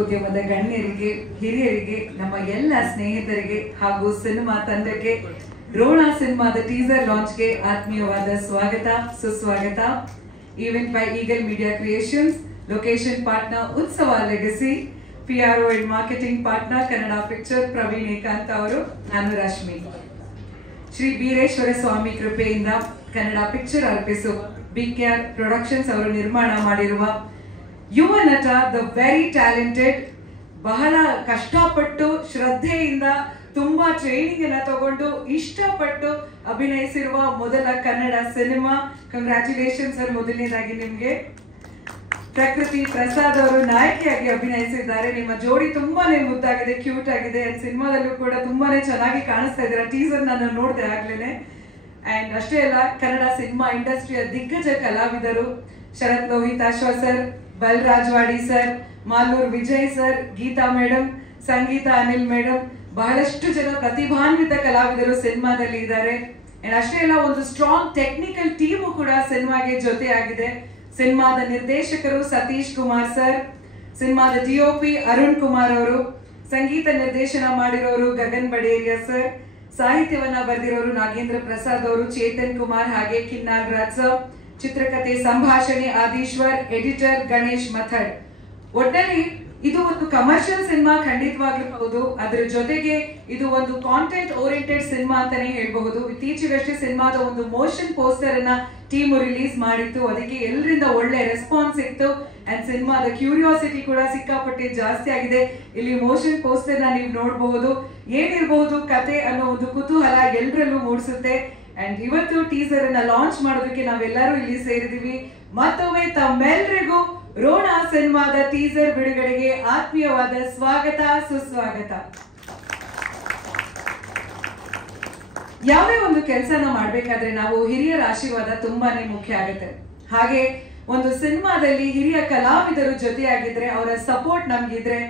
ಉದ್ಯಮದ ಗಣ್ಯರಿಗೆ, ಹಿರಿಯರಿಗೆ, ನಮ್ಮ ಎಲ್ಲ ಸ್ನೇಹಿತರಿಗೆ ಹಾಗೂ ಸಿನಿಮಾ ತಂಡಕ್ಕೆ ರೋಣ ಸಿನಿಮಾದ ಟೀಸರ್ ಲಾಂಚ್ಗೆ ಆತ್ಮೀಯವಾದ ಸ್ವಾಗತ, ಸುಸ್ವಾಗತ. Event by Eagle Media Creations, location partner Utsav Legacy, PRO and marketing partner Kannada Picture Praveen Ekanth ಅವರು, ನಾನು ರಶ್ಮಿ. ಶ್ರೀ ಬೀರೇಶ್ವರ ಸ್ವಾಮಿ ಕೃಪೆಯಿಂದ ಕನ್ನಡ ಪಿಕ್ಚರ್ ಅರ್ಪಿಸು BKR ಪ್ರೊಡಕ್ಷನ್ಸ್ ಅವರು ನಿರ್ಮಾಣ ಮಾಡಿರುವ ಯುವ ನಟ, ದ ವೆರಿ ಟ್ಯಾಲೆಂಟೆಡ್, ಬಹಳ ಕಷ್ಟಪಟ್ಟು ಶ್ರದ್ಧೆಯಿಂದ ತುಂಬಾ ಟ್ರೈನಿಂಗ್ ಅನ್ನ ತಗೊಂಡು ಇಷ್ಟಪಟ್ಟು ಅಭಿನಯಿಸಿರುವ ಮೊದಲ ಕನ್ನಡ ಸಿನಿಮಾ. Congratulation sir. ಮೊದಲನೇದಾಗಿ ನಿಮ್ಗೆ ಪ್ರಕೃತಿ ಪ್ರಸಾದ್ ಅವರು ನಾಯಕಿಯಾಗಿ ಅಭಿನಯಿಸಿದ್ದಾರೆ. ನಿಮ್ಮ ಜೋಡಿ ತುಂಬಾನೇ ಮುದ್ದಾಗಿದೆ, ಕ್ಯೂಟ್ ಆಗಿದೆ. ಸಿನಿಮಾದಲ್ಲೂ ಕೂಡ ತುಂಬಾನೇ ಚೆನ್ನಾಗಿ ಕಾಣಿಸ್ತಾ ಇದ್ದೀರಾ. ಟೀಸರ್ ನಾನು ನೋಡಿದೆ ಆಗ್ಲೇನೆ. ಅಂಡ್ ಅಷ್ಟೇ ಅಲ್ಲ, ಕನ್ನಡ ಸಿನಿಮಾ ಇಂಡಸ್ಟ್ರಿಯ ದಿಗ್ಗಜ ಕಲಾವಿದರು Sharath Lohitashwa sir, Balarajwadi sir, Malur Vijay sir, Geetha madam, Sangeetha Anil madam, ಬಹಳಷ್ಟು ಜನ ಪ್ರತಿಭಾನ್ವಿತ ಕಲಾವಿದರು ಸಿನಿಮಾದಲ್ಲಿ ಇದ್ದಾರೆ. ಅಷ್ಟೇ ಅಲ್ಲ, ಒಂದು ಸ್ಟ್ರಾಂಗ್ ಟೆಕ್ನಿಕಲ್ ಟೀಮು ಕೂಡ ಸಿನಿಮಾಗೆ ಜೊತೆಯಾಗಿದೆ. ಸಿನಿಮಾದ ನಿರ್ದೇಶಕರು ಸತೀಶ್ ಕುಮಾರ್ ಸರ್, ಸಿನಿಮಾದ DOP ಅರುಣ್ ಕುಮಾರ್ ಅವರು, ಸಂಗೀತ ನಿರ್ದೇಶನ ಮಾಡಿರೋರು ಗಗನ್ ಬಡೇರಿಯಾ ಸರ್, ಸಾಹಿತ್ಯವನ್ನ ಬರೆದಿರೋರು ನಾಗೇಂದ್ರ ಪ್ರಸಾದ್ ಅವರು, ಚೇತನ್ ಕುಮಾರ್ ಹಾಗೆ ಕಿನ್ನಾಗ್ ರಾಜ್ ಸರ್, ಚಿತ್ರಕಥೆ ಸಂಭಾಷಣೆ ಆದೀಶ್ವರ್, ಎಡಿಟರ್ ಗಣೇಶ್ ಮಥಡ್. ಒಟ್ಟಲ್ಲಿ ಇದು ಒಂದು ಕಮರ್ಷಿಯಲ್ ಸಿನಿಮಾ ಖಂಡಿತವಾಗ್ಲೂ ಹೌದು. ಅದರ ಜೊತೆಗೆ ಇದು ಒಂದು ಕಾಂಟೆಂಟ್ ಓರಿಯೆಂಟೆಡ್ ಸಿನಿಮಾ ಅಂತಾನೆ ಹೇಳ್ಬಹುದು. ಇತ್ತೀಚೆಗಷ್ಟೇ ಸಿನಿಮಾದ ಒಂದು ಮೋಷನ್ ಪೋಸ್ಟರ್ ಅನ್ನ ಟೀಮ್ ರಿಲೀಸ್ ಮಾಡಿತ್ತು. ಅದಕ್ಕೆ ಎಲ್ಲರಿಂದ ಒಳ್ಳೆ ರೆಸ್ಪಾನ್ಸ್ ಸಿಕ್ತು. ಅಂಡ್ ಸಿನಿಮಾದ ಕ್ಯೂರಿಯಾಸಿಟಿ ಕೂಡ ಸಿಕ್ಕಾಪಟ್ಟೆ ಜಾಸ್ತಿ ಆಗಿದೆ. ಇಲ್ಲಿ ಮೋಷನ್ ಪೋಸ್ಟರ್ ನ ನೀವು ನೋಡಬಹುದು. ಏನಿರಬಹುದು ಕತೆ ಅನ್ನೋ ಒಂದು ಕುತೂಹಲ ಎಲ್ಲರಲ್ಲೂ ಮೂಡಿಸುತ್ತೆ. ಅಂಡ್ ಇವತ್ತು ಟೀಸರ್ ಅನ್ನ ಲಾಂಚ್ ಮಾಡೋದಕ್ಕೆ ನಾವೆಲ್ಲರೂ ಇಲ್ಲಿ ಸೇರಿದೀವಿ. ಮತ್ತೊಮ್ಮೆ ತಮ್ಮೆಲ್ಲರಿಗೂ ರೋಣ ಸಿನಿಮಾದ ಟೀಸರ್ ಬಿಡುಗಡೆಗೆ ಆತ್ಮೀಯವಾದ ಸ್ವಾಗತ, ಸುಸ್ವಾಗತ. ಯಾವುದೇ ಒಂದು ಕೆಲಸನ ಮಾಡ್ಬೇಕಾದ್ರೆ ನಾವು ಹಿರಿಯರ ಆಶೀರ್ವಾದ ತುಂಬಾನೇ ಮುಖ್ಯ ಆಗುತ್ತೆ. ಹಾಗೆ ಒಂದು ಸಿನಿಮಾದಲ್ಲಿ ಹಿರಿಯ ಕಲಾವಿದರು ಜೊತೆಯಾಗಿದ್ರೆ, ಅವರ ಸಪೋರ್ಟ್ ನಮ್ಗಿದ್ರೆ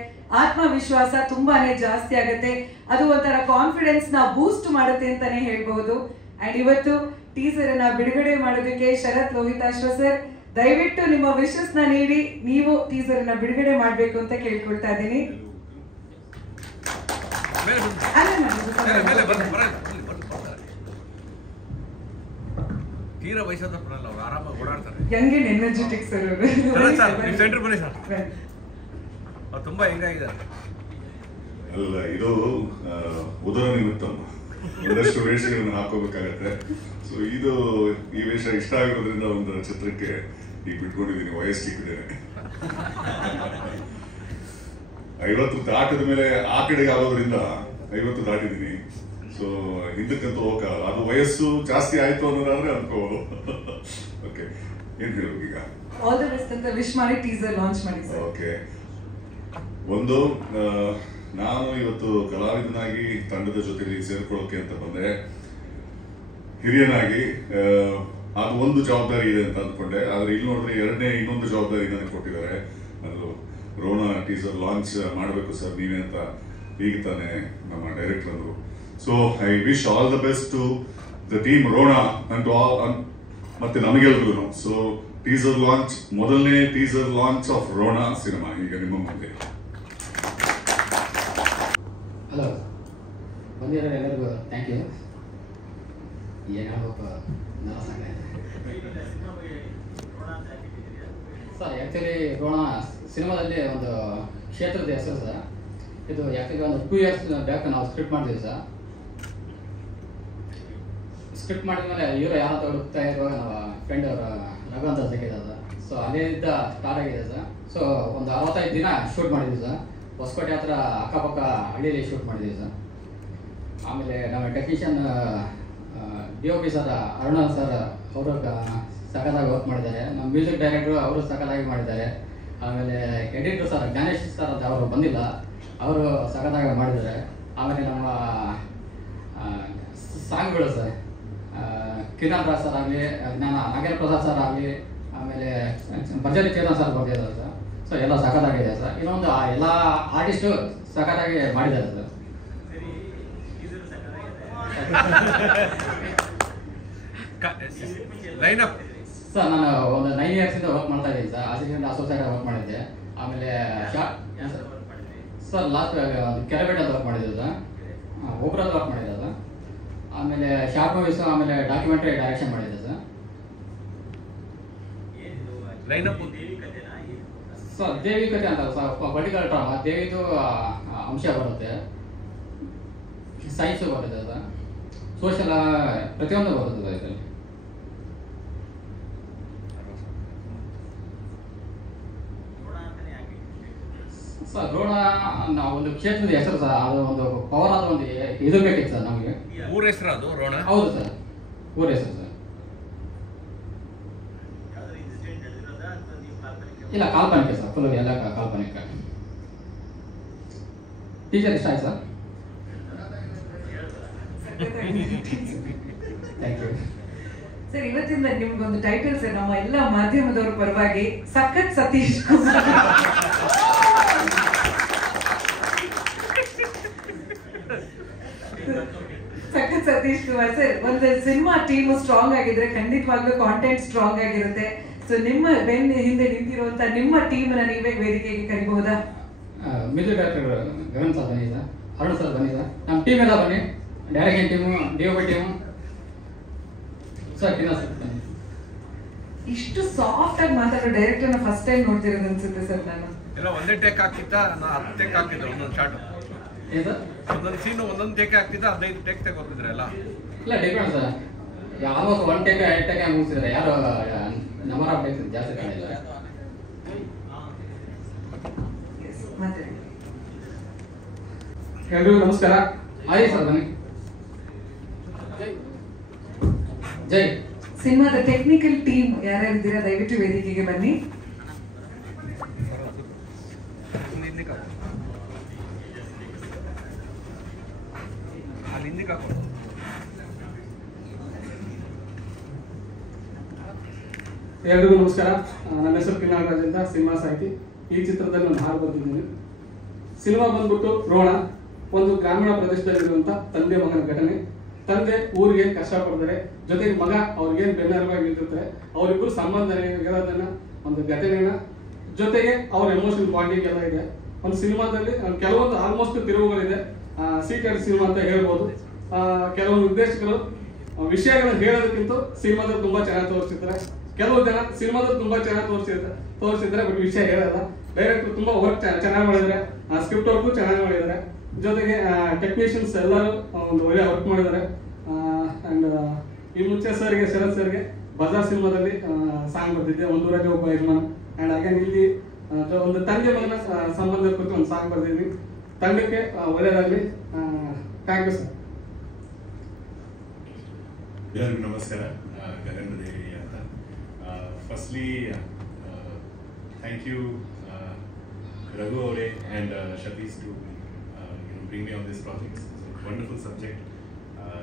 ಆತ್ಮವಿಶ್ವಾಸ ತುಂಬಾನೇ ಜಾಸ್ತಿ ಆಗುತ್ತೆ. ಅದು ಒಂಥರ ಕಾನ್ಫಿಡೆನ್ಸ್ ನ ಬೂಸ್ಟ್ ಮಾಡುತ್ತೆ ಅಂತಾನೆ ಹೇಳ್ಬಹುದು. ಅಂಡ್ ಇವತ್ತು ಟೀಸರ್ ಅನ್ನ ಬಿಡುಗಡೆ ಮಾಡೋದಕ್ಕೆ ಶರತ್ ಲೋಹಿತಾಶ್ವ ಸರ್, ದಯವಿಟ್ಟು ನಿಮ್ಮ ವಿಶಸ್ ನ ನೀಡಿ ನೀವು ಟೀಸರ್ ಅನ್ನ ಬಿಡುಗಡೆ ಮಾಡಬೇಕು ಅಂತ ಕೇಳ್ಕೊಳ್ತಾ ಇದ್ದೀನಿ. ಯಂಗ್ ಅಂಡ್ ಎನರ್ಜೆಟಿಕ್ ಸರ್ ಅವರು ತುಂಬಾ ಹೆಂಗಾಗಿದ್ದಾರೆ. ಅಲ್ಲ, ಇದು ಉದರ ನಿಮಿತ್ತ ಒಂದಷ್ಟು ವೇಷಗಳನ್ನು ಹಾಕೋಬೇಕಾಗತ್ತೆ. ಸೊ ಇದು ಈ ವೇಷ ಇಷ್ಟ ಆಗಿರೋದ್ರಿಂದ ಒಂದು ಚಿತ್ರಕ್ಕೆ ಈಗ ಬಿಟ್ಕೊಂಡಿದ್ದೀನಿ. ವಯಸ್ಸು ಸಿಕ್ಕಿದ್ದೇನೆ. 50 ದಾಟದ ಮೇಲೆ ಆ ಕಡೆಗೆ ಆಗೋದ್ರಿಂದ 50 ದಾಟಿದ್ದೀನಿ. ಸೊ ಹಿಂದಕ್ಕಂತೂ ಹೋಗಲ್ಲ. ಅದು ವಯಸ್ಸು ಜಾಸ್ತಿ ಆಯ್ತು ಅನ್ನೋದಾದ್ರೆ ಅನ್ಕೋಬಹುದು. ಓಕೆ, ಏನ್ ಹೇಳ್ಬೇಕು ಈಗ? ಆಲ್ ದಿ ಬೆಸ್ಟ್ ಅಂತ ವಿಶ್ ಮಾಡಿ ಟೀಸರ್ ಲಾಂಚ್ ಮಾಡಿ ಸರ್. ಓಕೆ, ಒಂದು ನಾನು ಇವತ್ತು ಕಲಾವಿದನಾಗಿ ತಂಡದ ಜೊತೆಲಿ ಸೇರ್ಕೊಳ್ಳೋಕೆ ಅಂತ ಬಂದೆ. ಹಿರಿಯನಾಗಿ ಅದು ಒಂದು ಜವಾಬ್ದಾರಿ ಇದೆ ಅಂತ ಅಂದ್ಕೊಂಡೆ. ಆದ್ರೆ ಇಲ್ಲಿ ನೋಡಿದ್ರೆ ಇನ್ನೊಂದು ಜವಾಬ್ದಾರಿ ನನಗೆ ಕೊಟ್ಟಿದ್ದಾರೆ. ಅದು ರೋಣ ಟೀಸರ್ ಲಾಂಚ್ ಮಾಡಬೇಕು ಸರ್ ನೀವೇ ಅಂತ ಈಗ ತಾನೇ ನಮ್ಮ ಡೈರೆಕ್ಟರ್ ಅಂದರು. So I wish all the best to the team Rona and ಮತ್ತೆ ನಮಗೆಲ್ರಿಗೂ. ಸೊ ಟೀಸರ್ ಲಾಂಚ್, ಮೊದಲನೇ teaser launch of Rona cinema ಈಗ ನಿಮ್ಮ ಮುಂದೆ. ಹಲೋ, ಬಂದಿರೋ ಎಲ್ಲರಿಗೂ ಥ್ಯಾಂಕ್ ಯು. ಏನು ಹೇಳ್ಬೇಕು, ನನ್ನ ಸಂಘ ಸರ್. ಆ್ಯಕ್ಚುಲಿ ರೋಣ ಸಿನಿಮಾದಲ್ಲಿ ಒಂದು ಕ್ಷೇತ್ರದ ಹೆಸರು ಸರ್. ಇದು ಆ್ಯಕ್ಚುಲಿ ಒಂದು 2 years ಬ್ಯಾಕ್ ನಾವು ಸ್ಕ್ರಿಪ್ಟ್ ಮಾಡಿದ್ವಿ ಸರ್. ಸ್ಕ್ರಿಪ್ಟ್ ಮಾಡಿದ್ಮೇಲೆ ಹೀರೋ ಯಾರು ಹುಡುಕ್ತಾ ಇರೋ ನಮ್ಮ ಫ್ರೆಂಡ್ ಅವರ ರಘು ಅಂತ ಸಿಕ್ಕಿದ್ದಾರೆ. ಸೊ ಅಲ್ಲಿಂದ ಸ್ಟಾರ್ಟ್ ಆಗಿದೆ ಸರ್. ಸೊ ಒಂದು 65 ದಿನ ಶೂಟ್ ಮಾಡಿದ್ವಿ ಸರ್. ಹೊಸಕೋಟೆ ಹತ್ರ ಅಕ್ಕಪಕ್ಕ ಹಳ್ಳಿಯಲ್ಲಿ ಶೂಟ್ ಮಾಡಿದ್ದೀವಿ ಸರ್. ಆಮೇಲೆ ನಮ್ಮ technician DOP sir Aruna sir ಅವರು ಸಖತ್ತಾಗಿ ವರ್ಕ್ ಮಾಡಿದ್ದಾರೆ. ನಮ್ಮ ಮ್ಯೂಸಿಕ್ ಡೈರೆಕ್ಟ್ರು ಅವರು ಸಖತ್ತಾಗಿ ಮಾಡಿದ್ದಾರೆ. ಆಮೇಲೆ ಎಡಿಟರ್ ಸರ್ ಗಣೇಶ್ ಸರ್ ಅಂತ ಅವರು ಅವರು ಬಂದಿಲ್ಲ, ಅವರು ಸಖತ್ತಾಗಿ ಮಾಡಿದ್ದಾರೆ. ಆಮೇಲೆ ನಮ್ಮ ಸಾಂಗ್ಗಳು ಸರ್, ಕಿರಣ್ ರಾಜ್ ಸರ್ ಆಗಲಿ, ನಾಗೇಂದ್ರ ಪ್ರಸಾದ್ ಸರ್ ಆಗಲಿ, ಆಮೇಲೆ ಭರ್ಜರಿ ಚೇತನ್ ಸರ್ ಬರ್ತಿದ್ದಾರೆ ಸರ್. ಸೊ ಎಲ್ಲ ಸಖತ್ತಾಗಿದೆ ಸರ್. ಇನ್ನೊಂದು ಎಲ್ಲ ಆರ್ಟಿಸ್ಟು ಸಖತ್ತಾಗಿ ಮಾಡಿದ್ದಾರೆ ಸರ್. ಸರ್ ನಾನು ಒಂದು 9 ಇಯರ್ಸಿಂದ ವರ್ಕ್ ಮಾಡ್ತಾ ಇದ್ದೀನಿ ಸರ್. ಅಸಿಸ್ಟೆಂಟ್ ಅಸೋಸಿಯೇಟ್ ವರ್ಕ್ ಮಾಡಿದ್ದೆ. ಆಮೇಲೆ ಸರ್ ಲಾಸ್ಟ್ ಕೆರೆಬೇಟ ಅಂತ ವರ್ಕ್ ಮಾಡಿದ್ದೆ ಸರ್, ಒಬ್ರಲ್ಲಿ ವರ್ಕ್ ಮಾಡಿದ್ದೆ ಸರ್. ಆಮೇಲೆ ಶಾರ್ಟ್ ಮೂವೀಸ್, ಆಮೇಲೆ ಡಾಕ್ಯುಮೆಂಟ್ರಿ ಡೈರೆಕ್ಷನ್ ಮಾಡಿದ್ದೆ ಸರ್. ಸರ್ ದೇವಿ ಕಥೆ ಅಂತ ಸರ್, ಪರ್ಟಿಕ್ಯುಲರ್ ಡ್ರಾಮಾ, ದೇವಿದು ಅಂಶ ಬರುತ್ತೆ, ಸೈನ್ಸು ಬರುತ್ತೆ ಸರ್, ಸೋಷಲ್ ಪ್ರತಿಯೊಂದು ಬರುತ್ತೆ ಸರ್ ಇದರಲ್ಲಿ. ಸರ್ ರೋಣ ನಾವು ಒಂದು ಕ್ಷೇತ್ರದ ಹೆಸರು ಸರ್, ಅದು ಒಂದು ಪವರ್ ಆದ ಒಂದು ಇದು ಬೇಕಿತ್ತು ಸರ್ ನಮಗೆ. ಊರ ಹೆಸರು ಅದು ರೋಣ? ಹೌದು ಸರ್, ಊರ ಹೆಸರು ಸರ್. ಇಲ್ಲ ಕಾಲ್ಪನಿಕ ಸರ್, ಫುಲ್ ಎಲ್ಲ ಕಾಲ್ಪನಿಕ. ಟೀಚರ್ ಇಷ್ಟ ಆಯ್ತು ಸರ್? Thank you sir. ಇವತ್ತಿಂದ ನಿಮ್ಗೊಂದು ಟೈಟಲ್ ಸರ್, ನಮ್ಮ ಎಲ್ಲ ಮಾಧ್ಯಮದವರ ಪರವಾಗಿ ಸಖತ್ ಸತೀಶ್ ಕುಮಾರ್. ಸಖತ್ ಸತೀಶ್ ಕುಮಾರ್ ಸರ್. ಒಂದು ಸಿನಿಮಾ ಟೀಮ್ ಸ್ಟ್ರಾಂಗ್ ಆಗಿದ್ರೆ ಖಂಡಿತವಾಗ್ಲೂ ಕಾಂಟೆಂಟ್ ಸ್ಟ್ರಾಂಗ್ ಆಗಿರುತ್ತೆ. ಸೊ ನಿಮ್ಮ ಬೆನ್ನ ಹಿಂದೆ ನಿಂತಿರುವಂತ ನಿಮ್ಮ ಟೀಮ್ನ ನೀವೇ ವೇದಿಕೆಗೆ ಕರಿಬಹುದಾ? ಮ್ಯೂಸಿಕ್ ಡೈರೆಕ್ಟರ್ ಗಗನ್ ಸರ್ ಬನ್ನಿ ಸರ್, ಅರುಣ್ ಸರ್ ಬನ್ನಿ ಸರ್, ನಮ್ಮ ಟೀಮ್ ಎಲ್ಲ ಬನ್ನಿ, direction team, DOP team sir, Kinna sir ಬನ್ನಿ. ಇಷ್ಟು ಸಾಫ್ಟ್ ಆಗಿ ಮಾತಾಡೋ ಡೈರೆಕ್ಟರ್ನ ಫಸ್ಟ್ ಟೈಮ್ ನೋಡ್ತಿರೋದು ಅನ್ಸುತ್ತೆ ಸರ್ ನಾನು. ಎಲ್ಲ ಒಂದೇ ಟೇಕ್ ಹಾಕಿದ್ದ, 10 ಟೇಕ್ ಹಾಕಿದ್ರು ಒಂದೊಂದು ಶಾರ್ಟ್. ಏನು ಸರ್? ಒಂದೊಂದು ಸೀನು ಒಂದೊಂದು ಟೇಕ್ ಹಾಕ್ತಿದ್ದ, 15 ಟೇಕ್ ತೆಗೋತಿದ್ರೆ ಎಲ್ಲ. ಇಲ್ಲ depend sir, almost 1 take 2 take ಮುಗಿಸಿದ್ರೆ ಯಾರು ನಂಬರ್ ಆಫ್ ಟೇಕ್ಸ್ ಜಾಸ್ತಿ ಕಾಣಿಲ್ಲ. ಎಲ್ರಿಗೂ ನಮಸ್ಕಾರ. ಆಯ್ತು ಸರ್ ಬನ್ನಿ. ಜೈ. ಸಿನಿಮಾದ ಟೆಕ್ನಿಕಲ್ ಟೀಮ್ ಯಾರ್ಯಾರಿದ್ದೀರಾ ದಯವಿಟ್ಟು ವೇದಿಕೆಗೆ ಬನ್ನಿ. ಎಲ್ರಿಗೂ ನಮಸ್ಕಾರ. ನನ್ನ ಹೆಸರು ಕಿರಣ್ ರಾಜ್ ಅಂತ, ಸಿನಿಮಾ ಸಾಹಿತಿ. ಈ ಚಿತ್ರದಲ್ಲಿ ಒಂದು ಹಾಡು ಬರ್ತಿದ್ದೀನಿ. ಸಿನಿಮಾ ಬಂದ್ಬಿಟ್ಟು ರೋಣ. ಒಂದು ಗ್ರಾಮೀಣ ಪ್ರದೇಶದಲ್ಲಿರುವಂಥ ತಂದೆ ಮಗನ ಘಟನೆ. ತಂದೆ ಊರಿಗೆ ಕಷ್ಟಪಡ್ತಾರೆ, ಜೊತೆಗೆ ಮಗ ಅವ್ರಿಗೇನು ಬೆನ್ನೆಲುಬಾಗಿ ನಿಂತಿರ್ತಾರೆ, ಅವರಿಬ್ಬರು ಸಂಬಂಧ ಇರೋದನ್ನ ಒಂದು ಘಟನೆನ, ಜೊತೆಗೆ ಅವ್ರ ಎಮೋಷನಲ್ ಬಾಂಡಿಂಗ್ ಎಲ್ಲ ಇದೆ ಒಂದು ಸಿನಿಮಾದಲ್ಲಿ. ಕೆಲವೊಂದು ಆಲ್ಮೋಸ್ಟ್ ತಿರುವುಗಳಿದೆ. ಸೀಕ್ರೆಟ್ ಸಿನಿಮಾ ಅಂತ ಹೇಳ್ಬೋದು. ಕೆಲವು ನಿರ್ದೇಶಕರು ವಿಷಯಗಳನ್ನ ಹೇಳೋದಕ್ಕಿಂತ ಸಿನಿಮಾದಲ್ಲಿ ತುಂಬಾ ಚೆನ್ನಾಗಿ ತೋರಿಸಿರ್ತಾರೆ. ಕೆಲವು ಜನ ಸಿನಿಮಾದಲ್ಲಿ ತುಂಬಾ ಚೆನ್ನಾಗಿ ತೋರಿಸಿದ್ರೆ ಬಟ್ ವಿಷಯ ಹೇಳಲ್ಲ. ಡೈರೆಕ್ಟರ್ ತುಂಬಾ ವರ್ಕ್ ಚೆನ್ನಾಗಿ ಮಾಡಿದ್ದಾರೆ, ಸ್ಕ್ರಿಪ್ಟ್ ವರ್ಕು ಚೆನ್ನಾಗಿ ಮಾಡಿದ್ದಾರೆ, ಜೊತೆಗೆ ಟೆಕ್ನಿಷಿಯನ್ಸ್ ಎಲ್ಲರೂ ಒಂದು ಒಳ್ಳೆ ವರ್ಕ್ ಮಾಡಿದ್ದಾರೆ. ಅಂಡ್ ಈ ಮುಂಚೆ ಸರ್ಗೆ, ಶರತ್ ಸರ್ಗೆ ಬಜಾರ್ ಸಿನಿಮಾದಲ್ಲಿ ಸಾಂಗ್ ಬರ್ತಿದ್ದೆ, ಒಂದೂರಾಗೆ ಒಬ್ಬ ಯಜಮಾನ್. ಅಂಡ್ ಹಾಗೆ ಇಲ್ಲಿ ಒಂದು ತಂದೆ ಮಗನ ಸಂಬಂಧ ಕುರಿತು ಒಂದು ಸಾಂಗ್ ಬರ್ತಿದ್ವಿ. ತಂಡಕ್ಕೆ ಒಳ್ಳೆಯದಾಗಲಿ. Thank you sir. ಎಲ್ಲರಿಗೂ ನಮಸ್ಕಾರ. ಗಗನ್ ದೇವಿ ಅಂತ. ಫಸ್ಟ್ಲಿ ಥ್ಯಾಂಕ್ ಯು ರಘು ಅವರೇ and Satish to bring me on this project. It's a wonderful subject.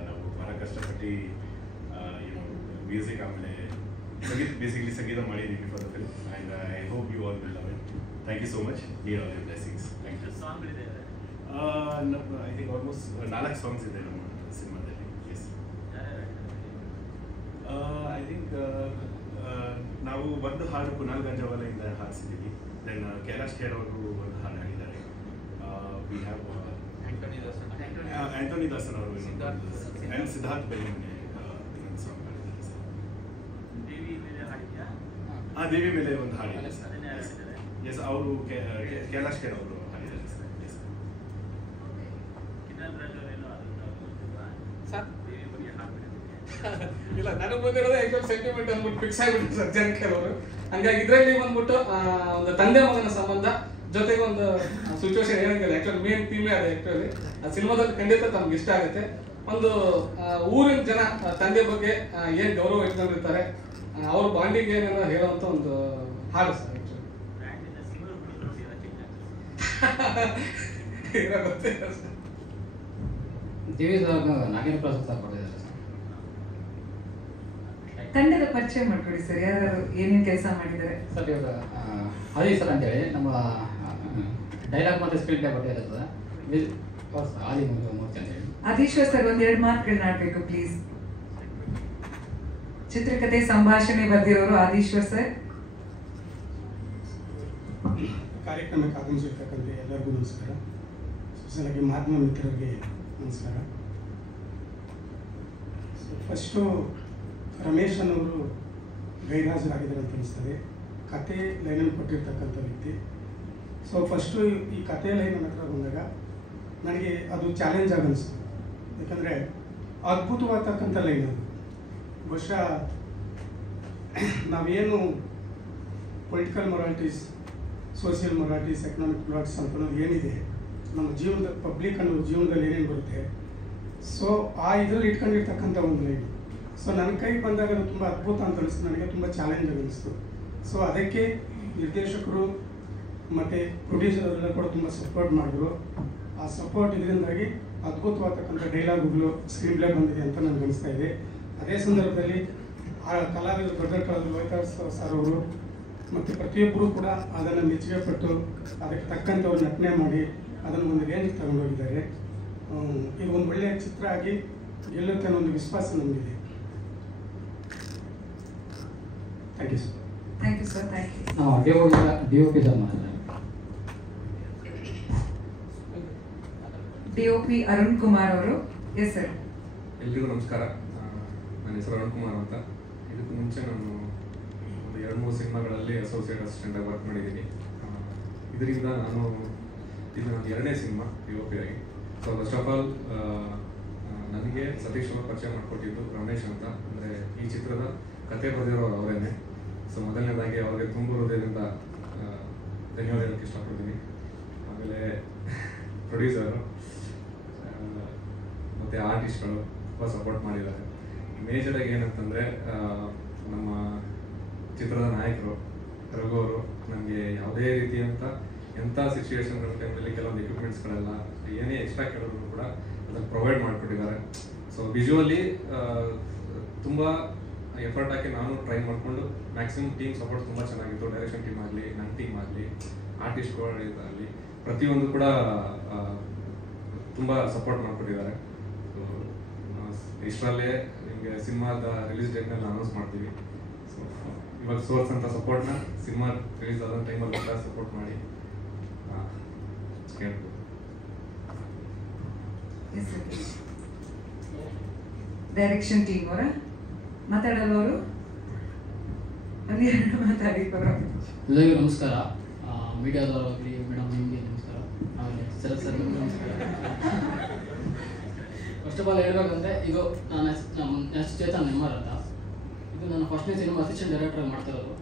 ನಾವು ಬಹಳ ಕಷ್ಟಪಟ್ಟು ಮ್ಯೂಸಿಕ್ ಆಮೇಲೆ ಬೇಸಿಕಲಿ ಸಂಗೀತ ಮಾಡಿದ್ದೀವಿ for the film and I hope you all will love it. Thank you so much. Need all your blessings. Thank you. I think almost 4 songs ಇದೆ ನಮ್ಮ ಸಿನಿಮಾದಲ್ಲಿ. Yes, I think ನಾವು ಒಂದು ಹಾಡು ಕುನಾಲ್ ಗಂಜಾವಾಲೆಯಿಂದ ಹಾಡಿಸಿದ್ದೀವಿ. ದೆನ್ ಕೈಲಾಶ್ ಖೇರ್ ಅವರು ಒಂದು ಹಾಡು ಹಾಡಿದ್ದಾರೆ. ವಿ ಹ್ಯಾವ್ ಆಂಟೋನಿ ದಾಸನ್ ಅವರು ಆ್ಯಂಡ್ ಸಿದ್ಧಾರ್ಥ್ ಬೆಳ್ಳಿಮನೆ ಇನ್ನೊಂದು ಸಾಂಗ್ ಹಾಡಿದ್ದಾರೆ ಸರ್. ದೇವಿ ಮೇಲೆ ಒಂದು ಹಾಡಿದ್ದಾರೆ ಸರ್. ಎಸ್, ಅವರು ಕೈಲಾಶ್ ಖೇರ್ ಅವರು ಹಾಡಿದ್ದಾರೆ ಸರ್. Yes sir. ಇಲ್ಲ, ನನಗೆ ಬಂದಿರೋದು ಆಕ್ಚುಲಿ ಸೆಂಟಿಮೆಂಟ್ ಅಂದ್ಬಿಟ್ಟು ಫಿಕ್ಸ್ ಆಗಿಬಿಟ್ಟು ಸರ್ ಜನ ಕೆಲವರು. ಹಂಗಾಗಿ ಇದರಲ್ಲಿ ಬಂದ್ಬಿಟ್ಟು ಒಂದು ತಂದೆ ಮಗನ ಸಂಬಂಧ, ಜೊತೆಗೆ ಒಂದು ಸಿಚುವೇಶನ್ ಏನಂಗಿಲ್ಲ. ಆಕ್ಚುಲಿ ಮೇನ್ ಥೀಮೇ ಅದೇ. ಆಕ್ಚುಲಿ ಆ ಸಿನಿಮಾದಲ್ಲಿ ಖಂಡಿತ ತಮ್ಗೆ ಇಷ್ಟ ಆಗುತ್ತೆ. ಒಂದು ಊರಿನ ಜನ ತಂದೆ ಬಗ್ಗೆ ಏನು ಗೌರವ ಇಟ್ಕೊಂಡಿರ್ತಾರೆ, ಅವ್ರ ಬಾಂಡಿಂಗ್ ಏನೆಲ್ಲ ಹೇಳುವಂಥ ಒಂದು ಹಾಡು ಸರ್. ಗೊತ್ತಿಲ್ಲ sir. TV Nagendra Prasad sir ಕೊಟ್ಟಿದ್ದಾರೆ ಸರ್. ತಂಡದ ಪರಿಚಯ ಮಾಡ್ಕೊಡಿ ಸರ್, ಯಾರು ಏನೇನು ಕೆಲಸ ಮಾಡಿದ್ದಾರೆ. ಸರ್ ಇವಾಗ ಆದಿ ಸರ್ ಅಂತೇಳಿ ನಮ್ಮ ಡೈಲಾಗ್ ಮತ್ತು ಸ್ಕ್ರೀನ್ ಪ್ಲೇ ಕೊಟ್ಟಿದ್ದಾರೆ ಸರ್. ಆದಿ ಮೂರ್ತಿ ಅಂತೇಳಿ. ಆದೀಶ್ವರ್ ಸರ್ ಒಂದೆರಡು ಮಾತುಗಳನ್ನ ಆಡ್ಬೇಕು ಪ್ಲೀಸ್. ಚಿತ್ರಕಥೆ ಸಂಭಾಷಣೆ ಬರೆದಿರೋರು ಆದೀಶ್ವರ್ ಸರ್. ಕಾರ್ಯಕ್ರಮಕ್ಕೆ ಆಗಮಿಸಿರ್ತಕ್ಕಂಥ ಎಲ್ಲರಿಗೂ ನಮಸ್ಕಾರ. ಸ್ಪೆಷಲಾಗಿ ಮಾಧ್ಯಮ ಮಿತ್ರರಿಗೆ ನಮಸ್ಕಾರ. ಫಸ್ಟು ರಮೇಶ್ ಅನ್ನೋರು ಗೈರಾಜರಾಗಿದ್ದಾರೆ ಅಂತ ಅನಿಸ್ತದೆ. ಕತೆ ಲೈನನ್ನು ಕೊಟ್ಟಿರ್ತಕ್ಕಂಥ ವ್ಯಕ್ತಿ. ಸೊ ಫಸ್ಟು ಈ ಕತೆ ಲೈನ್ ನನ್ನ ಹತ್ರ ಬಂದಾಗ ನನಗೆ ಅದು ಚಾಲೆಂಜ್ ಆಗಿ ಅನಿಸ್ತು. ಯಾಕಂದರೆ ಅದ್ಭುತವಾಗ್ತಕ್ಕಂಥ ಲೈನ್ ಅದು. ಬಹುಶಃ ನಾವೇನು ಪೊಲಿಟಿಕಲ್ ಮೊರಾಲಿಟೀಸ್, ಸೋಷಿಯಲ್ ಮೊರಾಲಿಟೀಸ್, ಎಕನಾಮಿಕ್ ಮೊರಾಲಿಟೀಸ್ ಅಂತ ಅನ್ನೋದು ಏನಿದೆ ನಮ್ಮ ಜೀವನದ ಪಬ್ಲಿಕ್ ಅನ್ನೋ ಜೀವನದಲ್ಲಿ ಏನೇನು ಬರುತ್ತೆ, ಸೊ ಆ ಇದರಲ್ಲಿ ಇಟ್ಕೊಂಡಿರ್ತಕ್ಕಂಥ ಒಂದು ಲೈನ್. ಸೊ ನನ್ನ ಕೈಗೆ ಬಂದಾಗ ಅದು ತುಂಬ ಅದ್ಭುತ ಅಂತ ಅನಿಸ್ತು, ನನಗೆ ತುಂಬ ಚಾಲೆಂಜ್ ಅನ್ನಿಸ್ತು. ಸೊ ಅದಕ್ಕೆ ನಿರ್ದೇಶಕರು ಮತ್ತು ಪ್ರೊಡ್ಯೂಸರ್ ಅವರೆಲ್ಲ ಕೂಡ ತುಂಬ ಸಪೋರ್ಟ್ ಮಾಡಿದ್ರು. ಆ ಸಪೋರ್ಟ್ ಇದರಿಂದಾಗಿ ಅದ್ಭುತವಾಗ್ತಕ್ಕಂಥ ಡೈಲಾಗುಗಳು, ಸ್ಕ್ರೀನ್ ಪ್ಲೇ ಬಂದಿದೆ ಅಂತ ನನಗೆ ಅನಿಸ್ತಾ ಇದೆ. ಅದೇ ಸಂದರ್ಭದಲ್ಲಿ ಆ ಕಲಾವಿದರು ದೊಡ್ಡ ಲೋಹಿತಾರ್ ಸರ್ ಅವರು ಮತ್ತು ಪ್ರತಿಯೊಬ್ಬರು ಕೂಡ ಅದನ್ನು ಮೆಚ್ಚುಗೆ ಪಟ್ಟು ಅದಕ್ಕೆ ತಕ್ಕಂತೆ ಅವ್ರು ನಟನೆ ಮಾಡಿ ಅದನ್ನು ಒಂದು ರೇಂಜ್ ತಗೊಂಡೋಗಿದ್ದಾರೆ. ಇದು ಒಂದು ಒಳ್ಳೆಯ ಚಿತ್ರ ಆಗಿ ಗೆಲ್ಲುತ್ತೆ ಅನ್ನೋ ಒಂದು ವಿಶ್ವಾಸ ನಮಗಿದೆ. Thank you sir. Thank you sir. Thank you. DOP sir ಮಾಡಿದ್ದಾರೆ. DOP ಅರುಣ್ ಕುಮಾರ್ ಅವರು. Yes sir. ಎಲ್ರಿಗೂ ನಮಸ್ಕಾರ. ನನ್ನ ಹೆಸರು ಅರುಣ್ ಕುಮಾರ್ ಅಂತ. ಇದಕ್ಕೂ ಮುಂಚೆ ನಾನು ಒಂದು 2-3 ಸಿನಿಮಾಗಳಲ್ಲಿ ಅಸೋಸಿಯೇಟ್ ಅಸಿಸ್ಟೆಂಟಾಗಿ ವರ್ಕ್ ಮಾಡಿದ್ದೀನಿ. ಇದರಿಂದ ಇದು ನನ್ನ 2ನೇ ಸಿನಿಮಾ DOP ಆಗಿ. ಸೊ ಫಸ್ಟ್ ಆಫ್ ಆಲ್ ನನಗೆ ಸತೀಶ್ ಅವರು ಪರಿಚಯ ಮಾಡಿಕೊಟ್ಟಿದ್ದು ರಮೇಶ್ ಅಂತ. ಅಂದರೆ ಈ ಚಿತ್ರದ ಕತೆ ಬರೆದಿರೋರು ಅವರೇನೆ. ಸೊ ಮೊದಲನೇದಾಗಿ ಅವ್ರಿಗೆ ತುಂಬ ಹೃದಯದಿಂದ ಧನ್ಯವಾದ ಹೇಳೋಕ್ಕೆ ಇಷ್ಟಪಡ್ತೀನಿ. ಆಮೇಲೆ ಪ್ರೊಡ್ಯೂಸರು ಮತ್ತು ಆರ್ಟಿಸ್ಟ್ಗಳು ತುಂಬ ಸಪೋರ್ಟ್ ಮಾಡಿದ್ದಾರೆ. ಮೇಜರಾಗಿ ಏನಂತಂದರೆ ನಮ್ಮ ಚಿತ್ರದ ನಾಯಕರು ರಘು ಅವರು ನನಗೆ ಯಾವುದೇ ರೀತಿಯಂಥ ಎಂಥ ಸಿಚುವೇಶನ್ಗಳ ಟೈಮಲ್ಲಿ ಕೆಲವೊಂದು ಎಕ್ವಿಪ್ಮೆಂಟ್ಸ್ಗಳೆಲ್ಲ ಏನೇ ಎಕ್ಸ್ಟ್ರಾ ಕೇಳೋರು ಕೂಡ ಅದನ್ನು ಪ್ರೊವೈಡ್ ಮಾಡಿಕೊಟ್ಟಿದ್ದಾರೆ. ಸೊ ವಿಜುವಲಿ ತುಂಬ ಎಫರ್ಟ್ ಹಾಕಿ ನಾನು ಟ್ರೈ ಮಾಡಿಕೊಂಡು ಮ್ಯಾಕ್ಸಿಮಮ್ ಟೀಮ್ ಸಪೋರ್ಟ್ ತುಂಬ ಚೆನ್ನಾಗಿತ್ತು. ಡೈರೆಕ್ಷನ್ ಟೀಮ್ ಆಗಲಿ, ನನ್ನ ಟೀಮ್ ಆಗಲಿ, ಆರ್ಟಿಸ್ಟ್ಗಳಾಗಲಿ ಪ್ರತಿಯೊಂದು ಕೂಡ ತುಂಬ ಸಪೋರ್ಟ್ ಮಾಡಿಕೊಟ್ಟಿದ್ದಾರೆ. ಸೊ ಇಷ್ಟರಲ್ಲೇ ನಿಮಗೆ ಸಿನಿಮಾದ ರಿಲೀಸ್ ಡೇಟ್ನಲ್ಲಿ ಅನೌನ್ಸ್ ಮಾಡ್ತೀವಿ. ಸೊ ಇವಾಗ ಸೋರ್ಸ್ ಅಂತ ಸಪೋರ್ಟ್ನ ಸಿನಿಮಾ ರಿಲೀಸ್ ಆದ ಟೈಮಲ್ಲಿ ಕೂಡ ಸಪೋರ್ಟ್ ಮಾಡಿ ಕೇಳ್ಬೋದು. ಡೈರೆಕ್ಷನ್ ಟೀಮ್ ಅವರ ಮಾತಾಡೋರು ಒಂದೆರಡು ಮಾತಾಡಿ. ಎಲ್ಲರಿಗೂ ನಮಸ್ಕಾರ. ಮೀಡಿಯಾದವರಾಗಲಿ ಮೇಡಮ್ ನಿಮಗೆ ನಮಸ್ಕಾರ. ಆಮೇಲೆ ಶರತ್ ಸರ್ ನಮಸ್ಕಾರ. ಫಸ್ಟ್ ಆಫ್ ಆಲ್ ಹೇಳ್ಬೇಕಂದ್ರೆ ಇದು ನನ್ನ ಹೆಸರು ಚೇತನ್ ನೆಮ್ಮರ್ ಅಂತ. ಇದು ನನ್ನ ಫಸ್ಟ್ನೇ ಸಿನಿಮಾ ಅಸಿಸ್ಟೆಂಟ್ ಡೈರೆಕ್ಟರ್ ಮಾಡ್ತಿರೋದು.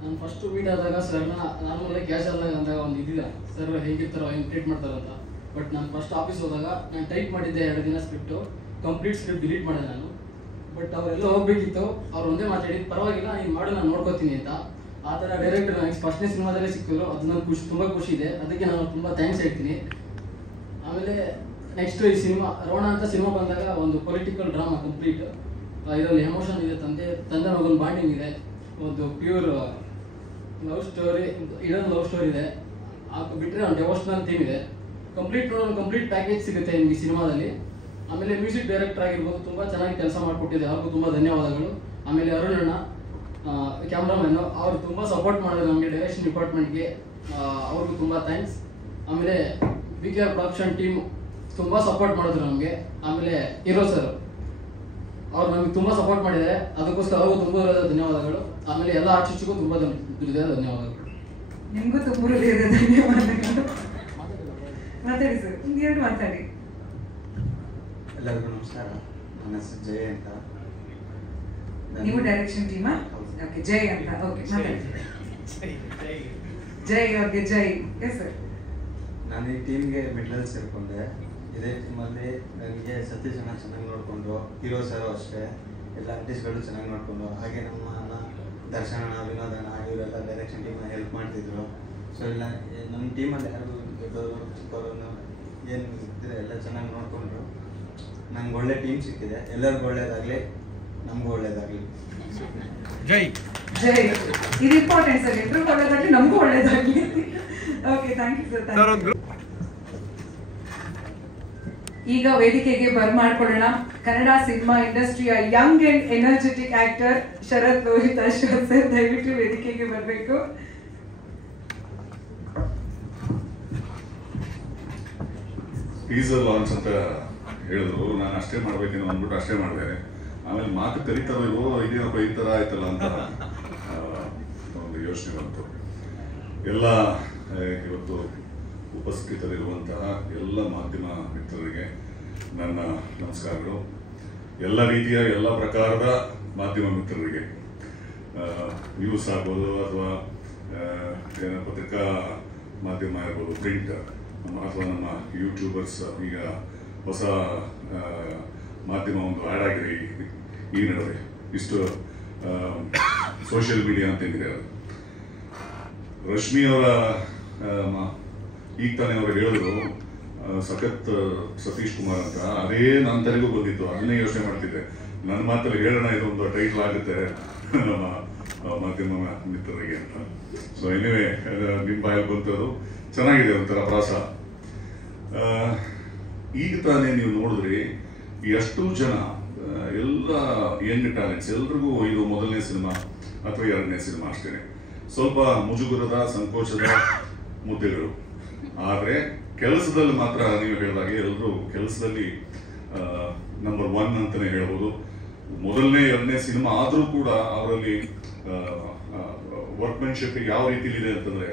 ನಾನು ಫಸ್ಟು ಮೀಟ್ ಆದಾಗ ಸರ್ನ ನಾರ್ಮಲ್ ಕ್ಯಾಶುವಲ್ ಅಂದಾಗ ಒಂದು ಇದಿಲ್ಲ ಸರ್ ಹೇಗಿರ್ತಾರೋ ಹೆಂಗೆ ಟ್ರೀಟ್ ಮಾಡ್ತಾರೋ ಅಂತ. ಬಟ್ ನಾನು ಫಸ್ಟ್ ಆಫೀಸ್ ಹೋದಾಗ ನಾನು ಟೈಪ್ ಮಾಡಿದ್ದೆ 2 ದಿನ ಸ್ಕ್ರಿಪ್ಟು, ಕಂಪ್ಲೀಟ್ ಸ್ಕ್ರಿಪ್ಟ್ ಡಿಲೀಟ್ ಮಾಡಿದೆ ನಾನು. ಬಟ್ ಅವರೆಲ್ಲ ಹೋಗ್ಬೇಕಿತ್ತು, ಅವ್ರು ಒಂದೇ ಮಾತಾಡಿದ್ದು ಪರವಾಗಿಲ್ಲ ನೀನು ಮಾಡು ನಾನು ನೋಡ್ಕೋತೀನಿ ಅಂತ. ಆ ಥರ ಡೈರೆಕ್ಟರ್ ನನಗೆ ಫಸ್ಟ್ನೇ ಸಿನಿಮಾದಲ್ಲೇ ಸಿಕ್ಕಿದ್ರು. ಅದು ನನಗೆ ತುಂಬ ಖುಷಿ ಇದೆ. ಅದಕ್ಕೆ ನಾನು ತುಂಬ ಥ್ಯಾಂಕ್ಸ್ ಹೇಳ್ತೀನಿ. ಆಮೇಲೆ ನೆಕ್ಸ್ಟ್ ಈ ಸಿನಿಮಾ ರೋಣ ಅಂತ ಸಿನಿಮಾ ಬಂದಾಗ ಒಂದು ಪೊಲಿಟಿಕಲ್ ಡ್ರಾಮಾ ಕಂಪ್ಲೀಟ್. ಇದರಲ್ಲಿ ಎಮೋಷನ್ ಇದೆ, ತಂದೆ ಮಗನ ಬಾಂಡಿಂಗ್ ಇದೆ, ಒಂದು ಪ್ಯೂರ್ ಲವ್ ಸ್ಟೋರಿ, ಇದೊಂದು ಲವ್ ಸ್ಟೋರಿ ಇದೆ. ಬಿಟ್ಟರೆ ಒಂದು ಡೆವೋಷನಲ್ ಥೀಮ್ ಇದೆ. ಕಂಪ್ಲೀಟ್ ಪ್ಯಾಕೇಜ್ ಸಿಗುತ್ತೆ ನಿಮಗೆ ಸಿನಿಮಾದಲ್ಲಿ. ಆಮೇಲೆ ಮ್ಯೂಸಿಕ್ ಡೈರೆಕ್ಟರ್ ಆಗಿರ್ಬೋದು, ತುಂಬ ಚೆನ್ನಾಗಿ ಕೆಲಸ ಮಾಡಿಕೊಟ್ಟಿದೆ, ಅವ್ರಿಗೂ ತುಂಬ ಧನ್ಯವಾದಗಳು. ಆಮೇಲೆ ಅರುಣಣ್ಣ ಕ್ಯಾಮ್ರಾಮನ್ನು, ಅವರು ತುಂಬ ಸಪೋರ್ಟ್ ಮಾಡಿದ್ರು ನಮಗೆ ಡೈರೆಕ್ಷನ್ ಡಿಪಾರ್ಟ್ಮೆಂಟ್ಗೆ, ಅವ್ರಿಗೂ ತುಂಬ ಥ್ಯಾಂಕ್ಸ್. ಆಮೇಲೆ BKR ಪ್ರೊಡಕ್ಷನ್ ಟೀಮ್ ತುಂಬ ಸಪೋರ್ಟ್ ಮಾಡಿದ್ರು ನಮಗೆ. ಆಮೇಲೆ ಹೀರೋ ಸರ್ ಅವ್ರು ನಮಗೆ ತುಂಬ ಸಪೋರ್ಟ್ ಮಾಡಿದ್ದಾರೆ, ಅದಕ್ಕೋಸ್ಕರ ಅವ್ರಿಗೂ ತುಂಬ ಧನ್ಯವಾದಗಳು. ಆಮೇಲೆ ಎಲ್ಲ ಆರ್ಟಿಸ್ಟ್ಗೂ ತುಂಬ ಧನ್ಯವಾದಗಳು. ನಿಮಗೂ ತುಂಬ ಧನ್ಯವಾದಗಳು. ಮಾತಾಡಿ ಸರ್, ಒಂದೆರಡು ಮಾತಾಡಿ. ಎಲ್ಲರಿಗೂ ನಮಸ್ಕಾರ. ನನ್ನ ಹೆಸರು ಜಯ ಅಂತ. ನೀವು ಡೈರೆಕ್ಷನ್ ಟೀಮಾ? ಓಕೆ, ಜೈ ಅಂತ. ಓಕೆ, ಮಾತಾಡಿ. ಜೈ ಅವ್ರಿಗೆ ಜೈ. Yes sir. ನಾನು ಈ ಟೀಮ್ಗೆ ಮಿಡ್ಲಲ್ಲಿ ಸೇರಿಕೊಂಡೆ. ಇದೇ ಟೀಮಲ್ಲಿ ನನಗೆ ಸತೀಶ್ ಅಣ್ಣ ಚೆನ್ನಾಗಿ ನೋಡಿಕೊಂಡು, ಹೀರೋ ಸರ್ ಅಷ್ಟೇ ಎಲ್ಲ ಆರ್ಟಿಸ್ಟ್ಗಳು ಚೆನ್ನಾಗಿ ನೋಡಿಕೊಂಡು, ಹಾಗೆ ನಮ್ಮ ದರ್ಶನ ಅಣ್ಣ, ವಿನೋದ್ ಅಣ್ಣ ಇವರೆಲ್ಲ ಡೈರೆಕ್ಷನ್ ಟೀಮಲ್ಲಿ ಹೆಲ್ಪ್ ಮಾಡ್ತಿದ್ರು. ಸೊ ಇಲ್ಲ ನಮ್ಮ ಟೀಮಲ್ಲಿ ಯಾರು ದೊಡ್ಡವರು ಚಿಕ್ಕವರು ಏನು ಇದ್ದರೆ ಎಲ್ಲ ಚೆನ್ನಾಗಿ ನೋಡಿಕೊಂಡ್ರು. ನಂಗೆ ಒಳ್ಳೆ ಟೀಮ್ ಸಿಕ್ಕಿದೆ. ಎಲ್ಲರಿಗೂ ಒಳ್ಳೇದಾಗಲಿ, ನಮಗೂ ಒಳ್ಳೇದಾಗಲಿ. ಜೈ ಜೈ. ಇದು ಇಂಪಾರ್ಟೆಂಟ್ ಸರ್, ಎಲ್ರಿಗೂ ಒಳ್ಳೇದಾಗಲಿ, ನಮಗೂ ಒಳ್ಳೇದಾಗಲಿ. Okay, thank you sir. ಈಗ ವೇದಿಕೆಗೆ ಬರ್ಮಾಡ್ಕೊಳ್ಳೋಣ ಕನ್ನಡ ಸಿನಿಮಾ ಇಂಡಸ್ಟ್ರಿಯ young and energetic actor Sharath Lohith Ashwath sir, ದಯವಿಟ್ಟು ವೇದಿಕೆಗೆ ಬರಬೇಕು. ಟೀಸರ್ ಲಾಂಚ್ ಅಂತ ಹೇಳಿದ್ರು, ನಾನು ಅಷ್ಟೇ ಮಾಡ್ಬೇಕೇನೋ ಅಂದ್ಬಿಟ್ಟು ಅಷ್ಟೇ ಮಾಡಿದೆ. ಆಮೇಲೆ ಮಾತು ಕರಿತಾರೋ ಇಲ್ವೋ, ಇದೇನಪ್ಪ ಈ ಥರ ಆಯ್ತಲ್ಲ ಅಂತ ಒಂದು ಯೋಚನೆ ಬಂತು. ಎಲ್ಲ ಇವತ್ತು ಉಪಸ್ಥಿತರಿರುವಂತಹ ಎಲ್ಲ ಮಾಧ್ಯಮ ಮಿತ್ರರಿಗೆ ನನ್ನ ನಮಸ್ಕಾರಗಳು. ಎಲ್ಲ ರೀತಿಯ ಎಲ್ಲ ಪ್ರಕಾರದ ಮಾಧ್ಯಮ ಮಿತ್ರರಿಗೆ, ನ್ಯೂಸ್ ಆಗ್ಬೋದು ಅಥವಾ ಪತ್ರಿಕಾ ಮಾಧ್ಯಮ ಇರ್ಬೋದು, ಪ್ರಿಂಟ್ ಅಥವಾ ನಮ್ಮ ಯೂಟ್ಯೂಬರ್ಸ್, ಈಗ ಹೊಸ ಮಾಧ್ಯಮ ಒಂದು ಆ್ಯಡ್ ಆಗಿದೆ ಈ ನಡುವೆ, ಇಷ್ಟು ಸೋಷಿಯಲ್ ಮೀಡಿಯಾ ಅಂತ ಏನಿದೆ ಅದು. ರಶ್ಮಿ ಅವರ ಈಗ ತಾನೇ ಅವರು ಹೇಳಿದ್ರು ಸಖತ್ ಸತೀಶ್ ಕುಮಾರ್ ಅಂತ, ಅದೇ ನನ್ನ ತಲೆಗೂ ಬಂದಿತ್ತು, ಅದನ್ನೇ ಯೋಚನೆ ಮಾಡ್ತಿದ್ದೆ. ನನ್ನ ಮಾತಲ್ಲಿ ಹೇಳೋಣ ಇದೊಂದು ಟೈಟ್ಲ್ ಆಗುತ್ತೆ ನಮ್ಮ ಮಾಧ್ಯಮ ಮಿತ್ರರಿಗೆ ಅಂತ. ಸೊ ಎನಿವೆ, ನಿಮ್ಮ ಬಾಯಲ್ಲಿ ಬಂತದ್ದು ಚೆನ್ನಾಗಿದೆ, ಒಂಥರ ಪ್ರಾಸ. ಈಗ ತಾನೇ ನೀವು ನೋಡಿದ್ರಿ ಎಷ್ಟು ಜನ, ಎಲ್ಲ ಯಂಗ್ ಟ್ಯಾಲೆಂಟ್ಸ್, ಎಲ್ರಿಗೂ ಇದು ಮೊದಲನೇ ಸಿನಿಮಾ ಅಥವಾ ಎರಡನೇ ಸಿನಿಮಾ ಅಷ್ಟೇ. ಸ್ವಲ್ಪ ಮುಜುಗುರದ, ಸಂಕೋಚದ ಮುದ್ದೆಗಳು. ಆದರೆ ಕೆಲಸದಲ್ಲಿ ಮಾತ್ರ ನೀವು ಹೇಳಿದಾಗೆ ಎಲ್ಲರೂ ಕೆಲಸದಲ್ಲಿ ನಂಬರ್ 1 ಅಂತಲೇ ಹೇಳ್ಬೋದು. ಮೊದಲನೇ ಎರಡನೇ ಸಿನಿಮಾ ಆದರೂ ಕೂಡ ಅವರಲ್ಲಿ ವರ್ಕ್ಮೆನ್ಶಿಪ್ ಯಾವ ರೀತಿಲಿದೆ ಅಂತಂದರೆ,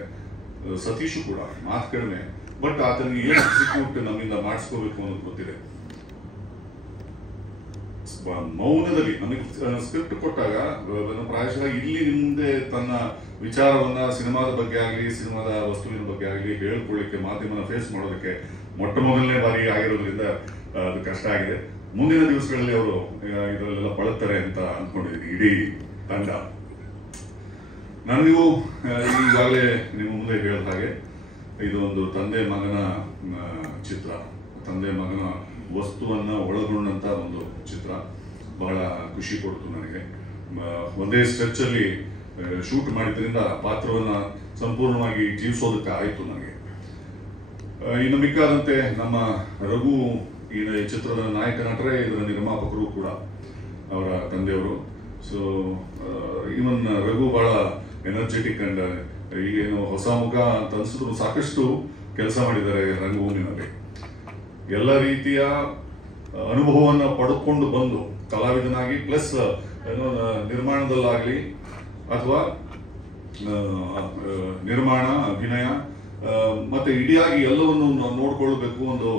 ಸತೀಶು ಕೂಡ ಮಾತು ಕಡಿಮೆ, ಬಟ್ ಆತನಿಗೆ ಏನು ಎಕ್ಸಿಕ್ಯೂಟ್ ನಮ್ಮಿಂದ ಮಾಡಿಸ್ಕೋಬೇಕು ಅನ್ನೋದು ಗೊತ್ತಿದೆ. ಮೌನದಲ್ಲಿ ನಮಗೆ ಸ್ಕ್ರಿಪ್ಟ್ ಕೊಟ್ಟಾಗ ಪ್ರಾಯಶಃ ಇಲ್ಲಿ ಮುಂದೆ ತನ್ನ ವಿಚಾರವನ್ನ ಸಿನಿಮಾದ ಬಗ್ಗೆ ಆಗಲಿ, ಸಿನಿಮಾದ ವಸ್ತುವಿನ ಬಗ್ಗೆ ಆಗಲಿ ಹೇಳ್ಕೊಳ್ಳಿಕ್ಕೆ, ಮಾಧ್ಯಮನ ಫೇಸ್ ಮಾಡೋದಕ್ಕೆ ಮೊಟ್ಟ ಮೊದಲನೇ ಬಾರಿ ಆಗಿರೋದ್ರಿಂದ ಅದು ಕಷ್ಟ ಆಗಿದೆ. ಮುಂದಿನ ದಿವಸಗಳಲ್ಲಿ ಅವರು ಇದರಲ್ಲೆಲ್ಲ ಬಳಸ್ತಾರೆ ಅಂತ ಅಂದ್ಕೊಂಡಿದ್ದೀನಿ, ಇಡೀ ತಂಡ. ನನಗೂ ಈಗಾಗಲೇ ನಿಮ್ಮ ಮುಂದೆ ಹೇಳಿದ ಹಾಗೆ ಇದು ಒಂದು ತಂದೆ ಮಗನ ಚಿತ್ರ, ತಂದೆ ಮಗನ ವಸ್ತುವನ್ನ ಒಳಗೊಂಡಂತ ಒಂದು ಚಿತ್ರ. ಬಹಳ ಖುಷಿ ಕೊಡ್ತು ನನಗೆ. ಒಂದೇ ಸ್ಟ್ರೆಚ್ ಅಲ್ಲಿ ಶೂಟ್ ಮಾಡಿದ್ರಿಂದ ಪಾತ್ರವನ್ನ ಸಂಪೂರ್ಣವಾಗಿ ಜೀವಿಸೋದಕ್ಕೆ ಆಯಿತು ನನಗೆ. ಇನ್ನು ಮಿಕ್ಕಾದಂತೆ ನಮ್ಮ ರಘು ಈ ಚಿತ್ರದ ನಾಯಕ ನಟರೇ, ಇದರ ನಿರ್ಮಾಪಕರು ಕೂಡ ಅವರ ತಂದೆಯವರು. ಸೊ ಇವನ್ ರಘು ಬಹಳ ಎನರ್ಜೆಟಿಕ್ ಅಂಡ್ ಈಗೇನು ಹೊಸ ಮುಖ ಅಂತ ಅನ್ಸಿದ್ರು ಸಾಕಷ್ಟು ಕೆಲಸ ಮಾಡಿದ್ದಾರೆ ರಂಗಭೂಮಿನಲ್ಲಿ. ಎಲ್ಲ ರೀತಿಯ ಅನುಭವವನ್ನು ಪಡೆದುಕೊಂಡು ಬಂದು ಕಲಾವಿದನಾಗಿ, ಪ್ಲಸ್ ನಿರ್ಮಾಣದಲ್ಲಾಗಲಿ ಅಥವಾ ನಿರ್ಮಾಣ, ಅಭಿನಯ ಮತ್ತೆ ಇಡಿಯಾಗಿ ಎಲ್ಲವನ್ನು ನೋಡ್ಕೊಳ್ಬೇಕು, ಒಂದು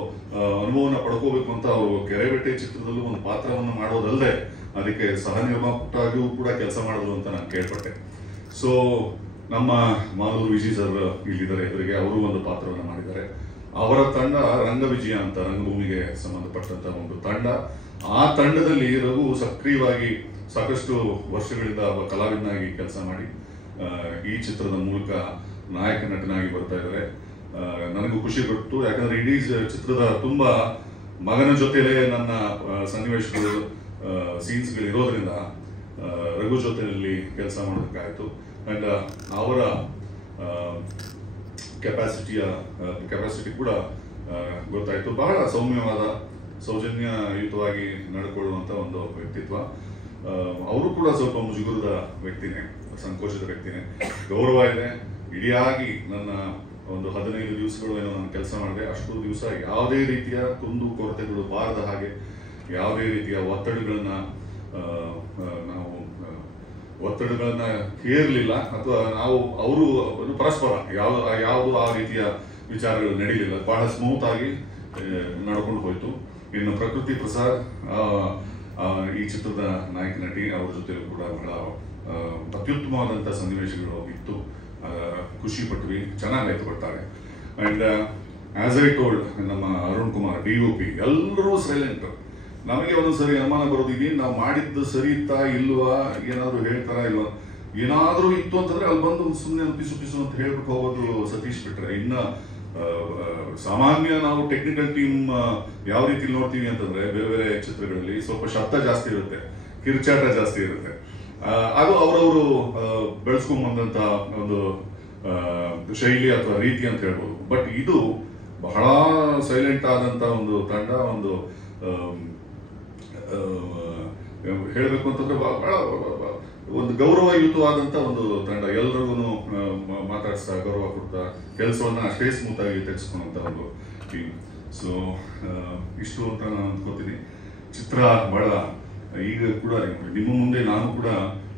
ಅನುಭವನ ಪಡ್ಕೋಬೇಕು ಅಂತ ಅವರು ಕೆರೆಬೆಟ್ಟೆ ಚಿತ್ರದಲ್ಲೂ ಒಂದು ಪಾತ್ರವನ್ನು ಮಾಡೋದಲ್ಲದೆ ಅದಕ್ಕೆ ಸಹ ನಿರ್ಮಾಪಕರಾಗಿಯೂ ಕೂಡ ಕೆಲಸ ಮಾಡಿದ್ರು ಅಂತ ನಾನು ಕೇಳ್ಪಟ್ಟೆ. ಸೊ ನಮ್ಮ ಮಾಲೂರು ವಿಜಯ್ ಸರ್ ಇಲ್ಲಿದ್ದಾರೆ ಎದುರಿಗೆ, ಅವರು ಒಂದು ಪಾತ್ರವನ್ನು ಮಾಡಿದ್ದಾರೆ. ಅವರ ತಂಡ ರಂಗವಿಜಯ ಅಂತ, ರಂಗಭೂಮಿಗೆ ಸಂಬಂಧಪಟ್ಟಂತ ಒಂದು ತಂಡ. ಆ ತಂಡದಲ್ಲಿ ರಘು ಸಕ್ರಿಯವಾಗಿ ಸಾಕಷ್ಟು ವರ್ಷಗಳಿಂದ ಒಬ್ಬ ಕಲಾವಿದನಾಗಿ ಕೆಲಸ ಮಾಡಿ ಈ ಚಿತ್ರದ ಮೂಲಕ ನಾಯಕ ನಟನಾಗಿ ಬರ್ತಾ ಇದ್ದಾರೆ. ನನಗೂ ಖುಷಿ ಕೊಟ್ಟು, ಯಾಕಂದ್ರೆ ಇಡೀ ಚಿತ್ರದ ತುಂಬಾ ಮಗನ ಜೊತೆಲೇ ನನ್ನ ಸನ್ನಿವೇಶಗಳು, ಸೀನ್ಸ್ಗಳು ಇರೋದ್ರಿಂದ ರಘು ಜೊತೆಯಲ್ಲಿ ಕೆಲಸ ಮಾಡೋದಕ್ಕಾಯ್ತು. ಅಂಡ್ ಅವರ ಕೆಪಾಸಿಟಿ ಕೂಡ ಗೊತ್ತಾಯ್ತು. ಬಹಳ ಸೌಮ್ಯವಾದ, ಸೌಜನ್ಯಯುತವಾಗಿ ನಡ್ಕೊಳ್ಳುವಂತ ಒಂದು ವ್ಯಕ್ತಿತ್ವ. ಅವರು ಕೂಡ ಸ್ವಲ್ಪ ಮುಜುಗುರದ ವ್ಯಕ್ತಿನೇ, ಸಂಕೋಚದ ವ್ಯಕ್ತಿನೇ. ಗೌರವ ಇದೆ. ಇಡಿಯಾಗಿ ನನ್ನ ಒಂದು 15 ದಿವಸಗಳು ಏನೋ ನಾನು ಕೆಲಸ ಮಾಡಿದೆ, ಅಷ್ಟು ದಿವಸ ಯಾವುದೇ ರೀತಿಯ ಕುಂದು ಕೊರತೆಗಳು ಬಾರದ ಹಾಗೆ, ಯಾವುದೇ ರೀತಿಯ ಒತ್ತಡಗಳನ್ನ ಹೇರಲಿಲ್ಲ, ಅಥವಾ ನಾವು ಅವರು ಪರಸ್ಪರ ಯಾವುದು ಆ ರೀತಿಯ ವಿಚಾರಗಳು ನಡೀಲಿಲ್ಲ. ಬಹಳ ಸ್ಮೂತ್ ಆಗಿ ನಡ್ಕೊಂಡು ಹೋಯ್ತು. ಇನ್ನು ಪ್ರಕೃತಿ ಪ್ರಸಾದ್ ಈ ಚಿತ್ರದ ನಾಯಕ ನಟಿ, ಅವ್ರ ಜೊತೆ ಕೂಡ ಬಹಳ ಅತ್ಯುತ್ತಮವಾದಂಥ ಸನ್ನಿವೇಶಗಳು ಇತ್ತು. ಖುಷಿ ಪಟ್ವಿ, ಚೆನ್ನಾಗಾಯ್ತು ಬರ್ತಾರೆ. ಅಂಡ್ ಆಸ್ ಐ ಟೋಲ್ಡ್, ನಮ್ಮ ಅರುಣ್ ಕುಮಾರ್ DOP ಎಲ್ಲರೂ ಸೈಲೆಂಟ್. ನಮಗೆ ಒಂದೊಂದ್ಸರಿ ಅನುಮಾನ ಬರೋದು, ನಾವು ಮಾಡಿದ್ದು ಸರಿ ಇತ್ತಾ ಇಲ್ವಾ, ಏನಾದ್ರು ಹೇಳ್ತಾರಾ ಇಲ್ವಾ, ಏನಾದ್ರೂ ಇತ್ತು ಅಂತಂದ್ರೆ ಅಲ್ಲಿ ಬಂದು ಸುಮ್ಮನೆ ಪಿಸು ಪಿಸು ಅಂತ ಹೇಳ್ಬಿಟ್ಟು ಹೋಗೋದು ಸತೀಶ್ ಬಿಟ್ರೆ. ಇನ್ನ ಸಾಮಾನ್ಯ ನಾವು ಟೆಕ್ನಿಕಲ್ ಟೀಮ್ ಯಾವ ರೀತಿ ನೋಡ್ತೀವಿ ಅಂತಂದ್ರೆ ಬೇರೆ ಬೇರೆ ಚಿತ್ರಗಳಲ್ಲಿ ಸ್ವಲ್ಪ ಶಬ್ದ ಜಾಸ್ತಿ ಇರುತ್ತೆ, ಕಿರುಚಾಟ ಜಾಸ್ತಿ ಇರುತ್ತೆ. ಅದು ಅವರವರು ಬೆಳೆಸ್ಕೊಂಡ್ ಬಂದಂತ ಒಂದು ಶೈಲಿ ಅಥವಾ ರೀತಿ ಅಂತ ಹೇಳ್ಬೋದು. ಬಟ್ ಇದು ಬಹಳ ಸೈಲೆಂಟ್ ಆದಂತ ಒಂದು ತಂಡ, ಒಂದು ಹೇಳಬೇಕು ಅಂತಂದ್ರೆ ಬಹಳ ಒಂದು ಗೌರವಯುತವಾದಂತ ಒಂದು ತಂಡ, ಎಲ್ರಿಗೂ ಮಾತಾಡಿಸ್ತಾ ಗೌರವ ಕೊಡ್ತಾ ಕೆಲಸವನ್ನ ಅಷ್ಟೇ ಸ್ಮೂತ್ ಆಗಿ ತೆಗೆಸ್ಕೊಂಡಂತ ಒಂದು ಟೀಮ್. ಸೊ ಇಷ್ಟು ಅಂತ ನಾನು ಅಂದ್ಕೋತೀನಿ. ಚಿತ್ರ ಬಹಳ ಈಗ ಕೂಡ ನಿಮ್ಮ ಮುಂದೆ ನಾನು ಕೂಡ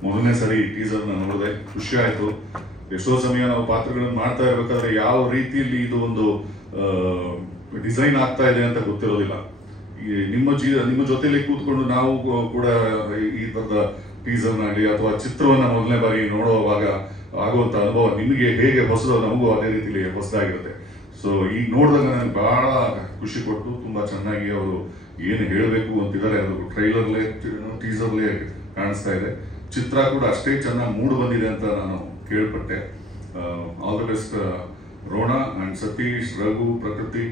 ಮೊದಲನೇ ಸರಿ ಟೀಸರ್ನ ನೋಡಿದೆ, ಖುಷಿ ಆಯ್ತು. ಎಷ್ಟೋ ಸಮಯ ನಾವು ಪಾತ್ರಗಳನ್ನು ಮಾಡ್ತಾ ಇರ್ಬೇಕಾದ್ರೆ ಯಾವ ರೀತಿಯಲ್ಲಿ ಇದು ಒಂದು ಡಿಸೈನ್ ಆಗ್ತಾ ಇದೆ ಅಂತ ಗೊತ್ತಿರೋದಿಲ್ಲ. ನಿಮ್ಮ ಜೊತೆಲಿ ಕೂತ್ಕೊಂಡು ನಾವು ಕೂಡ ಈ ತರದ ಟೀಸರ್ನಾಗಲಿ ಅಥವಾ ಚಿತ್ರವನ್ನ ಮೊದಲನೇ ಬಾರಿ ನೋಡುವಾಗ ಆಗುವಂತ ಅನುಭವ ನಿಮಗೆ ಹೇಗೆ ಹೊಸದು, ನಮಗೂ ಅದೇ ರೀತಿಲಿ ಹೊಸದಾಗಿರುತ್ತೆ. ಸೊ ಈಗ ನೋಡಿದಾಗ ನನಗೆ ಬಹಳ ಖುಷಿ ಕೊಟ್ಟು ತುಂಬಾ ಚೆನ್ನಾಗಿ ಅವರು ಏನು ಹೇಳಬೇಕು ಅಂತಿದ್ದಾರೆ ಅದು ಟ್ರೈಲರ್ಲೇ ಟೀಸರ್ಲೇ ಕಾಣಿಸ್ತಾ ಇದೆ. ಚಿತ್ರ ಕೂಡ ಅಷ್ಟೇ ಚೆನ್ನಾಗಿ ಮೂಡ್ ಬಂದಿದೆ ಅಂತ ನಾನು ಕೇಳ್ಪಟ್ಟೆ. All the best Rona and Satish, Raghu, Prakruthi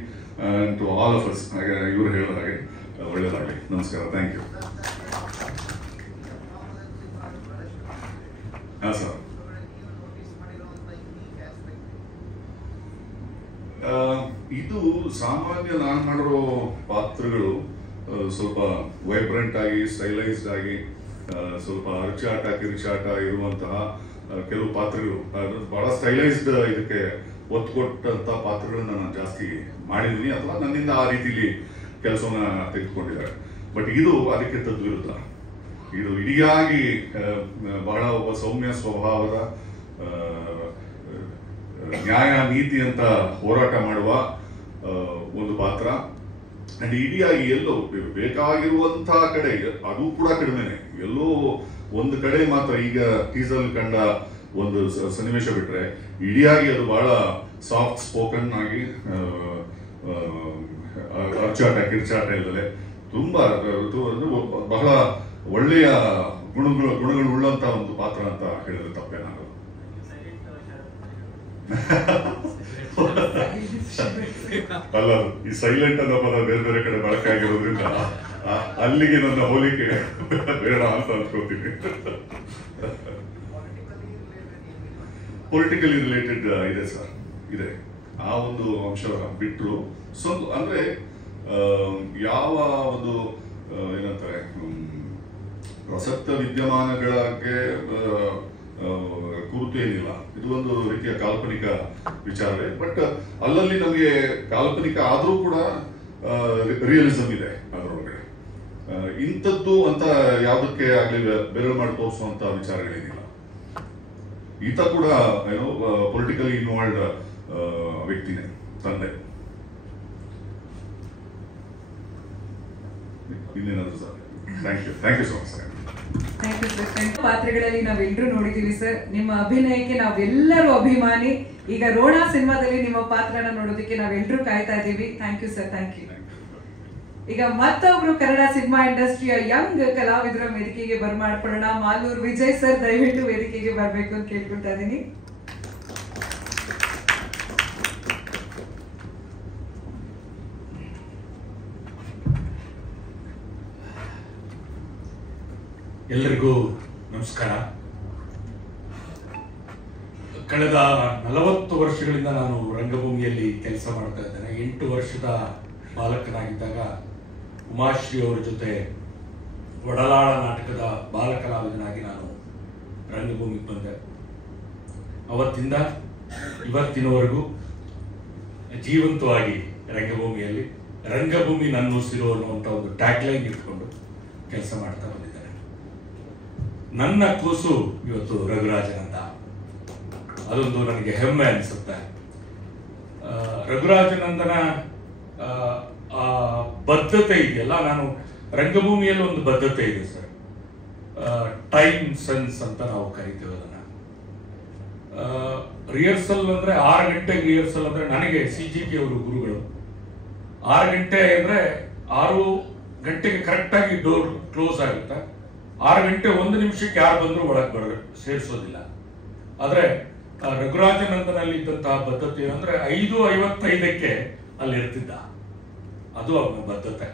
and to all of us. ಹಾಗೆ ಇವರು ಹೇಳಿದ ಹಾಗೆ ಒಳ್ಳೆಯದಾಗಲಿ. ನಮಸ್ಕಾರ, ಥ್ಯಾಂಕ್ ಯು. ಹಾಂ ಸರ್, ಇದು ಸಾಮಾನ್ಯ ನಾನು ಮಾಡಿರೋ ಪಾತ್ರಗಳು ಸ್ವಲ್ಪ ವೈಬ್ರೆಂಟ್ ಆಗಿ ಸ್ಟೈಲೈಸ್ಡ್ ಆಗಿ ಸ್ವಲ್ಪ ಅರಚಾಟ ಕಿರುಚಾಟ ಇರುವಂತಹ ಕೆಲವು ಪಾತ್ರಗಳು, ಬಹಳ ಸ್ಟೈಲೈಸ್ಡ್ ಇದಕ್ಕೆ ಒತ್ತು ಕೊಟ್ಟಂತ ಪಾತ್ರಗಳನ್ನ ನಾನು ಜಾಸ್ತಿ ಮಾಡಿದ್ದೀನಿ ಅಥವಾ ನನ್ನಿಂದ ಆ ರೀತಿಲಿ ಕೆಲಸವನ್ನ ತೆಗೆದುಕೊಂಡಿದ್ದಾರೆ. ಬಟ್ ಇದು ಅದಕ್ಕೆ ತದ್ವಿರುದ್ಧ. ಇದು ಇಡಿಯಾಗಿ ಬಹಳ ಒಬ್ಬ ಸೌಮ್ಯ ಸ್ವಭಾವದ ನ್ಯಾಯ ನೀತಿ ಅಂತ ಹೋರಾಟ ಮಾಡುವ ಒಂದು ಪಾತ್ರ. ಅಂಡ್ ಇಡಿಯಾಗಿ ಎಲ್ಲೋ ಬೇಕಾಗಿರುವಂತಹ ಕಡೆ ಅದು ಕೂಡ ಕಡಿಮೆನೆ, ಎಲ್ಲೋ ಒಂದು ಕಡೆ ಮಾತ್ರ ಈಗ ಟೀಸರ್ ಕಂಡ ಒಂದು ಸನ್ನಿವೇಶ ಬಿಟ್ರೆ ಇಡಿಯಾಗಿ ಅದು ಬಹಳ ಸಾಫ್ಟ್ ಸ್ಪೋಕನ್ ಆಗಿ ಅರ್ಚಾಟ ಕಿರ್ಚಾಟ ಇಲ್ಲದೆ ತುಂಬಾ ಬಹಳ ಒಳ್ಳೆಯ ಗುಣಗಳು ಉಳ್ಳಂತ ಒಂದು ಪಾತ್ರ ಅಂತ ಹೇಳಿದ್ರೆ ತಪ್ಪೇನಾಗಲ್ಲ. ಅಲ್ಲ, ಈ ಸೈಲೆಂಟ್ ಅನ್ನೋ ಪದ ಬೇರೆ ಬೇರೆ ಕಡೆ ಬಳಕೆ ಆಗಿರೋದ್ರಿಂದ ಅಲ್ಲಿಗೆ ನನ್ನ ಹೋಲಿಕೆ ಬೇಡ ಅಂತ ಅನ್ಕೋತೀನಿ. ಪೊಲಿಟಿಕಲಿ ರಿಲೇಟೆಡ್ ಇದೆ ಸರ್, ಇದೆ. ಆ ಒಂದು ಅಂಶ ಬಿಟ್ಟರು ಸ್ವಲ್ಪ ಅಂದ್ರೆ ಯಾವ ಒಂದು ಏನಂತಾರೆ ಪ್ರಸಕ್ತ ವಿದ್ಯಮಾನಗಳಿಗೆ ಕುರಿತು ಏನಿಲ್ಲ. ಇದು ಒಂದು ರೀತಿಯ ಕಾಲ್ಪನಿಕ ವಿಚಾರವೇ, ಬಟ್ ಅಲ್ಲಲ್ಲಿ ನಮಗೆ ಕಾಲ್ಪನಿಕ ಆದ್ರೂ ಕೂಡ ರಿಯಲಿಸಮ್ ಇದೆ ಅದರೊಳಗಡೆ. ಇಂಥದ್ದು ಅಂತ ಯಾವುದಕ್ಕೆ ಆಗ್ಲಿ ಬೆರಳು ಮಾಡಿ ತೋರಿಸುವಂತ ವಿಚಾರಗಳೇನಿಲ್ಲ. ಈತ ಕೂಡ ಏನೋ ಪೊಲಿಟಿಕಲಿ ಇನ್ವಾಲ್ವ್ಡ್ ವ್ಯಕ್ತಿನೇ, ತಂದೆ. ಇನ್ನೇನಾದ್ರು sir? Thank you so much sir. Thank you sir. ಪಾತ್ರಗಳಲ್ಲಿ ನಾವೆಲ್ಲರೂ ನೋಡಿದೀವಿ ಸರ್, ನಿಮ್ಮ ಅಭಿನಯಕ್ಕೆ ನಾವೆಲ್ಲರೂ ಅಭಿಮಾನಿ. ಈಗ ರೋಣ ಸಿನಿಮಾದಲ್ಲಿ ನಿಮ್ಮ ಪಾತ್ರನ ನೋಡೋದಕ್ಕೆ ನಾವೆಲ್ಲರೂ ಕಾಯ್ತಾ ಇದ್ದೀವಿ. Thank you sir, thank you. ಈಗ ಮತ್ತೊಬ್ರು ಕನ್ನಡ ಸಿನಿಮಾ ಇಂಡಸ್ಟ್ರಿಯ ಯಂಗ್ ಕಲಾವಿದರ ವೇದಿಕೆಗೆ ಬರ್ಮಾಡ್ಕೊಳ್ಳೋಣ. ಮಾಲೂರ್ ವಿಜಯ್ ಸರ್ ದಯವಿಟ್ಟು ವೇದಿಕೆಗೆ ಬರಬೇಕು ಅಂತ ಕೇಳ್ಕೊಳ್ತಾ ಇದ್ದೀನಿ. ಎಲ್ಲರಿಗೂ ನಮಸ್ಕಾರ. ಕಳೆದ 40 ವರ್ಷಗಳಿಂದ ನಾನು ರಂಗಭೂಮಿಯಲ್ಲಿ ಕೆಲಸ ಮಾಡ್ತಾ ಇದ್ದೇನೆ. 8 ವರ್ಷದ ಬಾಲಕನಾಗಿದ್ದಾಗ ಉಮಾಶ್ರೀ ಅವರ ಜೊತೆ ಒಡಲಾಳ ನಾಟಕದ ಬಾಲಕಲಾವಿದನಾಗಿ ನಾನು ರಂಗಭೂಮಿಗೆ ಬಂದೆ. ಅವತ್ತಿಂದ ಇವತ್ತಿನವರೆಗೂ ಜೀವಂತವಾಗಿ ರಂಗಭೂಮಿಯಲ್ಲಿ ರಂಗಭೂಮಿ ನನ್ನ ಉಸಿರು ಅನ್ನುವಂಥ ಒಂದು ಟ್ಯಾಗ್ಲೈನ್ ಇಟ್ಕೊಂಡು ಕೆಲಸ ಮಾಡ್ತಾ ಬಂದಿದ್ದೇನೆ. ನನ್ನ ಕೂಸು ಇವತ್ತು ರಘುರಾಜನ್ ಅಂತ, ಅದೊಂದು ನನಗೆ ಹೆಮ್ಮೆ ಅನಿಸುತ್ತೆ. ರಘುರಾಜನಂದನ ಬದ್ಧತೆ ಇದೆಯಲ್ಲ, ನಾನು ರಂಗಭೂಮಿಯಲ್ಲಿ ಒಂದು ಬದ್ಧತೆ ಇದೆ ಸರ್. ಟೈಮ್ ಸೆನ್ಸ್ ಅಂತ ನಾವು ಕರಿತೀವಿ ಅದನ್ನ. ರಿಹರ್ಸಲ್ ಅಂದ್ರೆ 6 ಗಂಟೆಗೆ ರಿಹರ್ಸಲ್ ಅಂದ್ರೆ ನನಗೆ CGP ಅವರು ಗುರುಗಳು. 6 ಗಂಟೆ ಅಂದ್ರೆ 6 ಗಂಟೆಗೆ ಕರೆಕ್ಟ್ ಆಗಿ ಡೋರ್ ಕ್ಲೋಸ್ ಆಗುತ್ತೆ. 6 ಗಂಟೆ 1 ನಿಮಿಷಕ್ಕೆ ಯಾರು ಬಂದ್ರು ಒಳಗೆ ಸೇರಿಸೋದಿಲ್ಲ. ಆದ್ರೆ ರಘುರಾಜನಂದನಲ್ಲಿ ಇದ್ದಂತಹ ಬದ್ಧತೆ ಏನಂದ್ರೆ 5:55ಕ್ಕೆ ಅಲ್ಲಿ ಇರ್ತಿದ್ದ. ಅದು ಅವನ ಬದ್ಧತೆ.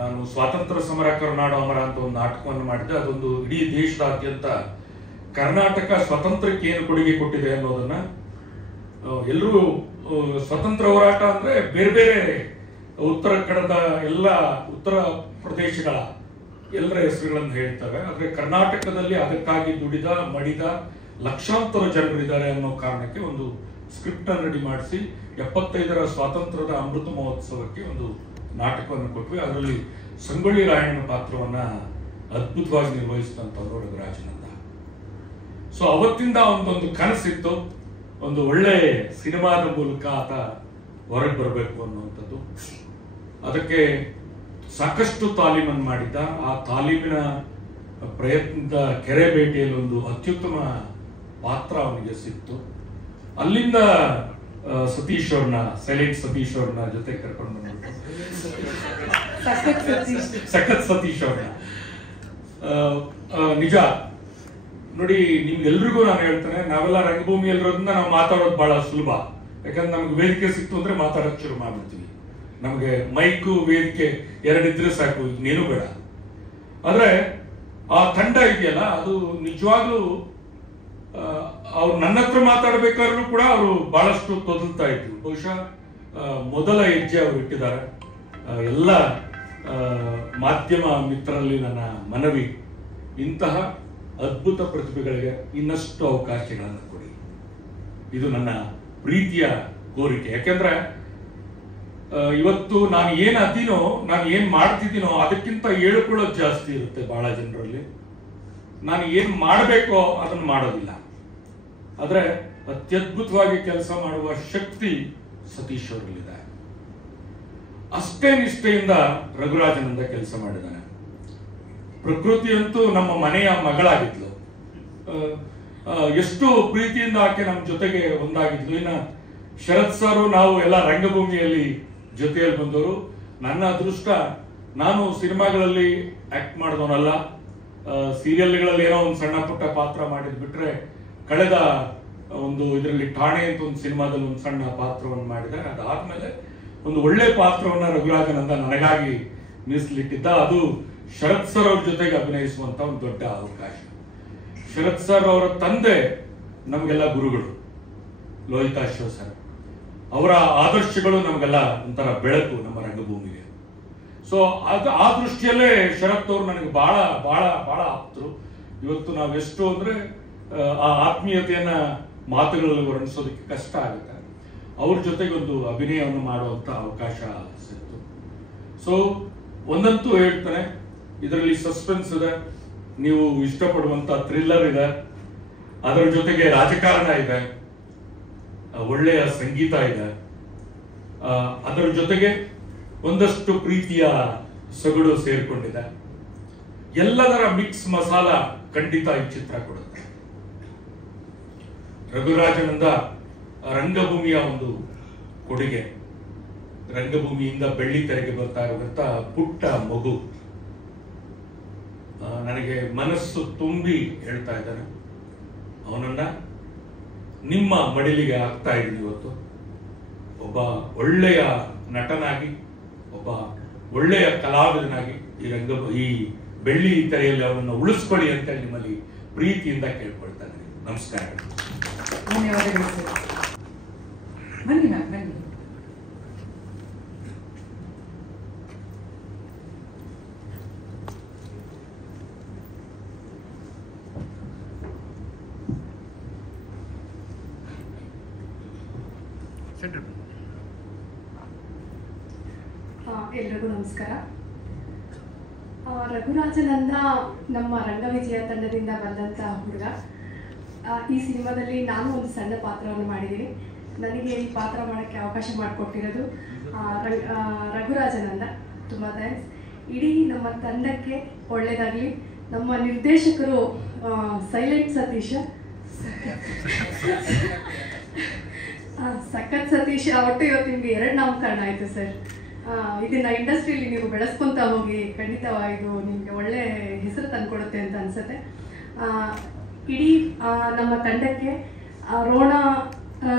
ನಾನು ಸ್ವಾತಂತ್ರ್ಯ ಸಮರ ಕರುನಾಡು ಅಮರ ಅಂತ ಒಂದು ನಾಟಕವನ್ನು ಮಾಡಿದ್ದೆ. ಅದೊಂದು ಇಡೀ ದೇಶದಾದ್ಯಂತ ಕರ್ನಾಟಕ ಸ್ವಾತಂತ್ರ್ಯಕ್ಕೆ ಏನು ಕೊಡುಗೆ ಕೊಟ್ಟಿದೆ ಅನ್ನೋದನ್ನ ಎಲ್ಲರೂ, ಸ್ವತಂತ್ರ ಹೋರಾಟ ಅಂದ್ರೆ ಬೇರೆ ಬೇರೆ ಉತ್ತರ ಕನ್ನಡದ ಎಲ್ಲ ಉತ್ತರ ಪ್ರದೇಶಗಳ ಎಲ್ಲರ ಹೆಸರುಗಳನ್ನು ಹೇಳ್ತವೆ. ಆದ್ರೆ ಕರ್ನಾಟಕದಲ್ಲಿ ಅದಕ್ಕಾಗಿ ದುಡಿದ ಮಡಿದ ಲಕ್ಷಾಂತರ ಜನರಿದ್ದಾರೆ ಅನ್ನೋ ಕಾರಣಕ್ಕೆ ಒಂದು ಸ್ಕ್ರಿಪ್ಟ್ ಅನ್ನು ರೆಡಿ ಮಾಡಿಸಿ 75ರ ಸ್ವಾತಂತ್ರ್ಯದ ಅಮೃತ ಮಹೋತ್ಸವಕ್ಕೆ ಒಂದು ನಾಟಕವನ್ನು ಕೊಟ್ವಿ. ಅದರಲ್ಲಿ ಸಂಗೊಳ್ಳಿ ರಾಯಣ್ಣನ ಪಾತ್ರವನ್ನ ಅದ್ಭುತವಾಗಿ ನಿರ್ವಹಿಸಿದಂಥವ್ರು ರಘುರಾಜನಂದ. ಸೊ ಅವತ್ತಿಂದ ಒಂದೊಂದು ಕನಸಿತ್ತು, ಒಂದು ಒಳ್ಳೆ ಸಿನಿಮಾದ ಮೂಲಕ ಆತ ಹೊರಗೆ ಬರಬೇಕು ಅನ್ನುವಂಥದ್ದು. ಅದಕ್ಕೆ ಸಾಕಷ್ಟು ತಾಲೀಮನ್ನು ಮಾಡಿದ್ದ. ಆ ತಾಲೀಮಿನ ಪ್ರಯತ್ನದ ಕೆರೆ ಬೇಟೆಯಲ್ಲಿ ಒಂದು ಅತ್ಯುತ್ತಮ ಪಾತ್ರ ಅವನಿಗೆ ಸಿಕ್ತು. ಅಲ್ಲಿಂದ ಸತೀಶ್ ಅವ್ರನ್ನ, ಸೈಲೆಂಟ್ ಸತೀಶ್ ಅವ್ರನ್ನ ಜೊತೆ ಕರ್ಕೊಂಡು ಬಂದ್ಬಿಟ್ಟು ಸಖತ್ ಸತೀಶ್ ಅವ್ರನ್ನ. ನಿಜ ನೋಡಿ, ನಿಮ್ಗೆಲ್ರಿಗೂ ನಾನು ಹೇಳ್ತೇನೆ, ನಾವೆಲ್ಲ ರಂಗಭೂಮಿಯಲ್ಲಿರೋದ್ರಿಂದ ನಾವು ಮಾತಾಡೋದು ಬಹಳ ಸುಲಭ. ಯಾಕಂದ್ರೆ ನಮ್ಗೆ ವೇದಿಕೆ ಸಿಕ್ತು ಅಂದ್ರೆ ಮಾತಾಡೋಕೆ ಶುರು ಮಾಡ್ಬಿಡ್ತೀವಿ. ನಮಗೆ ಮೈಕು ವೇದಿಕೆ ಎರಡಿದ್ರೆ ಸಾಕು, ಇನ್ನೇನು ಬೇಡ. ಆದ್ರೆ ಆ ತಂಡ ಇದೆಯಲ್ಲ, ಅದು ನಿಜವಾಗ್ಲೂ ಅವ್ರು ನನ್ನ ಹತ್ರ ಮಾತಾಡ್ಬೇಕಾದ್ರೂ ಕೂಡ ಅವರು ಬಹಳಷ್ಟು ತೊದಲ್ತಾ ಇದ್ರು. ಬಹುಶಃ ಮೊದಲ ಹೆಜ್ಜೆ ಅವರು ಇಟ್ಟಿದ್ದಾರೆ. ಎಲ್ಲ ಮಾಧ್ಯಮ ಮಿತ್ರರಲ್ಲಿ ನನ್ನ ಮನವಿ, ಇಂತಹ ಅದ್ಭುತ ಪ್ರತಿಭೆಗಳಿಗೆ ಇನ್ನಷ್ಟು ಅವಕಾಶಗಳನ್ನು ಕೊಡಿ. ಇದು ನನ್ನ ಪ್ರೀತಿಯ ಕೋರಿಕೆ. ಯಾಕೆಂದ್ರೆ ಇವತ್ತು ನಾನು ಏನ್ ಅದೀನೋ, ನಾನು ಏನ್ ಮಾಡ್ತಿದ್ದೀನೋ ಅದಕ್ಕಿಂತ ಹೇಳ್ಕೊಳ್ಳೋದು ಜಾಸ್ತಿ ಇರುತ್ತೆ ಬಹಳ ಜನರಲ್ಲಿ. ನಾನು ಏನ್ ಮಾಡಬೇಕೋ ಅದನ್ನು ಮಾಡೋದಿಲ್ಲ. ಆದ್ರೆ ಅತ್ಯದ್ಭುತವಾಗಿ ಕೆಲಸ ಮಾಡುವ ಶಕ್ತಿ ಸತೀಶ್ ಅವರಲ್ಲಿದೆ. ಅಷ್ಟೇ ನಿಷ್ಠೆಯಿಂದ ರಘುರಾಜನಂದ ಕೆಲಸ ಮಾಡಿದ್ದಾನೆ. ಪ್ರಕೃತಿಯಂತೂ ನಮ್ಮ ಮನೆಯ ಮಗಳಾಗಿದ್ಲು. ಎಷ್ಟು ಪ್ರೀತಿಯಿಂದ ಆಕೆ ನಮ್ಮ ಜೊತೆಗೆ ಒಂದಾಗಿದ್ಲು. ಇನ್ನು ಶರತ್ ಸಾರು, ನಾವು ಎಲ್ಲ ರಂಗಭೂಮಿಯಲ್ಲಿ ಜೊತೆಯಲ್ಲಿ ಬಂದವರು. ನನ್ನ ಅದೃಷ್ಟ, ನಾನು ಸಿನಿಮಾಗಳಲ್ಲಿ ಆಕ್ಟ್ ಮಾಡಿದವನಲ್ಲ, ಸೀರಿಯಲ್ಗಳಲ್ಲಿ ಏನೋ ಒಂದು ಸಣ್ಣ ಪುಟ್ಟ ಪಾತ್ರ ಮಾಡಿದ್ ಬಿಟ್ರೆ, ಕಳೆದ ಒಂದು ಇದರಲ್ಲಿ ಠಾಣೆ ಅಂತ ಒಂದು ಸಿನಿಮಾದಲ್ಲಿ ಒಂದು ಸಣ್ಣ ಪಾತ್ರವನ್ನು ಮಾಡಿದೆ. ಅದಾದ್ಮೇಲೆ ಒಂದು ಒಳ್ಳೆ ಪಾತ್ರವನ್ನ ರಘುರಾಜನಂದ ನನಗಾಗಿ ಮೀಸಲಿಟ್ಟಿದ್ದ. ಅದು ಶರತ್ ಸರ್ ಅವ್ರ ಜೊತೆಗೆ ಅಭಿನಯಿಸುವಂತ ಒಂದು ದೊಡ್ಡ ಅವಕಾಶ. ಶರತ್ ಸರ್ ಅವರ ತಂದೆ ನಮಗೆಲ್ಲ ಗುರುಗಳು, ಲೋಹಿತಾಶ್ವ ಸರ್. ಅವರ ಆದರ್ಶಗಳು ನಮಗೆಲ್ಲ ಒಂಥರ ಬೆಳಕು ನಮ್ಮ ರಂಗಭೂಮಿಗೆ. ಸೊ ಆ ದೃಷ್ಟಿಯಲ್ಲೇ ಶರತ್ ಅವರು ನನಗೆ ಬಹಳ ಬಹಳ ಬಹಳ ಆಪ್ತರು. ಇವತ್ತು ನಾವೆಷ್ಟು ಅಂದ್ರೆ ಆ ಆತ್ಮೀಯತೆಯನ್ನ ಮಾತುಗಳಲ್ಲಿ ವರ್ಣಿಸೋದಕ್ಕೆ ಕಷ್ಟ ಆಗುತ್ತೆ. ಅವ್ರ ಜೊತೆಗೆ ಒಂದು ಅಭಿನಯವನ್ನು ಮಾಡುವಂತ ಅವಕಾಶ ಸಿಕ್ತು. ಸೊ ಒಂದಂತೂ ಹೇಳ್ತಾನೆ, ಇದರಲ್ಲಿ ಸಸ್ಪೆನ್ಸ್ ಇದೆ, ನೀವು ಇಷ್ಟಪಡುವಂತ ಥ್ರಿಲ್ಲರ್ ಇದೆ, ಅದರ ಜೊತೆಗೆ ರಾಜಕಾರಣ ಇದೆ, ಒಳ್ಳೆಯ ಸಂಗೀತ ಇದೆ, ಅದರ ಜೊತೆಗೆ ಒಂದಷ್ಟು ಪ್ರೀತಿಯ ಸೊಗಡು ಸೇರಿಕೊಂಡಿದೆ. ಎಲ್ಲದರ ಮಿಕ್ಸ್ ಮಸಾಲ ಖಂಡಿತ ಈ ಚಿತ್ರ ಕೊಡುತ್ತೆ. ರಘುರಾಜನಂದ ರಂಗಭೂಮಿಯ ಒಂದು ಕೊಡುಗೆ. ರಂಗಭೂಮಿಯಿಂದ ಬೆಳ್ಳಿ ತೆರೆಗೆ ಬರ್ತಾ ಇರುವಂತ ಪುಟ್ಟ ಮಗು ನನಗೆ ಮನಸ್ಸು ತುಂಬಿ ಹೇಳ್ತಾ ಇದ್ದಾನೆ, ಅವನನ್ನ ನಿಮ್ಮ ಮಡಿಲಿಗೆ ಹಾಕ್ತಾ ಇದ್ದೀನಿ ಇವತ್ತು. ಒಬ್ಬ ಒಳ್ಳೆಯ ನಟನಾಗಿ, ಒಬ್ಬ ಒಳ್ಳೆಯ ಕಲಾವಿದನಾಗಿ ಈ ಬೆಳ್ಳಿ ತೆರೆಯಲ್ಲಿ ಅವನನ್ನು ಉಳಿಸ್ಕೊಳ್ಳಿ ಅಂತ ನಿಮ್ಮಲ್ಲಿ ಪ್ರೀತಿಯಿಂದ ಕೇಳ್ಕೊಳ್ತಾ ಇದ್ದೀನಿ. ನಮಸ್ಕಾರ. ಧನ್ಯವಾದಗಳು ಸರ್. ಬನ್ನಿ ಮ್ಯಾಮ್, ಬನ್ನಿ. ಎಲ್ರಿಗೂ ನಮಸ್ಕಾರ. ರಘುರಾಜನಂದ ನಮ್ಮ ರಂಗವಿಜಯ ತಂಡದಿಂದ ಬಂದಂಥ ಹುಡುಗ. ಈ ಸಿನಿಮಾದಲ್ಲಿ ನಾನು ಒಂದು ಸಣ್ಣ ಪಾತ್ರವನ್ನು ಮಾಡಿದ್ದೀನಿ. ನನಗೆ ಈ ಪಾತ್ರ ಮಾಡೋಕ್ಕೆ ಅವಕಾಶ ಮಾಡಿಕೊಟ್ಟಿರೋದು ರಘುರಾಜನಂದ. ತುಂಬ ಥ್ಯಾಂಕ್ಸ್. ಇಡೀ ನಮ್ಮ ತಂಡಕ್ಕೆ ಒಳ್ಳೆಯದಾಗಲಿ. ನಮ್ಮ ನಿರ್ದೇಶಕರು ಸೈಲೆಂಟ್ ಸತೀಶ, ಸಖತ್ ಸತೀಶ್ ಒಟ್ಟು ಇವತ್ತು ನಿಮಗೆ 2 ನಾಮಕರಣ ಆಯಿತು ಸರ್. ಇದನ್ನ ಇಂಡಸ್ಟ್ರಿಯಲ್ಲಿ ನೀವು ಬೆಳೆಸ್ಕೊಂತ ಹೋಗಿ, ಖಂಡಿತ ಇದು ನಿಮಗೆ ಒಳ್ಳೆ ಹೆಸರು ತಂದುಕೊಡುತ್ತೆ ಅಂತ ಅನ್ಸುತ್ತೆ. ಇಡೀ ನಮ್ಮ ತಂಡಕ್ಕೆ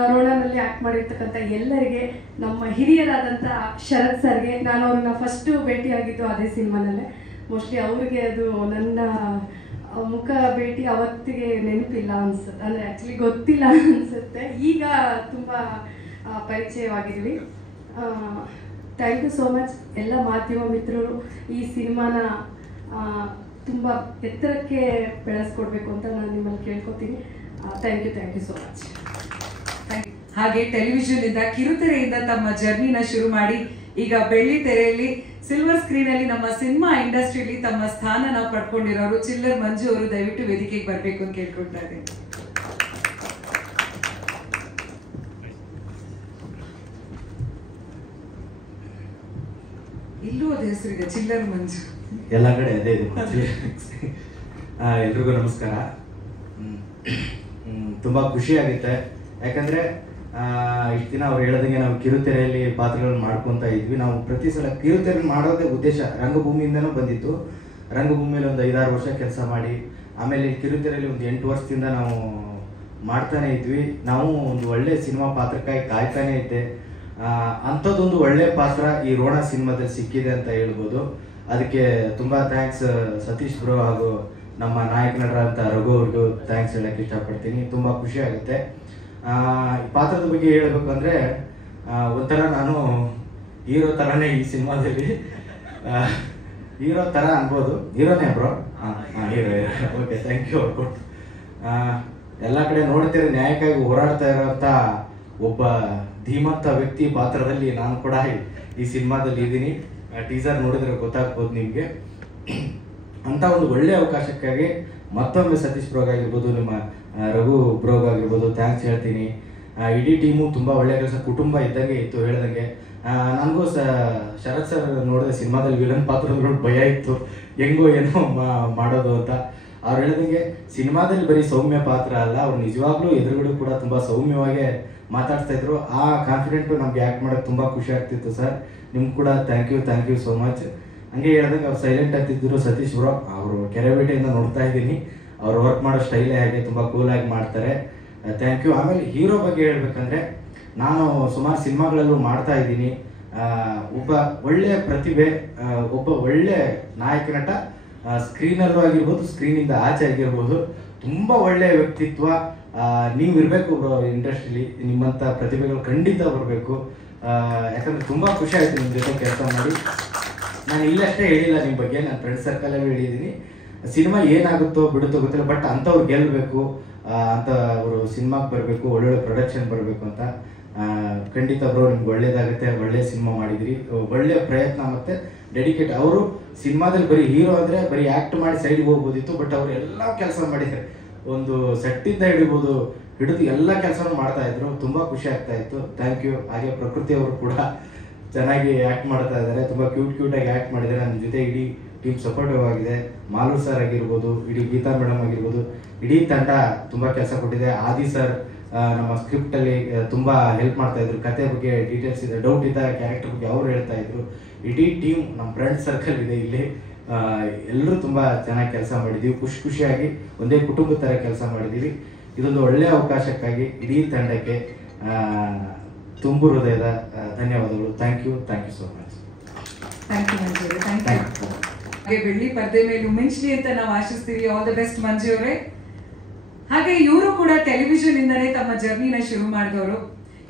ರೋಣನಲ್ಲಿ ಆ್ಯಕ್ಟ್ ಮಾಡಿರ್ತಕ್ಕಂಥ ಎಲ್ಲರಿಗೆ, ನಮ್ಮ ಹಿರಿಯರಾದಂಥ ಶರತ್ ಸರ್ಗೆ, ನಾನು ಅವ್ರನ್ನ ಫಸ್ಟು ಭೇಟಿಯಾಗಿದ್ದು ಅದೇ ಸಿನಿಮಾನಲ್ಲೇ. ಮೋಸ್ಟ್ಲಿ ಅವ್ರಿಗೆ ಅದು ನನ್ನ ಮುಖ ಭೇಟಿ ಅವತ್ತಿಗೆ ನೆನಪಿಲ್ಲ ಅನ್ಸುತ್ತೆ, ಅಂದರೆ ಆ್ಯಕ್ಚುಲಿ ಗೊತ್ತಿಲ್ಲ ಅನಿಸುತ್ತೆ. ಈಗ ತುಂಬ ಪರಿಚಯವಾಗಿದ್ವಿ. ಥ್ಯಾಂಕ್ ಯು ಸೋ ಮಚ್ ಎಲ್ಲ ಮಾಧ್ಯಮ ಮಿತ್ರರು. ಈ ಸಿನಿಮಾನ ತುಂಬ ಎತ್ತರಕ್ಕೆ ಬೆಳೆಸ್ಕೊಡ್ಬೇಕು ಅಂತ ನಾನು ನಿಮ್ಮಲ್ಲಿ ಕೇಳ್ಕೊತೀನಿ. Thank you so much. ಹಾಗೆ ಟೆಲಿವಿಷನ್ ಇಂದ ಕಿರುತೆರೆಯಿಂದ ತಮ್ಮ ಜರ್ನಿನ ಶುರು ಮಾಡಿ ಈಗ ಬೆಳ್ಳಿ ತೆರೆಯಲ್ಲಿ ಸಿಲ್ವರ್ ಸ್ಕ್ರೀನ್ ಅಲ್ಲಿ ನಮ್ಮ ಸಿನಿಮಾ ಇಂಡಸ್ಟ್ರಿಯಲ್ಲಿ ತಮ್ಮ ಸ್ಥಾನನ ಪಡ್ಕೊಂಡಿರೋರು ಚಿಲ್ಲರ್ ಮಂಜು ಅವರು ದಯವಿಟ್ಟು ವೇದಿಕೆಗೆ ಬರಬೇಕು ಅಂತ ಕೇಳ್ಕೊಳ್ತಾ ಇದ್ದೀನಿ. ಇಲ್ಲೂ ಅದೇ ಹೆಸರಿದೆ, ಚಿಲ್ಲರ್ ಮಂಜು. ಎಲ್ಲ ಕಡೆ ಅದೇ ಇದೆ. ಎಲ್ರಿಗೂ ನಮಸ್ಕಾರ. ತುಂಬ ಖುಷಿ ಆಗುತ್ತೆ, ಯಾಕಂದರೆ ಇಷ್ಟು ದಿನ ಅವ್ರು ಹೇಳ್ದಂಗೆ ನಾವು ಕಿರುತೆರೆಯಲ್ಲಿ ಪಾತ್ರಗಳನ್ನ ಮಾಡ್ಕೊತಾ ಇದ್ವಿ. ನಾವು ಪ್ರತಿ ಸಲ ಕಿರುತೆರೆ ಮಾಡೋದೇ ಉದ್ದೇಶ ರಂಗಭೂಮಿಯಿಂದನೂ ಬಂದಿತ್ತು. ರಂಗಭೂಮಿಯಲ್ಲಿ ಒಂದು 5-6 ವರ್ಷ ಕೆಲಸ ಮಾಡಿ, ಆಮೇಲೆ ಕಿರುತೆರೆಯಲ್ಲಿ ಒಂದು 8 ವರ್ಷದಿಂದ ನಾವು ಮಾಡ್ತಾನೆ ಇದ್ವಿ. ನಾವು ಒಂದು ಒಳ್ಳೆ ಸಿನಿಮಾ ಪಾತ್ರಕ್ಕಾಗಿ ಕಾಯ್ತಾನೆ ಇದ್ದೆ. ಅಂಥದ್ದೊಂದು ಒಳ್ಳೆ ಪಾತ್ರ ಈ ರೋಣ ಸಿನಿಮಾದಲ್ಲಿ ಸಿಕ್ಕಿದೆ ಅಂತ ಹೇಳ್ಬೋದು. ಅದಕ್ಕೆ ತುಂಬ ಥ್ಯಾಂಕ್ಸ್ ಸತೀಶ್ ಬ್ರೋ ಹಾಗೂ ನಮ್ಮ ನಾಯಕ ನಟರಂತ ರಘು ಅವ್ರಿಗೂ ಥ್ಯಾಂಕ್ಸ್ ಹೇಳಕ್ಕೆ ಇಷ್ಟಪಡ್ತೀನಿ. ತುಂಬ ಖುಷಿ ಆಗುತ್ತೆ. ಈ ಪಾತ್ರದ ಬಗ್ಗೆ ಹೇಳಬೇಕಂದ್ರೆ ಒಂಥರ ನಾನು ಹೀರೋ ಥರನೇ ಈ ಸಿನಿಮಾದಲ್ಲಿ, ಹೀರೋ ಥರ ಅನ್ಬೋದು. ಹೀರೋನೇ bro? Hero. Okay, thank you. ಎಲ್ಲ ಕಡೆ ನೋಡ್ತೀರ ನ್ಯಾಯಕ್ಕಾಗಿ ಹೋರಾಡ್ತಾ ಇರೋಂಥ ಒಬ್ಬ ಧೀಮಂತ ವ್ಯಕ್ತಿ ಪಾತ್ರದಲ್ಲಿ ನಾನು ಕೂಡ ಈ ಸಿನಿಮಾದಲ್ಲಿ ಇದ್ದೀನಿ. ಟೀಸರ್ ನೋಡಿದ್ರೆ ಗೊತ್ತಾಗ್ಬೋದು ನಿಮಗೆ. ಅಂಥ ಒಂದು ಒಳ್ಳೆಯ ಅವಕಾಶಕ್ಕಾಗಿ ಮತ್ತೊಮ್ಮೆ ಸತೀಶ್ ಬ್ರೋಗಾಗಿರ್ಬೋದು, ನಿಮ್ಮ ರಘು ಬ್ರೋಗಾಗಿರ್ಬೋದು ಥ್ಯಾಂಕ್ಸ್ ಹೇಳ್ತೀನಿ. ಇಡೀ ಟೀಮು ತುಂಬ ಒಳ್ಳೆಯ ಕೆಲಸ, ಕುಟುಂಬ ಇದ್ದಂಗೆ ಇತ್ತು ಹೇಳ್ದಂಗೆ. ನನಗೂ ಶರತ್ ಸರ್ ನೋಡಿದ್ರೆ ಸಿನಿಮಾದಲ್ಲಿ ವಿಲನ್ ಪಾತ್ರಗಳು ಭಯ ಇತ್ತು, ಹೆಂಗೋ ಏನೋ ಮಾಡೋದು ಅಂತ. ಅವ್ರು ಹೇಳ್ದಂಗೆ ಸಿನಿಮಾದಲ್ಲಿ ಬರೀ ಸೌಮ್ಯ ಪಾತ್ರ ಅಲ್ಲ, ಅವ್ರು ನಿಜವಾಗ್ಲೂ ಎದುರುಗಡೆ ಕೂಡ ತುಂಬ ಸೌಮ್ಯವಾಗಿ ಮಾತಾಡ್ತಾ ಇದ್ರು. ಆ ಕಾನ್ಫಿಡೆಂಟು ನಮ್ಗೆ ಆ್ಯಕ್ಟ್ ಮಾಡೋಕ್ಕೆ ತುಂಬ ಖುಷಿ ಆಗ್ತಿತ್ತು ಸರ್. ನಿಮ್ಗೆ ಕೂಡ ಥ್ಯಾಂಕ್ ಯು ಸೋ ಮಚ್. ಹಂಗೆ ಹೇಳ್ದಂಗೆ ಅವ್ರು ಸೈಲೆಂಟ್ ಆಗ್ತಿದ್ರು ಸತೀಶ್ ಬ್ರೋ. ಅವರು ಕೆರೆಬೇಟೆಯಿಂದ ನೋಡ್ತಾ ಇದ್ದೀನಿ, ಅವ್ರು ವರ್ಕ್ ಮಾಡೋ ಸ್ಟೈಲೇ ಹಾಗೆ ತುಂಬ ಕೂಲಾಗಿ ಮಾಡ್ತಾರೆ. Thank you. ಆಮೇಲೆ ಹೀರೋ ಬಗ್ಗೆ ಹೇಳ್ಬೇಕಂದ್ರೆ, ನಾನು ಸುಮಾರು ಸಿನಿಮಾಗಳಲ್ಲೂ ಮಾಡ್ತಾ ಇದ್ದೀನಿ. ಒಬ್ಬ ಒಳ್ಳೆಯ ಪ್ರತಿಭೆ, ಒಬ್ಬ ಒಳ್ಳೆ ನಾಯಕ ನಟ, ಸ್ಕ್ರೀನಲ್ಲೂ ಆಗಿರ್ಬೋದು, ಸ್ಕ್ರೀನಿಂದ ಆಚೆ ಆಗಿರ್ಬೋದು, ತುಂಬ ಒಳ್ಳೆಯ ವ್ಯಕ್ತಿತ್ವ. ನೀವು ಇರಬೇಕು ಬ್ರೋ ಇಂಡಸ್ಟ್ರಿಲಿ, ನಿಮ್ಮಂಥ ಪ್ರತಿಭೆಗಳು ಖಂಡಿತ ಬರಬೇಕು. ಯಾಕಂದರೆ ತುಂಬ ಖುಷಿ ಆಯಿತು ನಿಮ್ಮ ಜೊತೆ ಕೆಲಸ ಮಾಡಿ. ನಾನು ಇಲ್ಲಷ್ಟೇ ಹೇಳಿಲ್ಲ ನಿಮ್ಮ ಬಗ್ಗೆ, ನನ್ನ ಫ್ರೆಂಡ್ ಸರ್ಕಲಲ್ಲೂ ಹೇಳಿದ್ದೀನಿ. ಸಿನಿಮಾ ಏನಾಗುತ್ತೋ ಬಿಡುತ್ತೋ ಗೊತ್ತಿಲ್ಲ, ಬಟ್ ಅಂಥವ್ರು ಗೆಲ್ಲಬೇಕು, ಅಂತ ಅವರು ಸಿನಿಮಾಗೆ ಬರಬೇಕು, ಒಳ್ಳೊಳ್ಳೆ ಪ್ರೊಡಕ್ಷನ್ ಬರಬೇಕು ಅಂತ. ಖಂಡಿತ ಬ್ರೋ, ನಿಮ್ಗೆ ಒಳ್ಳೇದಾಗುತ್ತೆ. ಒಳ್ಳೆ ಸಿನಿಮಾ ಮಾಡಿದಿರಿ, ಒಳ್ಳೆಯ ಪ್ರಯತ್ನ ಮತ್ತು ಡೆಡಿಕೇಟ್. ಅವರು ಸಿನಿಮಾದಲ್ಲಿ ಬರೀ ಹೀರೋ ಅಂದರೆ ಬರೀ ಆ್ಯಕ್ಟ್ ಮಾಡಿ ಸೈಡ್ಗೆ ಹೋಗ್ಬೋದಿತ್ತು, ಬಟ್ ಅವರು ಎಲ್ಲ ಕೆಲಸ ಮಾಡಿದ್ದಾರೆ. ಒಂದು ಸೆಟ್ಟಿಂದ ಹಿಡಿದು ಎಲ್ಲ ಕೆಲಸನೂ ಮಾಡ್ತಾಯಿದ್ರು. ತುಂಬ ಖುಷಿ ಆಗ್ತಾಯಿತ್ತು. Thank you. ಹಾಗೆ ಪ್ರಕೃತಿ ಅವರು ಕೂಡ ಚೆನ್ನಾಗಿ ಆ್ಯಕ್ಟ್ ಮಾಡ್ತಾ ಇದ್ದಾರೆ, ತುಂಬ ಕ್ಯೂಟಾಗಿ ಆ್ಯಕ್ಟ್ ಮಾಡಿದ್ದಾರೆ. ನನ್ನ ಜೊತೆ ಇಡೀ ಟೀಮ್ ಸಪೋರ್ಟಿವ್ ಆಗಿದೆ. ಮಾಲು ಸರ್ ಆಗಿರ್ಬೋದು, ಇಡೀ ಗೀತಾ ಮೇಡಮ್ ಆಗಿರ್ಬೋದು, ಇಡೀ ತಂಡ ತುಂಬ ಕೆಲಸ ಕೊಟ್ಟಿದೆ. ಆದಿ ಸರ್ ನಮ್ಮ ಸ್ಕ್ರಿಪ್ಟಲ್ಲಿ ತುಂಬ ಹೆಲ್ಪ್ ಮಾಡ್ತಾಯಿದ್ರು. ಕತೆ ಬಗ್ಗೆ ಡೀಟೇಲ್ಸ್ ಇದೆ, ಡೌಟ್ ಇದ್ದ ಕ್ಯಾರೆಕ್ಟರ್ ಬಗ್ಗೆ ಅವರು ಹೇಳ್ತಾಯಿದ್ರು. ಇಡೀ ಟೀಮ್ ನಮ್ಮ ಫ್ರೆಂಡ್ ಸರ್ಕಲ್ ಇದೆ ಇಲ್ಲಿ, ಎಲ್ಲರೂ ತುಂಬ ಚೆನ್ನಾಗಿ ಕೆಲಸ ಮಾಡಿದ್ದೀವಿ. ಖುಷಿಯಾಗಿ ಒಂದೇ ಕುಟುಂಬದ ಥರ ಕೆಲಸ ಮಾಡಿದ್ದೀವಿ. ಇದೊಂದು ಒಳ್ಳೆಯ ಅವಕಾಶಕ್ಕಾಗಿ ಇಡೀ ತಂಡಕ್ಕೆ ತುಂಬು ಹೃದಯದ ಧನ್ಯವಾದಗಳು. Thank you so much. Thank you Manju ಅವರೇ, ಥ್ಯಾಂಕ್ ಯು. ಹಾಗೆ ಬೆಳ್ಳಿ ಪರ್ದೆ ಮೇಲೆ ಮಿಂಚ್ಲಿ ಅಂತ ನಾವು ಆಶಿಸ್ತೀವಿ. ಆಲ್ ದ ಬೆಸ್ಟ್ ಮಂಜು ಅವರೇ. ಹಾಗೆ ಇವರು ಕೂಡ ಟೆಲಿವಿಷನ್ ಇಂದನೇ ತಮ್ಮ ಜರ್ನಿನ ಶುರು ಮಾಡಿದವರು.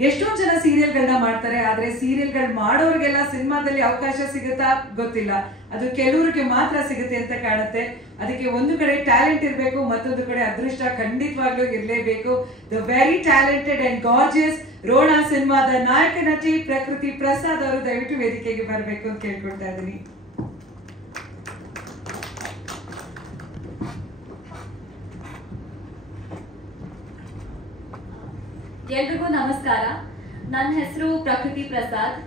ಎಷ್ಟೊಂದು ಜನ ಸೀರಿಯಲ್ಗಳನ್ನ ಮಾಡ್ತಾರೆ, ಆದ್ರೆ ಸೀರಿಯಲ್ಗಳು ಮಾಡೋರಿಗೆಲ್ಲ ಸಿನಿಮಾದಲ್ಲಿ ಅವಕಾಶ ಸಿಗುತ್ತಾ ಗೊತ್ತಿಲ್ಲ. ಅದು ಕೆಲವರಿಗೆ ಮಾತ್ರ ಸಿಗುತ್ತೆ ಅಂತ ಕಾಣುತ್ತೆ. ಅದಕ್ಕೆ ಒಂದು ಕಡೆ ಟ್ಯಾಲೆಂಟ್ ಇರಬೇಕು, ಮತ್ತೊಂದು ಕಡೆ ಅದೃಷ್ಟ ಖಂಡಿತವಾಗ್ಲೂ ಇರಲೇಬೇಕು. The very talented and gorgeous Rona ಸಿನಿಮಾದ ನಾಯಕ ನಟಿ ಪ್ರಕೃತಿ ಪ್ರಸಾದ್ ಅವರು ದಯವಿಟ್ಟು ವೇದಿಕೆಗೆ ಬರಬೇಕು ಅಂತ ಕೇಳ್ಕೊಳ್ತಾ ಇದ್ದೀನಿ. ಎಲ್ರಿಗೂ ನಮಸ್ಕಾರ. ನನ್ನ ಹೆಸರು ಪ್ರಕೃತಿ ಪ್ರಸಾದ್.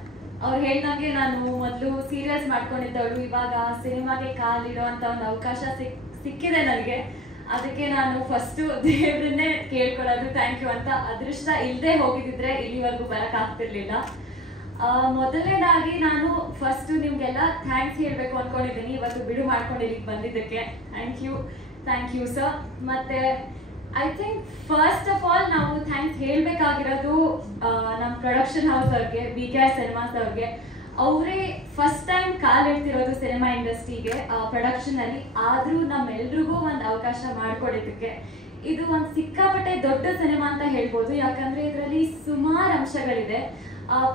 ಅವ್ರು ಹೇಳ್ದಂಗೆ ನಾನು ಮೊದಲು ಸೀರಿಯಲ್ಸ್ ಮಾಡ್ಕೊಂಡಿದ್ದವಳು, ಇವಾಗ ಸಿನಿಮಾಗೆ ಕಾಲಿಡೋ ಅಂತ ಒಂದು ಅವಕಾಶ ಸಿಕ್ಕಿದೆ ನನಗೆ. ಅದಕ್ಕೆ ನಾನು ಫಸ್ಟು ದೇವ್ರನ್ನೇ ಕೇಳ್ಕೊಳ್ಳೋದು ಥ್ಯಾಂಕ್ ಯು ಅಂತ. ಅದೃಷ್ಟ ಇಲ್ಲದೆ ಹೋಗಿದ್ದಿದ್ರೆ ಇಲ್ಲಿವರೆಗೂ ಬರೋಕ್ಕಾಗ್ತಿರ್ಲಿಲ್ಲ. ಮೊದಲನೇದಾಗಿ ನಾನು ಫಸ್ಟು ನಿಮಗೆಲ್ಲ ಥ್ಯಾಂಕ್ಸ್ ಹೇಳಬೇಕು ಅಂದ್ಕೊಂಡಿದ್ದೀನಿ, ಇವತ್ತು ಬಿಡು ಮಾಡ್ಕೊಂಡು ಇಲ್ಲಿಗೆ ಬಂದಿದ್ದಕ್ಕೆ. Thank you sir. ಮತ್ತು I think first of all ನಾವು ಥ್ಯಾಂಕ್ಸ್ ಹೇಳಬೇಕಾಗಿರೋದು ನಮ್ಮ ಪ್ರೊಡಕ್ಷನ್ ಹೌಸ್ ಅವ್ರಿಗೆ, BKR ಸಿನಿಮಾಸ್ ಅವ್ರಿಗೆ. ಅವರೇ ಫಸ್ಟ್ ಟೈಮ್ ಕಾಲಿಡ್ತಿರೋದು ಸಿನಿಮಾ ಇಂಡಸ್ಟ್ರಿಗೆ ಪ್ರೊಡಕ್ಷನ್ ಅಲ್ಲಿ. ಆದ್ರೂ ನಮ್ಮೆಲ್ರಿಗೂ ಒಂದು ಅವಕಾಶ ಮಾಡಿಕೊಡೋದಕ್ಕೆ ಇದು ಒಂದು ಸಿಕ್ಕಾಪಟ್ಟೆ ದೊಡ್ಡ ಸಿನಿಮಾ ಅಂತ ಹೇಳ್ಬೋದು. ಯಾಕಂದ್ರೆ ಇದರಲ್ಲಿ ಸುಮಾರು ಅಂಶಗಳಿದೆ.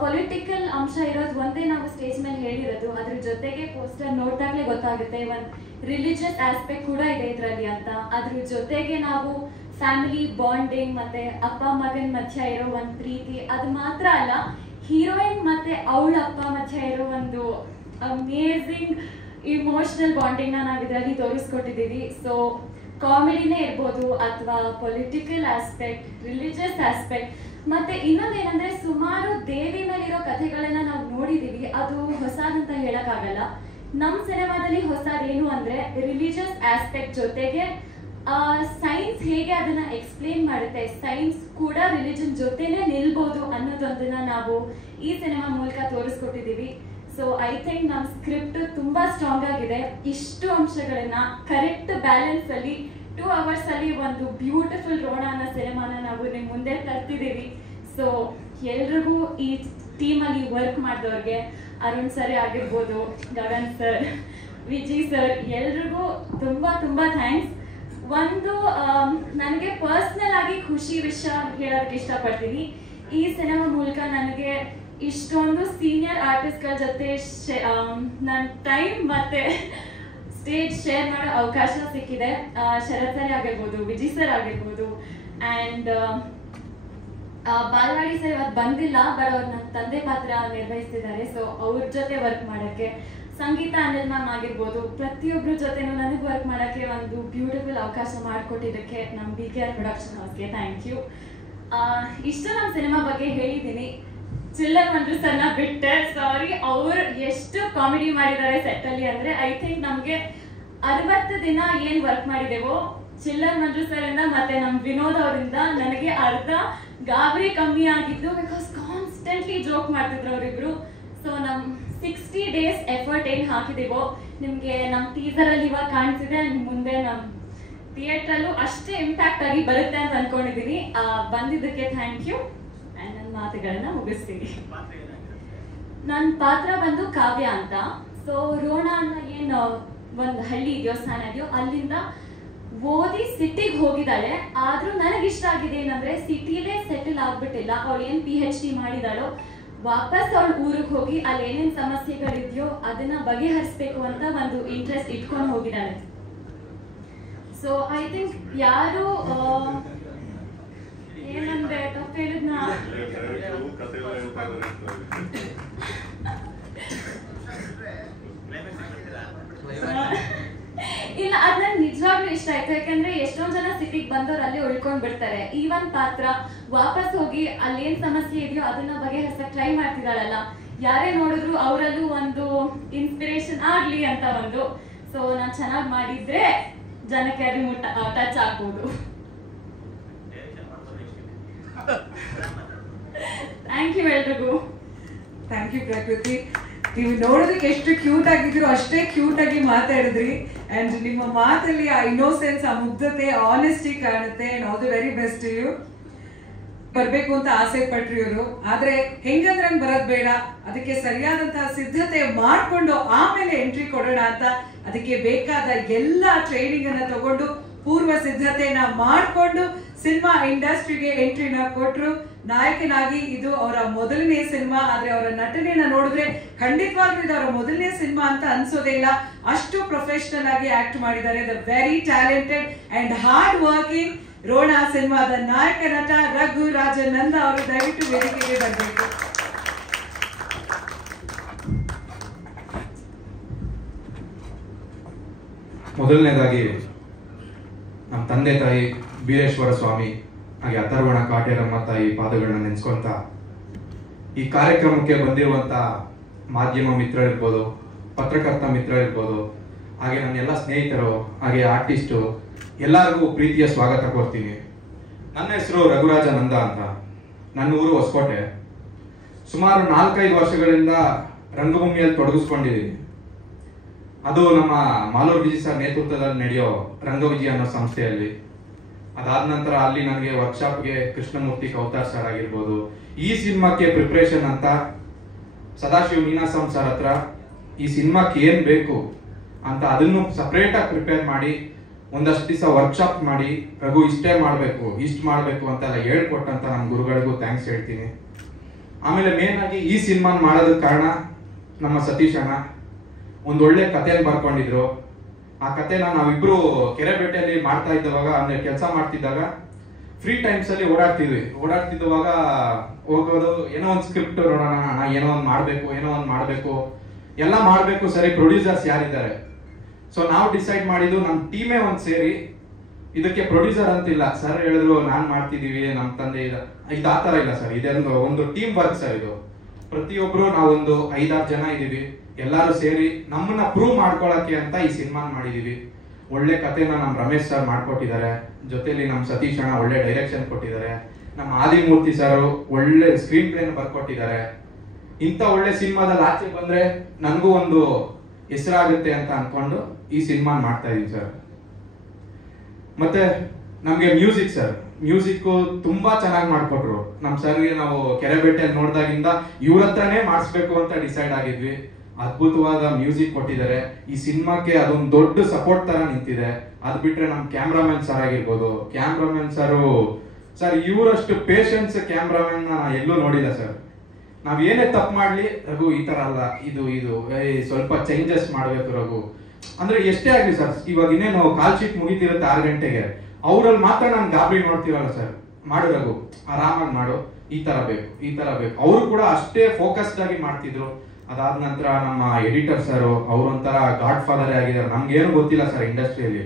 ಪೊಲಿಟಿಕಲ್ ಅಂಶ ಇರೋದು ಒಂದೇ ನಾವು ಸ್ಟೇಜ್ ಮೇಲೆ ಹೇಳಿರೋದು. ಅದ್ರ ಜೊತೆಗೆ ಪೋಸ್ಟರ್ ನೋಡ್ದಾಗ್ಲೇ ಗೊತ್ತಾಗುತ್ತೆ ಒಂದು ರಿಲಿಜಿಯಸ್ ಆಸ್ಪೆಕ್ಟ್ ಕೂಡ ಇದೆ ಇದರಲ್ಲಿ ಅಂತ. ಅದ್ರ ಜೊತೆಗೆ ನಾವು ಫ್ಯಾಮಿಲಿ ಬಾಂಡಿಂಗ್ ಮತ್ತೆ ಅಪ್ಪ ಮಗನ ಮಧ್ಯ ಇರೋ ಒಂದು ಪ್ರೀತಿ, ಅದು ಮಾತ್ರ ಅಲ್ಲ, ಹೀರೋಯಿನ್ ಮತ್ತೆ ಅವಳ ಅಪ್ಪ ಮಧ್ಯ ಇರೋ ಒಂದು ಅಮೇಝಿಂಗ್ ಇಮೋಷನಲ್ ಬಾಂಡಿಂಗ್ ನಾವು ಇದರಲ್ಲಿ ತೋರಿಸ್ಕೊಟ್ಟಿದ್ದೀವಿ. ಸೊ ಕಾಮಿಡಿನೇ ಇರ್ಬೋದು ಅಥವಾ ಪೊಲಿಟಿಕಲ್ ಆಸ್ಪೆಕ್ಟ್, ರಿಲಿಜಿಯಸ್ ಆಸ್ಪೆಕ್ಟ್, ಮತ್ತೆ ಇನ್ನೊಂದೇನಂದ್ರೆ ಸುಮಾರು ದೇವಿ ಮೇಲಿರೋ ಕಥೆಗಳನ್ನ ನಾವು ನೋಡಿದೀವಿ. ಅದು ಹೊಸದಂತ ಹೇಳಕ್ಕಾಗಲ್ಲ. ನಮ್ಮ ಸಿನಿಮಾದಲ್ಲಿ ಹೊಸದೇನು ಅಂದ್ರೆ ರಿಲಿಜಿಯಸ್ ಆಸ್ಪೆಕ್ಟ್ ಜೊತೆಗೆ ಸೈನ್ಸ್ ಹೇಗೆ ಅದನ್ನ ಎಕ್ಸ್ಪ್ಲೇನ್ ಮಾಡುತ್ತೆ, ಸೈನ್ಸ್ ಕೂಡ ರಿಲಿಜನ್ ಜೊತೆನೆ ನಿಲ್ಬಹುದು ಅನ್ನೋದೊಂದನ್ನ ನಾವು ಈ ಸಿನಿಮಾ ಮೂಲಕ ತೋರಿಸ್ಕೊಟ್ಟಿದೀವಿ. ಸೊ ಐ ಥಿಂಕ್ ನಮ್ಮ ಸ್ಕ್ರಿಪ್ಟ್ ತುಂಬಾ ಸ್ಟ್ರಾಂಗ್ ಆಗಿದೆ. ಇಷ್ಟು ಅಂಶಗಳನ್ನ ಕರೆಕ್ಟ್ ಬ್ಯಾಲೆನ್ಸ್ ಅಲ್ಲಿ 2 hours ಅಲ್ಲಿ ಒಂದು ಬ್ಯೂಟಿಫುಲ್ ರೋಣ ಅನ್ನೋ ಸಿನಿಮಾನ ನಾವು ನಿಮ್ ಮುಂದೆ ತರ್ತಿದ್ದೀವಿ. ಸೊ ಎಲ್ರಿಗೂ ಈ ಟೀಮ್ ಅಲ್ಲಿ ವರ್ಕ್ ಮಾಡಿದವ್ರಿಗೆ, ಅರುಣ್ ಸರ್ ಆಗಿರ್ಬೋದು, ಗಗನ್ ಸರ್, ವಿಜಯ್ ಸರ್, ಎಲ್ರಿಗೂ ತುಂಬಾ ತುಂಬಾ ಥ್ಯಾಂಕ್ಸ್. ಒಂದು ನನಗೆ ಪರ್ಸ್ನಲ್ ಆಗಿ ಖುಷಿ ವಿಷಯ ಹೇಳೋದಕ್ಕೆ ಇಷ್ಟಪಡ್ತೀನಿ. ಈ ಸಿನಿಮಾ ಮೂಲಕ ನನಗೆ ಇಷ್ಟೊಂದು ಸೀನಿಯರ್ ಆರ್ಟಿಸ್ಟ್ಗಳ ಜೊತೆ ನನ್ನ ಟೈಮ್ ಮತ್ತೆ ಸ್ಟೇಜ್ ಶೇರ್ ಮಾಡೋ ಅವಕಾಶ ಸಿಕ್ಕಿದೆ. ಶರತ್ ಸರ್ ಆಗಿರ್ಬೋದು, ವಿಜಯ್ ಸರ್ ಆಗಿರ್ಬೋದು, ಆ್ಯಂಡ್ ಬಾಲವಾಡಿ ಸರ್ ಇವತ್ತು ಬಂದಿಲ್ಲ, ಬಟ್ ಅವ್ರು ನನ್ನ ತಂದೆ ಪಾತ್ರ ನಿರ್ವಹಿಸ್ತಿದ್ದಾರೆ. ಸೊ ಅವ್ರ ಜೊತೆ ವರ್ಕ್ ಮಾಡೋಕ್ಕೆ, ಸಂಗೀತ ಅನಿಲ್ ಮ್ಯಾಮ್ ಆಗಿರ್ಬೋದು, ಪ್ರತಿಯೊಬ್ಬರ ಜೊತೆನೂ ನನಗೆ ವರ್ಕ್ ಮಾಡೋಕ್ಕೆ ಒಂದು ಬ್ಯೂಟಿಫುಲ್ ಅವಕಾಶ ಮಾಡಿಕೊಟ್ಟಿದ್ದಕ್ಕೆ ನಮ್ಮ BKR ಪ್ರೊಡಕ್ಷನ್ ಹೌಸ್ಗೆ ಥ್ಯಾಂಕ್ ಯು. ಇಷ್ಟು ನಮ್ಮ ಸಿನಿಮಾ ಬಗ್ಗೆ ಹೇಳಿದ್ದೀನಿ. ಚಿಲ್ಲರ್ ಮಂಜು ಸರ್ನ ಬಿಟ್ಟೆ, ಸಾರಿ, ಅವ್ರು ಎಷ್ಟು ಕಾಮಿಡಿ ಮಾಡಿದ್ದಾರೆ ಸೆಟ್ ಅಲ್ಲಿ ಅಂದ್ರೆ ಐ ಥಿಂಕ್ ನಮ್ಗೆ 60 ದಿನ ಏನ್ ವರ್ಕ್ ಮಾಡಿದೆವೋ ಚಿಲ್ಲರ್ ಮಂಜು ಸರ್ ಇಂದ ಮತ್ತೆ ನಮ್ ವಿನೋದ್ ಅವರಿಂದ ನನಗೆ ಅರ್ಧ ಗಾಬರಿ ಕಮ್ಮಿ ಆಗಿದ್ದು. ಬಿಕಾಸ್ ಕಾನ್ಸ್ಟೆಂಟ್ಲಿ ಜೋಕ್ ಮಾಡ್ತಿದ್ರು ಅವರಿಬ್ರು. ಸೊ ನಮ್ 60 days ಎಫರ್ಟ್ ಏನ್ ಹಾಕಿದೀವೋ ನಿಮ್ಗೆ ನಮ್ ಟೀಸರ್ ಅಲ್ಲಿ ಇವಾಗ ಕಾಣಿಸಿದೆ, ಮುಂದೆ ನಮ್ ಥಿಯೇಟರ್ ಅಲ್ಲೂ ಅಷ್ಟೇ ಇಂಪ್ಯಾಕ್ಟ್ ಆಗಿ ಬರುತ್ತೆ ಅಂತ ಅನ್ಕೊಂಡಿದೀನಿ. ಬಂದಿದ್ದಕ್ಕೆ ಥ್ಯಾಂಕ್ ಯು. ನನ್ನ ಮಾತುಗಳನ್ನ ಮುಗಿಸ್ತೀನಿ. ನನ್ನ ಪಾತ್ರ ಬಂದು ಕಾವ್ಯ ಅಂತ. ಸೊ ರೋಣ ಅಂತ ಏನು ಒಂದು ಹಳ್ಳಿ ದೇವಸ್ಥಾನ ಇದೆಯೋ ಅಲ್ಲಿಂದ ಓದಿ ಸಿಟಿಗೆ ಹೋಗಿದ್ದಾಳೆ. ಆದ್ರೂ ನನಗಿಷ್ಟ ಆಗಿದೆ ಏನಂದ್ರೆ ಸಿಟಿಲೇ ಸೆಟಲ್ ಆಗ್ಬಿಟ್ಟಿಲ್ಲ. ಅವಳು ಏನ್ PhD ಮಾಡಿದಾಳೋ ವಾಪಸ್ ಅವಳು ಊರಿಗೆ ಹೋಗಿ ಅಲ್ಲಿ ಏನೇನ್ ಸಮಸ್ಯೆಗಳಿದೆಯೋ ಅದನ್ನ ಬಗೆಹರಿಸ್ಬೇಕು ಅಂತ ಒಂದು ಇಂಟ್ರೆಸ್ಟ್ ಇಟ್ಕೊಂಡು ಹೋಗಿದ್ದಾಳೆ. ಸೊ ಐ ಥಿಂಕ್ ಯಾರು ಏನಂದ್ರೆ ತಪ್ಪು ಹೇಳಿದ್ನ ಇಲ್ಲ, ಅದ್ ನನ್ಗೆ ನಿಜವಾಗ್ಲೂ ಇಷ್ಟ ಆಯ್ತು. ಯಾಕಂದ್ರೆ ಎಷ್ಟೊಂದ್ ಜನ ಸಿಟಿಗೆ ಬಂದವ್ರು ಅಲ್ಲಿ ಉಳ್ಕೊಂಡ್ ಬಿಡ್ತಾರೆ. ಈ ಒಂದ್ ಪಾತ್ರ ವಾಪಸ್ ಹೋಗಿ ಅಲ್ಲಿ ಏನ್ ಸಮಸ್ಯೆ ಇದೆಯೋ ಅದನ್ನ ಬಗೆಹರಿಸಕ್ ಟ್ರೈ ಮಾಡ್ತಿದ್ದಾಳಲ್ಲ, ಯಾರೇ ನೋಡಿದ್ರು ಅವರಲ್ಲೂ ಒಂದು ಇನ್ಸ್ಪಿರೇಷನ್ ಆಗ್ಲಿ ಅಂತ ಒಂದು. ಸೊ ನಾನ್ ಚೆನ್ನಾಗಿ ಮಾಡಿದ್ರೆ ಜನಕ್ಕೆ ಅದು ಟಚ್ ಆಗ್ಬೋದು. ಥ್ಯಾಂಕ್ ಯು ಎಲ್ರಿಗೂ. ಥ್ಯಾಂಕ್ ಯು ಪ್ರಕೃತಿ. ನೀವು ನೋಡೋದಕ್ಕೆ ಎಷ್ಟು ಕ್ಯೂಟ್ ಆಗಿದ್ರು ಅಷ್ಟೇ ಕ್ಯೂಟ್ ಆಗಿ ಮಾತಾಡಿದ್ರಿ. ಅಂಡ್ ನಿಮ್ಮ ಮಾತಲ್ಲಿ ಆ ಇನ್ನೋಸೆನ್ಸ್, ಆ ಮುಗ್ಧತೆ, ಆನೆಸ್ಟಿ ಕಾಣುತ್ತೆ. And all the very best you. ಬರ್ಬೇಕು ಅಂತ ಆಸೆ ಪಟ್ರಿ ಇವರು. ಆದ್ರೆ ಹೆಂಗಂದ್ರೆ ಹಂಗ್ ಬರೋದ್ ಬೇಡ, ಅದಕ್ಕೆ ಸರಿಯಾದಂತಹ ಸಿದ್ಧತೆ ಮಾಡ್ಕೊಂಡು ಆಮೇಲೆ ಎಂಟ್ರಿ ಕೊಡೋಣ ಅಂತ ಅದಕ್ಕೆ ಬೇಕಾದ ಎಲ್ಲ ಟ್ರೈನಿಂಗ್ ಅನ್ನ ತಗೊಂಡು ಪೂರ್ವ ಸಿದ್ಧತೆನ ಮಾಡ್ಕೊಂಡು ಸಿನಿಮಾ ಇಂಡಸ್ಟ್ರಿಗೆ ಎಂಟ್ರಿನ ಕೊಟ್ರು. ನಾಯಕನಾಗಿ ಇದು ಅವರ ಮೊದಲನೇ ಸಿನಿಮಾ. ಆದ್ರೆ ಅವರ ನಟನೆನ ನೋಡಿದ್ರೆ ಖಂಡಿತವಾಗ್ಲೂ ಇದು ಅವರ ಮೊದಲನೇ ಸಿನಿಮಾ ಅಂತ ಅನ್ಸೋದೇ ಇಲ್ಲ. ಅಷ್ಟು ಪ್ರೊಫೆಷನಲ್ ಆಗಿ ಆಕ್ಟ್ ಮಾಡಿದ್ದಾರೆ. The very talented and hard working Rona ಸಿನಿಮಾದ ನಾಯಕ ನಟ ರಘು ರಾಜನಂದ ಅವರು ದಯವಿಟ್ಟು ವೇದಿಕೆಗೆ ಬರಬೇಕು. ಮೊದಲನೇದಾಗಿ ನಮ್ಮ ತಂದೆ ತಾಯಿ ಬೀರೇಶ್ವರ ಸ್ವಾಮಿ ಹಾಗೆ ಅಥರ್ವಣ ಕಾಟೇರಮ್ಮ ತಾಯಿ ಪಾದಗಳನ್ನ ನೆನೆಸ್ಕೊಂತ ಈ ಕಾರ್ಯಕ್ರಮಕ್ಕೆ ಬಂದಿರುವಂಥ ಮಾಧ್ಯಮ ಮಿತ್ರರಿರ್ಬೋದು, ಪತ್ರಕರ್ತ ಮಿತ್ರರಿರ್ಬೋದು, ಹಾಗೆ ನನ್ನ ಎಲ್ಲ ಸ್ನೇಹಿತರು ಹಾಗೆ ಆರ್ಟಿಸ್ಟು ಎಲ್ಲರಿಗೂ ಪ್ರೀತಿಯ ಸ್ವಾಗತ ಕೋರ್ತೀನಿ. ನನ್ನ ಹೆಸರು ರಘುರಾಜನಂದ ಅಂತ. ನನ್ನ ಊರು ಹೊಸಕೋಟೆ. ಸುಮಾರು 4-5 ವರ್ಷಗಳಿಂದ ರಂಗಭೂಮಿಯಲ್ಲಿ ತೊಡಗಿಸ್ಕೊಂಡಿದ್ದೀನಿ. ಅದು ನಮ್ಮ ಮಾಲೂರು ವಿಜಯ್ ಸರ್ ನೇತೃತ್ವದಲ್ಲಿ ನಡೆಯೋ ರಂಗವಿಜಯ ಅನ್ನೋ ಸಂಸ್ಥೆಯಲ್ಲಿ. ಅದಾದ ನಂತರ ಅಲ್ಲಿ ನನಗೆ ವರ್ಕ್ಶಾಪ್ಗೆ ಕೃಷ್ಣಮೂರ್ತಿ ಕೌತಾರ್ ಸರ್ ಆಗಿರ್ಬೋದು, ಈ ಸಿನಿಮಾಕ್ಕೆ ಪ್ರಿಪ್ರೇಷನ್ ಅಂತ ಸದಾಶಿವ್ ನೀನಾಸಂ ಸರ್ ಹತ್ರ ಈ ಸಿನಿಮಾಕ್ಕೆ ಏನ್ ಬೇಕು ಅಂತ ಅದನ್ನು ಸಪ್ರೇಟ್ ಆಗಿ ಪ್ರಿಪೇರ್ ಮಾಡಿ ಒಂದಷ್ಟು ದಿವಸ ವರ್ಕ್ಶಾಪ್ ಮಾಡಿ ರಘು ಇಷ್ಟೇ ಮಾಡಬೇಕು ಇಷ್ಟು ಮಾಡಬೇಕು ಅಂತೆಲ್ಲ ಹೇಳ್ಕೊಟ್ಟಂತ ನಮ್ಮ ಗುರುಗಳಿಗೂ ಥ್ಯಾಂಕ್ಸ್ ಹೇಳ್ತೀನಿ. ಆಮೇಲೆ ಮೇನ್ ಆಗಿ ಈ ಸಿನಿಮಾ ಮಾಡೋದಕ್ಕೆ ಕಾರಣ ನಮ್ಮ ಸತೀಶ್ ಅಣ್ಣ ಒಂದೊಳ್ಳೆ ಕಥೆನ ಬರ್ಕೊಂಡಿದ್ರು. ಆ ಕಥೆನ ನಾವಿಬ್ರು ಕೆರೆಬೇಟೆಯಲ್ಲಿ ಮಾಡ್ತಾ ಇದ್ದವಾಗ ಅಂದ್ರೆ ಕೆಲಸ ಮಾಡ್ತಿದ್ದಾಗ ಫ್ರೀ ಟೈಮ್ಸ್ ಅಲ್ಲಿ ಓಡಾಡ್ತಿದ್ದಾಗ ಹೋಗೋದು, ಏನೋ ಒಂದು ಸ್ಕ್ರಿಪ್ಟ್ ನೋಡೋಣ ಅಣ್ಣ, ಏನೋ ಒಂದು ಮಾಡಬೇಕು ಎಲ್ಲ ಮಾಡಬೇಕು, ಸರಿ ಪ್ರೊಡ್ಯೂಸರ್ಸ್ ಯಾರಿದ್ದಾರೆ? ಸೊ ನಾವು ಡಿಸೈಡ್ ಮಾಡಿದ್ದು ನಮ್ಮ ಟೀಮೇ ಒಂದು ಸೇರಿ, ಇದಕ್ಕೆ ಪ್ರೊಡ್ಯೂಸರ್ ಅಂತಿಲ್ಲ ಸರ್ ಹೇಳಿದ್ರು ನಾನು ಮಾಡ್ತಿದೀವಿ ನಮ್ಮ ತಂದೆ ಇದು ಆ ಥರ ಇಲ್ಲ ಸರ್, ಇದೊಂದು ಒಂದು ಟೀಮ್ ವರ್ಕ್ ಸರ್. ಇದು ಪ್ರತಿಯೊಬ್ರು ನಾವೊಂದು 5-6 ಜನ ಇದೀವಿ, ಎಲ್ಲರೂ ಸೇರಿ ನಮ್ಮನ್ನ ಪ್ರೂವ್ ಮಾಡ್ಕೊಳಕ್ಕೆ ಅಂತ ಈ ಸಿನಿಮಾ ಮಾಡಿದೀವಿ. ಒಳ್ಳೆ ಕಥೆನ ನಮ್ಮ ರಮೇಶ್ ಸರ್ ಮಾಡ್ಕೊಟ್ಟಿದ್ದಾರೆ, ಜೊತೆಲಿ ನಮ್ಮ ಸತೀಶ್ ಅಣ್ಣ ಒಳ್ಳೆ ಡೈರೆಕ್ಷನ್ ಕೊಟ್ಟಿದ್ದಾರೆ, ನಮ್ಮ ಆದಿಮೂರ್ತಿ ಸರ್ ಒಳ್ಳೆ ಸ್ಕ್ರೀನ್ ಪ್ಲೇನ ಬರ್ಕೊಟ್ಟಿದ್ದಾರೆ. ಇಂಥ ಒಳ್ಳೆ ಸಿನಿಮಾದಲ್ಲಿ ಆಚೆ ಬಂದ್ರೆ ನನಗೂ ಒಂದು ಹೆಸರಾಗುತ್ತೆ ಅಂತ ಅನ್ಕೊಂಡು ಈ ಸಿನಿಮಾ ಮಾಡ್ತಾ ಇದೀವಿ ಸರ್. ಮತ್ತೆ ನಮ್ಗೆ ಮ್ಯೂಸಿಕ್ ಸರ್, ಮ್ಯೂಸಿಕ್ ತುಂಬಾ ಚೆನ್ನಾಗಿ ಮಾಡ್ಕೊಟ್ರು ನಮ್ ಸರ್ಗೆ. ನಾವು ಕೆರೆಬೇಟೆಯಲ್ಲಿ ನೋಡಿದಾಗಿಂದ ಇವ್ರ ಹತ್ರನೇ ಮಾಡಿಸ್ಬೇಕು ಅಂತ ಡಿಸೈಡ್ ಆಗಿದ್ವಿ. ಅದ್ಭುತವಾದ ಮ್ಯೂಸಿಕ್ ಕೊಟ್ಟಿದ್ದಾರೆ. ಈ ಸಿನಿಮಾಕ್ಕೆ ಅದೊಂದು ದೊಡ್ಡ ಸಪೋರ್ಟ್ ತರ ನಿಂತಿದೆ. ಅದ್ ಬಿಟ್ರೆ ನಮ್ ಕ್ಯಾಮ್ರಾಮನ್ ಸರ್ ಆಗಿರ್ಬೋದು, ಕ್ಯಾಮ್ರಾಮನ್ ಸರ್ ಇವರಷ್ಟು ಪೇಷನ್ಸ್ ಕ್ಯಾಮ್ರಾಮನ್ ಎಲ್ಲೂ ನೋಡಿಲ್ಲ ಸರ್. ನಾವ್ ಏನೇ ತಪ್ಪು ಮಾಡ್ಲಿ, ರಘು ಈ ತರ ಅಲ್ಲ, ಇದು ಸ್ವಲ್ಪ ಚೇಂಜಸ್ ಮಾಡ್ಬೇಕು ರಘು ಅಂದ್ರೆ ಎಷ್ಟೇ ಆಗ್ಲಿ ಸರ್. ಇವಾಗ ಇನ್ನೇನು ಕಾಲ್ ಶೀಟ್ ಮುಗಿತಿರುತ್ತೆ 6 ಗಂಟೆಗೆ, ಅವ್ರಲ್ಲಿ ಮಾತ್ರ ನಾನು ಗಾಬರಿ ನೋಡ್ತೀವಲ್ಲ ಸರ್, ಮಾಡು ರಘು ಆರಾಮಾಗಿ ಮಾಡು, ಈ ತರ ಬೇಕು. ಅವರು ಕೂಡ ಅಷ್ಟೇ ಫೋಕಸ್ಡ್ ಆಗಿ ಮಾಡ್ತಿದ್ರು. ಅದಾದ ನಂತರ ನಮ್ಮ ಎಡಿಟರ್ ಸರ್, ಅವ್ರು ಒಂಥರ ಗಾಡ್ ಫಾದರ್ ಆಗಿದ್ದಾರೆ. ನಮ್ಗೆ ಏನು ಗೊತ್ತಿಲ್ಲ ಸರ್ ಇಂಡಸ್ಟ್ರಿಯಲ್ಲಿ,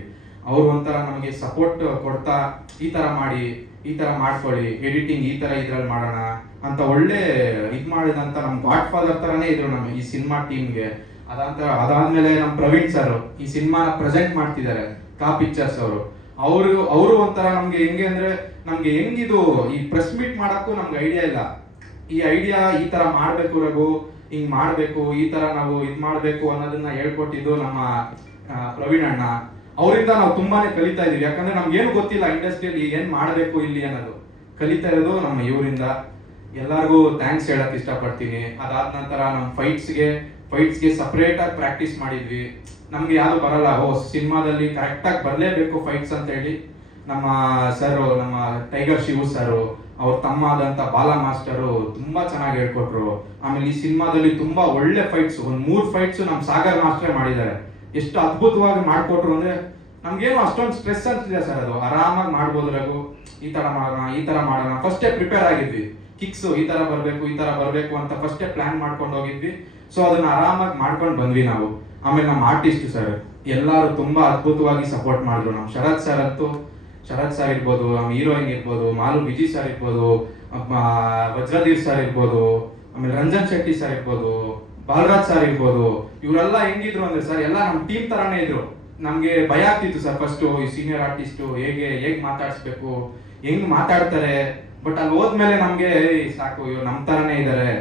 ಅವ್ರು ಒಂಥರ ನಮಗೆ ಸಪೋರ್ಟ್ ಕೊಡ್ತಾ ಈ ತರ ಮಾಡ್ಕೊಳ್ಳಿ, ಎಡಿಟಿಂಗ್ ಈ ತರ ಇದ್ರಲ್ಲಿ ಮಾಡೋಣ ಅಂತ ಒಳ್ಳೆ ಮಾಡಿದಂತ ನಮ್ ಗಾಡ್ ಫಾದರ್ ತರಾನೇ ಇದ್ರು ನಮ್ಮ ಈ ಸಿನಿಮಾ ಟೀಮ್ಗೆ. ಅದಾದ್ಮೇಲೆ ನಮ್ ಪ್ರವೀಣ್ ಸರ್ ಈ ಸಿನಿಮಾನ ಪ್ರೆಸೆಂಟ್ ಮಾಡ್ತಿದ್ದಾರೆ, ಕಾ ಪಿಕ್ಚರ್ಸ್ ಅವರು ಒಂಥರ ನಮ್ಗೆ ಹೆಂಗೆ ಅಂದ್ರೆ, ನಮ್ಗೆ ಹೆಂಗಿದು ಈ ಪ್ರೆಸ್ ಮೀಟ್ ಮಾಡಕ್ಕೂ ನಮ್ಗೆ ಐಡಿಯಾ ಇಲ್ಲ. ಈ ಐಡಿಯಾ ಈ ತರ ಮಾಡ್ಬೇಕು ರಘು, ಹಿಂಗ್ ಮಾಡ್ಬೇಕು, ಈ ತರ ನಾವು ಮಾಡ್ಬೇಕು ಅನ್ನೋದನ್ನ ಹೇಳ್ಕೊಟ್ಟಿದ್ದು ನಮ್ಮ ಪ್ರವೀಣ್ ಅಣ್ಣ. ಅವರಿಂದ ನಾವು ತುಂಬಾನೇ ಕಲಿತಾ ಇದೀವಿ. ಯಾಕಂದ್ರೆ ನಮ್ಗೆ ಏನು ಗೊತ್ತಿಲ್ಲ ಇಂಡಸ್ಟ್ರಿಯಲ್ಲಿ ಏನ್ ಮಾಡ್ಬೇಕು ಇಲ್ಲಿ ಅನ್ನೋದು, ಕಲಿತಾ ಇರೋದು ನಮ್ಮ ಇವರಿಂದ. ಎಲ್ಲರಿಗೂ ಥ್ಯಾಂಕ್ಸ್ ಹೇಳಕ್ ಇಷ್ಟಪಡ್ತೀನಿ. ಅದಾದ ನಂತರ ನಮ್ಮ ಫೈಟ್ಸ್ಗೆ ಸಪರೇಟ್ ಆಗಿ ಪ್ರಾಕ್ಟೀಸ್ ಮಾಡಿದ್ವಿ. ನಮ್ಗೆ ಯಾವ್ದು ಬರಲ್ಲ, ಸಿನಿಮಾದಲ್ಲಿ ಕರೆಕ್ಟ್ ಆಗಿ ಬರ್ಲೇಬೇಕು ಫೈಟ್ಸ್ ಅಂತ ಹೇಳಿ ನಮ್ಮ ಸರ್, ನಮ್ಮ ಟೈಗರ್ ಶಿವು ಸರ್, ಅವ್ರ ತಮ್ಮ ಆದಂತ ಬಾಲ ಮಾಸ್ಟರು ತುಂಬಾ ಚೆನ್ನಾಗಿ ಹೇಳ್ಕೊಟ್ರು. ಆಮೇಲೆ ಈ ಸಿನಿಮಾದಲ್ಲಿ ತುಂಬಾ ಒಳ್ಳೆ ಫೈಟ್ಸ್, 3 ಫೈಟ್ಸ್ ನಮ್ ಸಾಗರ್ ಮಾಸ್ಟರ್ ಮಾಡಿದ್ದಾರೆ. ಎಷ್ಟು ಅದ್ಭುತವಾಗಿ ಮಾಡ್ಕೊಟ್ರು ಅಂದ್ರೆ ನಮ್ಗೇನು ಅಷ್ಟೊಂದು ಸ್ಟ್ರೆಸ್ ಅಂತಿದೆ ಸರ್, ಅದು ಆರಾಮಾಗಿ ಮಾಡ್ಬೋದು ರಘು, ಈ ತರ ಮಾಡೋಣ ಫಸ್ಟೇ ಪ್ರಿಪೇರ್ ಆಗಿದ್ವಿ. ಕಿಕ್ಸ್ ಈ ತರ ಬರ್ಬೇಕು ಅಂತ ಫಸ್ಟೇ ಪ್ಲಾನ್ ಮಾಡ್ಕೊಂಡು ಹೋಗಿದ್ವಿ. ಸೊ ಅದನ್ನ ಆರಾಮಾಗಿ ಮಾಡ್ಕೊಂಡು ಬಂದ್ವಿ ನಾವು. ಆಮೇಲೆ ನಮ್ಮ ಆರ್ಟಿಸ್ಟ್ ಸರ್ ಎಲ್ಲರೂ ತುಂಬಾ ಅದ್ಭುತವಾಗಿ ಸಪೋರ್ಟ್ ಮಾಡಿದ್ರು. ನಮ್ಮ ಶರತ್ ಸರ್ ಇರ್ಬೋದು, ನಮ್ಮ ಹೀರೋಯಿನ್ ಇರ್ಬೋದು, ಮಾಲು ವಿಜಿ ಸರ್ ಇರ್ಬೋದು, ವಜ್ರದೀರ್ ಸರ್ ಇರ್ಬೋದು, ಆಮೇಲೆ ರಂಜನ್ ಶೆಟ್ಟಿ ಸರ್ ಇರ್ಬೋದು, ಬಾಲರಾಜ್ ಸರ್ ಇರ್ಬೋದು. ಇವರೆಲ್ಲ ಹೆಂಗಿದ್ರು ಅಂದ್ರೆ ಸರ್ ಎಲ್ಲ ನಮ್ಮ ಟೀಮ್ ತರಾನೇ ಇದ್ರು. ನಮ್ಗೆ ಭಯ ಆಗ್ತಿತ್ತು ಸರ್ ಫಸ್ಟ್, ಈ ಸೀನಿಯರ್ ಆರ್ಟಿಸ್ಟ್ ಹೇಗ್ ಮಾತಾಡ್ಸ್ಬೇಕು, ಹೆಂಗ್ ಮಾತಾಡ್ತಾರೆ. ಬಟ್ ಅಲ್ಲಿ ಹೋದ್ಮೇಲೆ ನಮ್ಗೆ ಸಾಕು, ಇವ್ರು ನಮ್ ತರಾನೇ ಇದಾರೆ,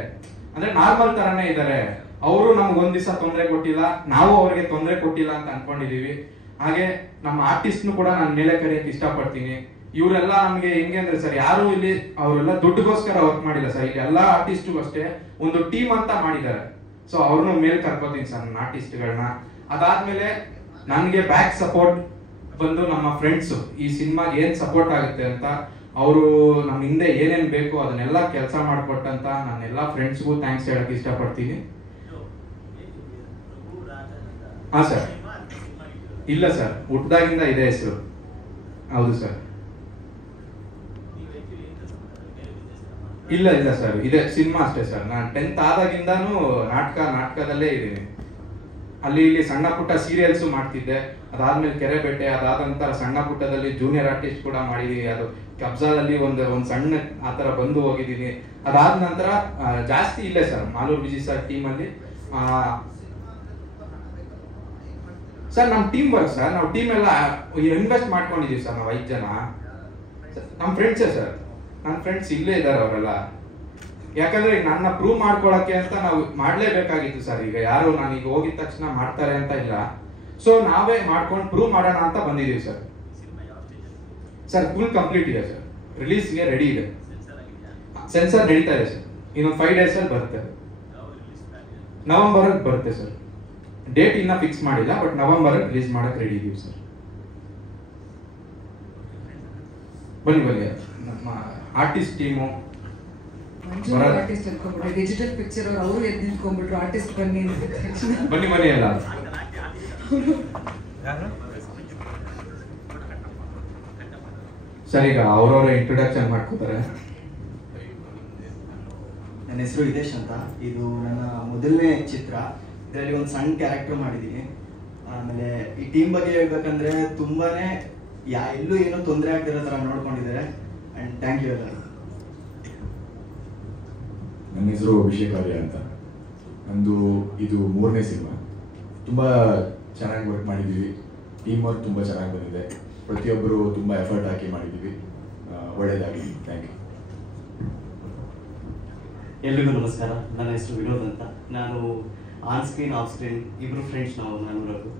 ಅಂದ್ರೆ ನಾರ್ಮಲ್ ತರಾನೇ ಇದಾರೆ. ಅವರು ನಮ್ಗೆ ಒಂದ್ ದಿವಸ ತೊಂದರೆ ಕೊಟ್ಟಿಲ್ಲ, ನಾವು ಅವ್ರಿಗೆ ತೊಂದರೆ ಕೊಟ್ಟಿಲ್ಲ ಅಂತ ಅನ್ಕೊಂಡಿದೀವಿ. ಹಾಗೆ ನಮ್ಮ ಆರ್ಟಿಸ್ಟ್ನು ಕೂಡ ನಾನು ಮೇಲೆ ಕರೆಯಕ್ಕೆ ಇಷ್ಟಪಡ್ತೀನಿ. ಇವರೆಲ್ಲ ನಮ್ಗೆ ಹೆಂಗೆ ಅಂದ್ರೆ ಸರ್, ಯಾರು ಇಲ್ಲಿ ಅವರೆಲ್ಲ ದುಡ್ಡುಗೋಸ್ಕರ ವರ್ಕ್ ಮಾಡಿಲ್ಲ ಸರ್. ಇಲ್ಲಿ ಎಲ್ಲಾ ಆರ್ಟಿಸ್ಟ್ಗೂ ಅಷ್ಟೇ ಒಂದು ಟೀಮ್ ಅಂತ ಮಾಡಿದ್ದಾರೆ. ಸೊ ಅವ್ರನ್ನ ಮೇಲೆ ಕರ್ಕೋತೀನಿ ಸರ್ ನನ್ನ ಆರ್ಟಿಸ್ಟ್ಗಳನ್ನ. ಅದಾದ್ಮೇಲೆ ನನ್ಗೆ ಬ್ಯಾಕ್ ಸಪೋರ್ಟ್ ಬಂದು ನಮ್ಮ ಫ್ರೆಂಡ್ಸ್, ಈ ಸಿನಿಮಾಗೆ ಏನ್ ಸಪೋರ್ಟ್ ಆಗುತ್ತೆ ಅಂತ ಅವರು ನಮ್ಮ ಹಿಂದೆ ಏನೇನ್ ಬೇಕು ಅದನ್ನೆಲ್ಲ ಕೆಲಸ ಮಾಡ್ಕೊಟ್ಟಂತ ನನ್ನೆಲ್ಲಾ ಫ್ರೆಂಡ್ಸ್ಗೂ ಥ್ಯಾಂಕ್ಸ್ ಹೇಳಕ್ ಇಷ್ಟಪಡ್ತೀನಿ. ಹಾ ಸರ್, ಇಲ್ಲ ಸರ್, ಹುಟ್ಟದಾಗಿಂದ ಇದೆ ಹೆಸರು. ಹೌದು ಸರ್. ಇಲ್ಲ ಸರ್, ಇದೆ ಸಿನಿಮಾ ಅಷ್ಟೇ ಸರ್. ನಾನು 10th ಆದಾಗಿಂದಾನು ನಾಟಕದಲ್ಲೇ ಇದ್ದೀನಿ. ಅಲ್ಲಿ ಇಲ್ಲಿ ಸಣ್ಣ ಪುಟ್ಟ ಸೀರಿಯಲ್ಸ್ ಮಾಡ್ತಿದ್ದೆ. ಅದಾದ್ಮೇಲೆ ಕೆರೆಬೇಟೆ, ಅದಾದ ನಂತರ ಸಣ್ಣ ಪುಟ್ಟದಲ್ಲಿ ಜೂನಿಯರ್ ಆರ್ಟಿಸ್ಟ್ ಕೂಡ ಮಾಡಿದೀನಿ. ಅದು ಕಬ್ಜಾದಲ್ಲಿ ಒಂದು ಸಣ್ಣ ಆತರ ಬಂದು ಹೋಗಿದ್ದೀನಿ. ಅದಾದ ನಂತರ ಜಾಸ್ತಿ ಇಲ್ಲೇ sir Malur Viji sir team ಅಲ್ಲಿ. ಸರ್ ನಮ್ಮ ಟೀಮ್ ವರ್ಕ್ ಸರ್, ನಾವು ಟೀಮ್ ಎಲ್ಲ ಇನ್ವೆಸ್ಟ್ ಮಾಡ್ಕೊಂಡಿದೀವಿ ಸರ್. ನಾವು 5 ಜನ ನಮ್ಮ ಫ್ರೆಂಡ್ಸೇ ಸರ್. ನನ್ನ ಫ್ರೆಂಡ್ಸ್ ಇಲ್ಲೇ ಇದ್ದಾರೆ ಅವರೆಲ್ಲ. ಯಾಕಂದ್ರೆ ನನ್ನ ಪ್ರೂವ್ ಮಾಡ್ಕೊಳಕ್ಕೆ ಅಂತ ನಾವು ಮಾಡ್ಲೇಬೇಕಾಗಿತ್ತು ಸರ್. ಈಗ ಯಾರು ನಾನೀಗ ಹೋಗಿದ ತಕ್ಷಣ ಮಾಡ್ತಾರೆ ಅಂತ ಇಲ್ಲ. ಸೊ ನಾವೇ ಮಾಡ್ಕೊಂಡು ಪ್ರೂವ್ ಮಾಡೋಣ ಅಂತ ಬಂದಿದೀವಿ ಸರ್. ಸರ್ ಫುಲ್ ಕಂಪ್ಲೀಟ್ ಇದೆ ಸರ್, ರಿಲೀಸ್ಗೆ ರೆಡಿ ಇದೆ, ಸೆನ್ಸರ್ ನಡೀತಾ ಇದೆ ಸರ್, ಇನ್ನೊಂದು 5 days ಅಲ್ಲಿ ಬರುತ್ತೆ, ನವೆಂಬರ್ ಬರುತ್ತೆ ಸರ್. ಡೇಟ್ ಇನ್ನ ಫಿಕ್ಸ್ ಮಾಡಿಲ್ಲ, ಬಟ್ ನವೆಂಬರ್ ರಿಲೀಸ್ ಮಾಡಕ್ ರೆಡಿ ಇದೀವಿ ಸರ್. ಬನ್ನಿ ನಮ್ಮ ಆರ್ಟಿಸ್ಟ್ ಟೀಮು ಆರ್ಟಿಸ್ಟ್ ಅನ್ಕೊಂಡ್ಬಿಟ್ರೆ ಡಿಜಿಟಲ್ ಪಿಕ್ಚರ್ ಅವರು ಎದ್ದು ನಿಂತ್ಕೊಂಡ್ಬಿಟ್ರು ಆರ್ಟಿಸ್ಟ್ ಬನ್ನಿ ಬನ್ನಿ ಎಲ್ಲ ಸರ್. ಈಗ ಅವ್ರವ್ರ ಇಂಟ್ರೊಡಕ್ಷನ್ ಮಾಡ್ಕೋತಾರೆ. ನನ್ನ ಹೆಸರು ಹಿತೇಶ್ ಅಂತ. ಇದು ನನ್ನ ಮೊದಲನೇ ಚಿತ್ರ. ಇದರಲ್ಲಿ ಒಂದು ಸಣ್ಣ ಕ್ಯಾರೆಕ್ಟರ್ ಮಾಡಿದ್ದೀನಿ. ಆಮೇಲೆ ಈ ಟೀಮ್ ಬಗ್ಗೆ ಹೇಳ್ಬೇಕಂದ್ರೆ ತುಂಬಾನೇ ಎಲ್ಲೂ ಏನೋ ತೊಂದರೆ ಆಗ್ತಿರೋ ಥರ ನೋಡ್ಕೊಂಡಿದ್ದಾರೆ. ಆ್ಯಂಡ್ ಥ್ಯಾಂಕ್ ಯು ಎಲ್ಲ. ನನ್ನ ಹೆಸರು ಅಭಿಷೇಕ್ ಆರ್ಯ ಅಂತ. ನಂದು ಇದು 3ನೇ ಸಿನಿಮಾ. ತುಂಬ ಚೆನ್ನಾಗಿ ವರ್ಕ್ ಮಾಡಿದ್ದೀವಿ, ಟೀಮ್ ವರ್ಕ್ ತುಂಬ ಚೆನ್ನಾಗಿ ಬಂದಿದೆ, ಪ್ರತಿಯೊಬ್ಬರು ತುಂಬ ಎಫರ್ಟ್ ಹಾಕಿ ಮಾಡಿದ್ದೀವಿ. ಒಳ್ಳೆಯದಾಗಲಿ. Thank you. ಎಲ್ರಿಗೂ ನಮಸ್ಕಾರ. ನನ್ನ ಹೆಸರು ವಿನೋದ್ ಅಂತ. ನಾನು ಆನ್ ಸ್ಕ್ರೀನ್ ಆಫ್ ಸ್ಕ್ರೀನ್ ಇಬ್ಬರು ಫ್ರೆಂಡ್ಸ್ ನಾನು ರಘು.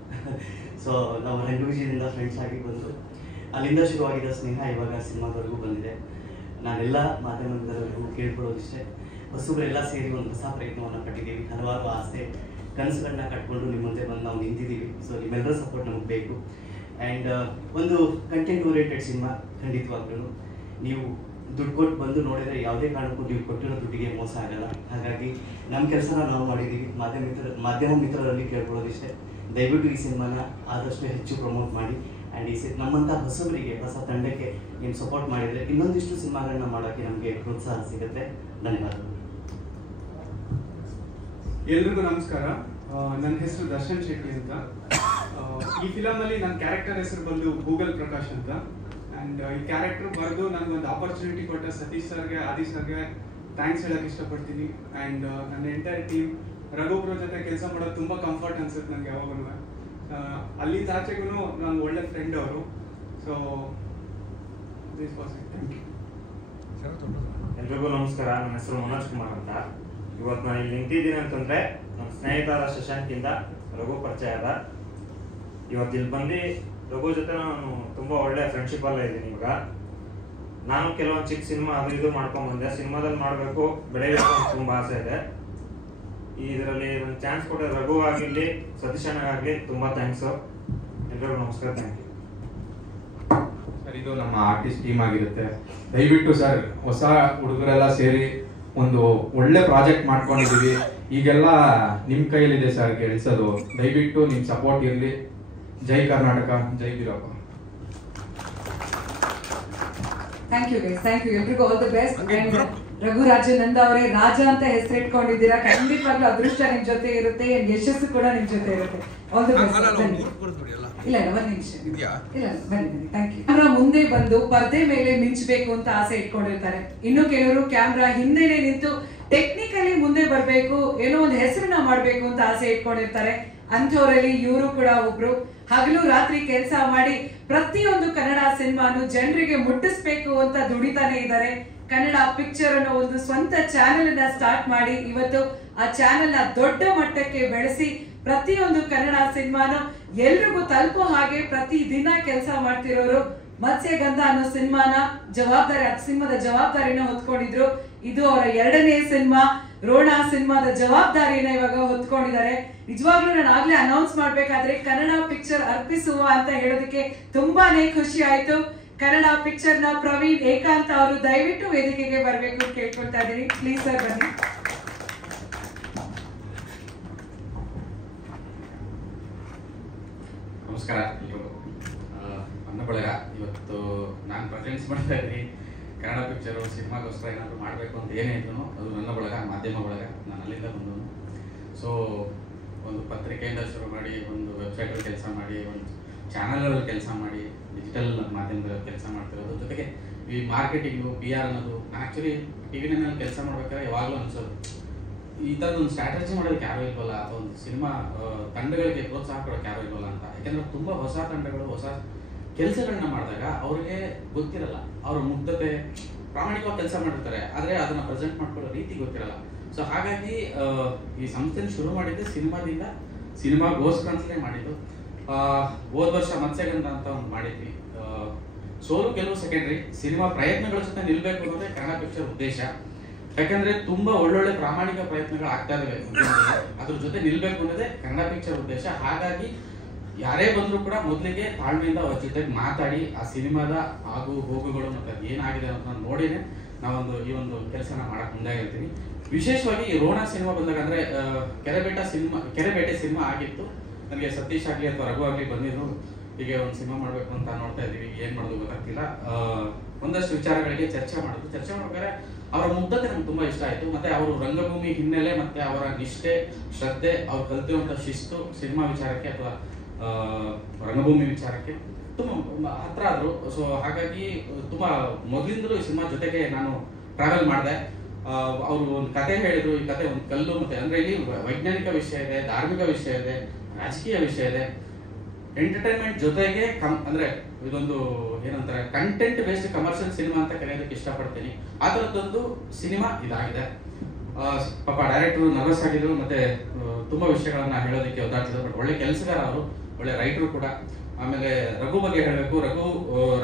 ಸೊ ನಾವು ರಂಗವಿಜಯದಿಂದ ಫ್ರೆಂಡ್ಸ್ ಆಗಿ ಬಂದು ಅಲ್ಲಿಂದ ಶುರುವಾಗಿದ್ದ ಸ್ನೇಹ ಇವಾಗ ಸಿನಿಮಾದವರೆಗೂ ಬಂದಿದೆ. ನಾನೆಲ್ಲ ಮಾಧ್ಯಮದವರೆಗೂ ಕೇಳ್ಕೊಳ್ಳೋದಿಷ್ಟೇ, ಹೊಸಬ್ರೆಲ್ಲ ಸೇರಿ ಒಂದು ಹೊಸ ಪ್ರಯತ್ನವನ್ನು ಪಟ್ಟಿದ್ದೀವಿ. ಹಲವಾರು ಆಸೆ ಕನಸುಗಳನ್ನ ಕಟ್ಕೊಂಡು ನಿಮ್ಮ ಮುಂದೆ ಬಂದು ನಾವು ನಿಂತಿದ್ದೀವಿ. ಸೊ ನಿಮ್ಮೆಲ್ಲರ ಸಪೋರ್ಟ್ ನಮಗೆ ಬೇಕು. ಆ್ಯಂಡ್ ಒಂದು ಕಂಟೆಂಟ್ ಓರಿಯೆಂಟೆಡ್ ಸಿನಿಮಾ. ಖಂಡಿತವಾಗ್ಲೂ ನೀವು ದುಡ್ಡು ಕೊಟ್ಟು ಬಂದು ನೋಡಿದರೆ ಯಾವುದೇ ಕಾರಣಕ್ಕೂ ನೀವು ಕೊಟ್ಟಿರೋ ದುಡ್ಡಿಗೆ ಮೋಸ ಆಗಲ್ಲ. ಹಾಗಾಗಿ ನಮ್ಮ ಕೆಲಸನ ನಾವು ಮಾಡಿದ್ದೀವಿ. ಮಾಧ್ಯಮ ಮಿತ್ರರಲ್ಲಿ ಕೇಳ್ಕೊಳ್ಳೋದಿಷ್ಟೇ, ದಯವಿಟ್ಟು ಈ ಸಿನಿಮಾನ ಆದಷ್ಟು ಹೆಚ್ಚು ಪ್ರಮೋಟ್ ಮಾಡಿ. ಆ್ಯಂಡ್ ಈ ನಮ್ಮಂಥ ಹೊಸಬರಿಗೆ, ಹೊಸ ತಂಡಕ್ಕೆ ನೀವು ಸಪೋರ್ಟ್ ಮಾಡಿದರೆ ಇನ್ನೊಂದಿಷ್ಟು ಸಿನಿಮಾಗಳನ್ನ ಮಾಡೋಕ್ಕೆ ನಮಗೆ ಪ್ರೋತ್ಸಾಹ ಸಿಗುತ್ತೆ. ಧನ್ಯವಾದಗಳು. ಎಲ್ರಿಗೂ ನಮಸ್ಕಾರ. ನನ್ನ ಹೆಸರು ದರ್ಶನ್ ಶೆಟ್ಟಿ ಅಂತ. ಈ ಫಿಲಮಲ್ಲಿ ನನ್ನ ಕ್ಯಾರೆಕ್ಟರ್ ಹೆಸರು ಬಂದು ಗೂಗಲ್ ಪ್ರಕಾಶ್ ಅಂತ. ಆ್ಯಂಡ್ ಈ ಕ್ಯಾರೆಕ್ಟರ್ ಬರೆದು ನನಗೊಂದು ಆಪರ್ಚುನಿಟಿ ಕೊಟ್ಟ ಸತೀಶ್ ಸರ್ಗೆ, ಆದಿ ಸರ್ಗೆ ಥ್ಯಾಂಕ್ಸ್ ಹೇಳೋಕ್ಕೆ ಇಷ್ಟಪಡ್ತೀನಿ. ಆ್ಯಂಡ್ ನನ್ನ ಎಂಟೈರ್ ಟೀಮ್ ರಘುಬ್ರ ಜೊತೆ ಕೆಲಸ ಮಾಡೋದು ತುಂಬ ಕಂಫರ್ಟ್ ಅನ್ಸುತ್ತೆ ನನಗೆ ಯಾವಾಗೂ. ಅಲ್ಲಿಂದ ಆಚೆಗೂ ನಾನು ಒಳ್ಳೆ ಫ್ರೆಂಡ್ ಅವರು. So this was it. Thank you. ಎಲ್ರಿಗೂ ನಮಸ್ಕಾರ. ನನ್ನ ಹೆಸರು ಮನೋಜ್ ಕುಮಾರ್ ಅಂತ. ಇವತ್ತು ನಾನು ಇಲ್ಲಿ ನಿಂತಿದ್ದೀನಿ ಅಂತಂದರೆ ನನ್ನ ಸ್ನೇಹಿತರ ಶಶಾಂಕಿಂದ ರಘು ಪರಿಚಯ ಆದ. ಇವತ್ತು ಇಲ್ಲಿ ಬಂದು ರಘು ಜೊತೆ ನಾನು ತುಂಬ ಒಳ್ಳೆ ಫ್ರೆಂಡ್ಶಿಪ್ಪಲ್ಲೇ ಇದ್ದೀನಿ. ಇವಾಗ ನಾನು ಕೆಲವೊಂದು ಚಿಕ್ಕ ಸಿನಿಮಾ ಅದು ಇದು ಮಾಡ್ಕೊಂಡ್ಬಂದೆ. ಸಿನಿಮಾದಲ್ಲಿ ಮಾಡಬೇಕು, ಬೆಳೆಯಬೇಕು ಅಂತ ತುಂಬ ಆಸೆ ಇದೆ. ಇದರಲ್ಲಿ ಒಂದು ಚಾನ್ಸ್ ಕೊಟ್ಟರೆ ರಘು ಆಗಿರಲಿ, ಸತೀಶ್ ಅಣ್ಣಗಾಗಲಿ ತುಂಬ ಥ್ಯಾಂಕ್ಸು. ಎಲ್ರಿಗೂ ನಮಸ್ಕಾರ. Thank you sir. ಇದು ನಮ್ಮ ಆರ್ಟಿಸ್ಟ್ ಟೀಮ್ ಆಗಿರುತ್ತೆ. ದಯವಿಟ್ಟು ಸರ್, ಹೊಸ ಹುಡುಗರೆಲ್ಲ ಸೇರಿ ಒಂದು ಒಳ್ಳೆ ಪ್ರಾಜೆಕ್ಟ್ ಮಾಡ್ಕೊಂಡಿದ್ದೀವಿ. ಈಗೆಲ್ಲ ನಿಮ್ಮ ಕೈಯಲ್ಲಿದೆ ಸರ್ ಗೆಲ್ಸೋದು. ದಯವಿಟ್ಟು ನಿಮ್ಮ ಸಪೋರ್ಟ್ ಇರಲಿ. Jai Karnataka, Jai Veerappa. Thank you guys, thank you. ಎಲ್ರಿಗೂ ಆಲ್ ದಿ ಬೆಸ್ಟ್. ರಘುರಾಜನಂದ ಅವರೇ, ರಾಜ ಅಂತ ಹೆಸರು ಇಟ್ಕೊಂಡಿದ್ದೀರಾ. ಖಂಡಿತವಾಗ್ಲೂ ಅದೃಷ್ಟ ನಿಮ್ ಜೊತೆ ಇರುತ್ತೆ, ಯಶಸ್ಸು ಕೂಡ ನಿಮ್ ಜೊತೆ ಇರುತ್ತೆ. All the best. ಇಲ್ಲ ಒಂದ್ ನಿಮಿಷ. ಇಲ್ಲ ಬನ್ನಿ. Thank you. ಕ್ಯಾಮ್ರಾ ಮುಂದೆ ಬಂದು ಪರ್ದೆ ಮೇಲೆ ಮಿಂಚಬೇಕು ಅಂತ ಆಸೆ ಇಟ್ಕೊಂಡಿರ್ತಾರೆ. ಇನ್ನು ಕೆಲವರು ಕ್ಯಾಮ್ರಾ ಹಿಂದೆನೆ ನಿಂತು ಟೆಕ್ನಿಕಲಿ ಮುಂದೆ ಬರ್ಬೇಕು, ಏನೋ ಒಂದು ಹೆಸರನ್ನ ಮಾಡ್ಬೇಕು ಅಂತ ಆಸೆ ಇಟ್ಕೊಂಡಿರ್ತಾರೆ. ಅಂಥವರಲ್ಲಿ ಇವರು ಕೂಡ ಒಬ್ರು. ಹಗಲು ರಾತ್ರಿ ಕೆಲಸ ಮಾಡಿ ಪ್ರತಿಯೊಂದು ಕನ್ನಡ ಸಿನಿಮಾನು ಜನರಿಗೆ ಮುಟ್ಟಿಸ್ಬೇಕು ಅಂತ ದುಡಿತಾನೆ ಇದ್ದಾರೆ. ಕನ್ನಡ ಪಿಕ್ಚರ್ ಅನ್ನೋ ಒಂದು ಸ್ವಂತ ಚಾನೆಲ್ ಅನ್ನ ಸ್ಟಾರ್ಟ್ ಮಾಡಿ ಇವತ್ತು ಆ ಚಾನೆಲ್ ನ ದೊಡ್ಡ ಮಟ್ಟಕ್ಕೆ ಬೆಳೆಸಿ ಪ್ರತಿಯೊಂದು ಕನ್ನಡ ಸಿನಿಮಾನು ಎಲ್ರಿಗೂ ತಲುಪೋ ಹಾಗೆ ಪ್ರತಿ ದಿನ ಕೆಲಸ ಮಾಡ್ತಿರೋರು. ಮತ್ಸ್ಯಗಂಧ ಅನ್ನೋ ಸಿನಿಮಾದ ಜವಾಬ್ದಾರಿನ ಹೊತ್ಕೊಂಡಿದ್ರು. ಇದು ಅವರ 2ನೇ ಸಿನಿಮಾ. ರೋಣ ಸಿನಿಮಾದ ಜವಾಬ್ದಾರಿನ ಇವಾಗ ಹೊತ್ಕೊಂಡಿದ್ದಾರೆ. ನಿಜವಾಗ್ಲೂ ನಾನು ಆಗ್ಲೇ ಅನೌನ್ಸ್ ಮಾಡ್ಬೇಕಾದ್ರೆ ಕನ್ನಡ ಪಿಕ್ಚರ್ ಅರ್ಪಿಸುವ ಅಂತ ಹೇಳೋದಕ್ಕೆ ತುಂಬಾನೇ ಖುಷಿ ಆಯ್ತು. ಕನ್ನಡ ಪಿಕ್ಚರ್ ನ ಪ್ರವೀಣ್ ಏಕಾಂತ್ ಅವರು ದಯವಿಟ್ಟು ವೇದಿಕೆಗೆ ಬರಬೇಕು ಅಂತ ಕೇಳ್ಕೊಳ್ತಾ ಇದ್ದೀನಿ. ಪ್ಲೀಸ್ ಸರ್ ಬನ್ನಿ. ನಮಸ್ಕಾರ ಎಲ್ರಿಗೂ. ನನ್ನ ಬಳಗ ಇವತ್ತು ನಾನು ಪ್ರೆಸೆನ್ಸ್ ಮಾಡ್ತಾ ಇದ್ದೀನಿ. ಕನ್ನಡ ಪಿಕ್ಚರು ಸಿನಿಮಾಗೋಸ್ಕರ ಏನಾದರೂ ಮಾಡಬೇಕು ಅಂತ ಏನೇ ಇದ್ರು ಅದು ನನ್ನ ಬಳಗ, ಮಾಧ್ಯಮ ಬಳಗ. ನಾನು ಅಲ್ಲಿಂದ ಬಂದವನು. ಸೊ ಒಂದು ಪತ್ರಿಕೆಯಿಂದ ಶುರು ಮಾಡಿ, ಒಂದು ವೆಬ್ಸೈಟಲ್ಲಿ ಕೆಲಸ ಮಾಡಿ, ಒಂದು ಚಾನಲಲ್ಲಿ ಕೆಲಸ ಮಾಡಿ, ಡಿಜಿಟಲ್ ಮಾಧ್ಯಮದಲ್ಲಿ ಕೆಲಸ ಮಾಡ್ತಿರೋದು. ಜೊತೆಗೆ ಈ ಮಾರ್ಕೆಟಿಂಗು, PR ಅನ್ನೋದು. ನಾನು ಆ್ಯಕ್ಚುಲಿ TV ನೈನಲ್ಲಿ ಕೆಲಸ ಮಾಡ್ಬೇಕಾದ್ರೆ ಯಾವಾಗಲೂ ಅನ್ಸೋದು, ಈ ಥರದೊಂದು ಸ್ಟ್ರಾಟಜಿ ಮಾಡೋದಕ್ಕೆ ಯಾರೂ ಇಲ್ವಲ್ಲ, ಅಥವಾ ಒಂದು ಸಿನಿಮಾ ತಂಡಗಳಿಗೆ ಪ್ರೋತ್ಸಾಹ ಕೊಡೋಕ್ಕೆ ಯಾರೂ ಇಲ್ವಲ್ಲ ಅಂತ. ಯಾಕೆಂದರೆ ತುಂಬ ಹೊಸ ತಂಡಗಳು ಹೊಸ ಕೆಲಸಗಳನ್ನ ಮಾಡಿದಾಗ ಅವ್ರಿಗೆ ಗೊತ್ತಿರಲ್ಲ, ಅವ್ರ ಮುಗ್ಧತೆ, ಪ್ರಾಮಾಣಿಕವಾಗಿ ಕೆಲಸ ಮಾಡಿರ್ತಾರೆ, ಆದರೆ ಅದನ್ನು ಪ್ರೆಸೆಂಟ್ ಮಾಡ್ಕೊಳ್ಳೋ ರೀತಿ ಗೊತ್ತಿರಲ್ಲ. ಸೊ ಹಾಗಾಗಿ ಈ ಸಂಸ್ಥೆನ ಶುರು ಮಾಡಿದ್ದೆ ಸಿನಿಮಾಗೋಸ್ಕರ ಅಂತಲೇ ಮಾಡಿದ್ದು. ಹೋದ ವರ್ಷ ಮತ್ಸ್ಯಗಂಧ ಅಂತ ಒಂದು ಮಾಡಿದ್ವಿ. ಸೋಲು ಗೆಲುವು ಸೆಕೆಂಡ್ರಿ, ಸಿನಿಮಾ ಪ್ರಯತ್ನಗಳ ಜೊತೆ ನಿಲ್ಬೇಕು ಅನ್ನೋದೇ ಕನ್ನಡ ಪಿಕ್ಚರ್ ಉದ್ದೇಶ. ಯಾಕಂದ್ರೆ ತುಂಬಾ ಒಳ್ಳೊಳ್ಳೆ ಪ್ರಾಮಾಣಿಕ ಪ್ರಯತ್ನಗಳು ಆಗ್ತಾ ಇದಾವೆ, ಅದ್ರ ಜೊತೆ ನಿಲ್ಬೇಕು ಅನ್ನೋದೇ ಕನ್ನಡ ಪಿಕ್ಚರ್ ಉದ್ದೇಶ. ಹಾಗಾಗಿ ಯಾರೇ ಬಂದ್ರು ಕೂಡ ಮೊದಲಿಗೆ ತಾಳ್ಮೆಯಿಂದ ಅವ್ರ ಜೊತೆಗೆ ಮಾತಾಡಿ ಆ ಸಿನಿಮಾದ ಆಗು ಹೋಗುಗಳು ಮತ್ತೆ ಏನಾಗಿದೆ ಅಂತ ನೋಡಿನೇ ನಾವೊಂದು ಈ ಒಂದು ಕೆಲಸನ ಮಾಡಕ್ ಮುಂದಾಗಿರ್ತೀವಿ. ವಿಶೇಷವಾಗಿ ಈ ರೋಣ ಸಿನಿಮಾ ಬಂದಾಗ ಅಂದ್ರೆ ಕೆರೆಬೇಟೆ ಸಿನಿಮಾ ಆಗಿತ್ತು. ನನಗೆ ಸತೀಶ್ ಆಗ್ಲಿ ಅಥವಾ ರಘು ಆಗ್ಲಿ ಬಂದಿದ್ರು, ಹೀಗೆ ಒಂದು ಸಿನಿಮಾ ಮಾಡ್ಬೇಕು ಅಂತ ನೋಡ್ತಾ ಇದೀವಿ, ಏನ್ ಮಾಡೋದು ಗೊತ್ತಾಗ್ತಿಲ್ಲ. ಒಂದಷ್ಟು ವಿಚಾರಗಳಿಗೆ ಚರ್ಚೆ ಮಾಡ್ಬೇಕಾದ್ರೆ ಅವರ ಮುಗ್ಧತೆ ನಮ್ಗೆ ತುಂಬಾ ಇಷ್ಟ ಆಯ್ತು. ಮತ್ತೆ ಅವರು ರಂಗಭೂಮಿ ಹಿನ್ನೆಲೆ ಮತ್ತೆ ಅವರ ನಿಷ್ಠೆ, ಶ್ರದ್ಧೆ, ಅವ್ರು ಕಲ್ತಿರುವಂತ ಶಿಸ್ತು ಸಿನಿಮಾ ವಿಚಾರಕ್ಕೆ ಅಥವಾ ರಂಗಭೂಮಿ ವಿಚಾರಕ್ಕೆ ತುಂಬಾ ಹತ್ರ ಆದ್ರು. ಸೊ ಹಾಗಾಗಿ ತುಂಬಾ ಮೊದಲಿಂದಲೂ ಈ ಸಿನಿಮಾ ಜೊತೆಗೆ ನಾನು ಟ್ರಾವೆಲ್ ಮಾಡಿದೆ. ಅವರು ಒಂದು ಕತೆ ಹೇಳಿದ್ರು, ಈ ಕತೆ ಒಂದು ಕಲ್ಲು ಮತ್ತೆ ಅಂದ್ರೆ ಇಲ್ಲಿ ವೈಜ್ಞಾನಿಕ ವಿಷಯ ಇದೆ, ಧಾರ್ಮಿಕ ವಿಷಯ ಇದೆ, ರಾಜಕೀಯ ವಿಷಯ ಇದೆ, ಎಂಟರ್ಟೈನ್ಮೆಂಟ್ ಜೊತೆಗೆ ಅಂದ್ರೆ ಇದೊಂದು ಏನಂತಾರೆ ಕಂಟೆಂಟ್ ಬೇಸ್ಡ್ ಕಮರ್ಷಿಯಲ್ ಸಿನಿಮಾ ಅಂತ ಕರೆಯೋದಕ್ಕೆ ಇಷ್ಟಪಡ್ತೀನಿ. ಆ ಥರದ್ದೊಂದು ಸಿನಿಮಾ ಇದಾಗಿದೆ. ಪಾಪ ಡೈರೆಕ್ಟರ್ ನರ್ವಸ್ ಆಗಿದ್ರು, ಮತ್ತೆ ತುಂಬಾ ವಿಷಯಗಳನ್ನ ಹೇಳೋದಕ್ಕೆ ಒದ್ದಾಡ್ತಿದ್ರು. ಬಟ್ ಒಳ್ಳೆ ಕೆಲಸಗಾರ ಅವರು, ಒಳ್ಳೆ ರೈಟರು ಕೂಡ. ಆಮೇಲೆ ರಘು ಬಗ್ಗೆ ಹೇಳಬೇಕು. ರಘು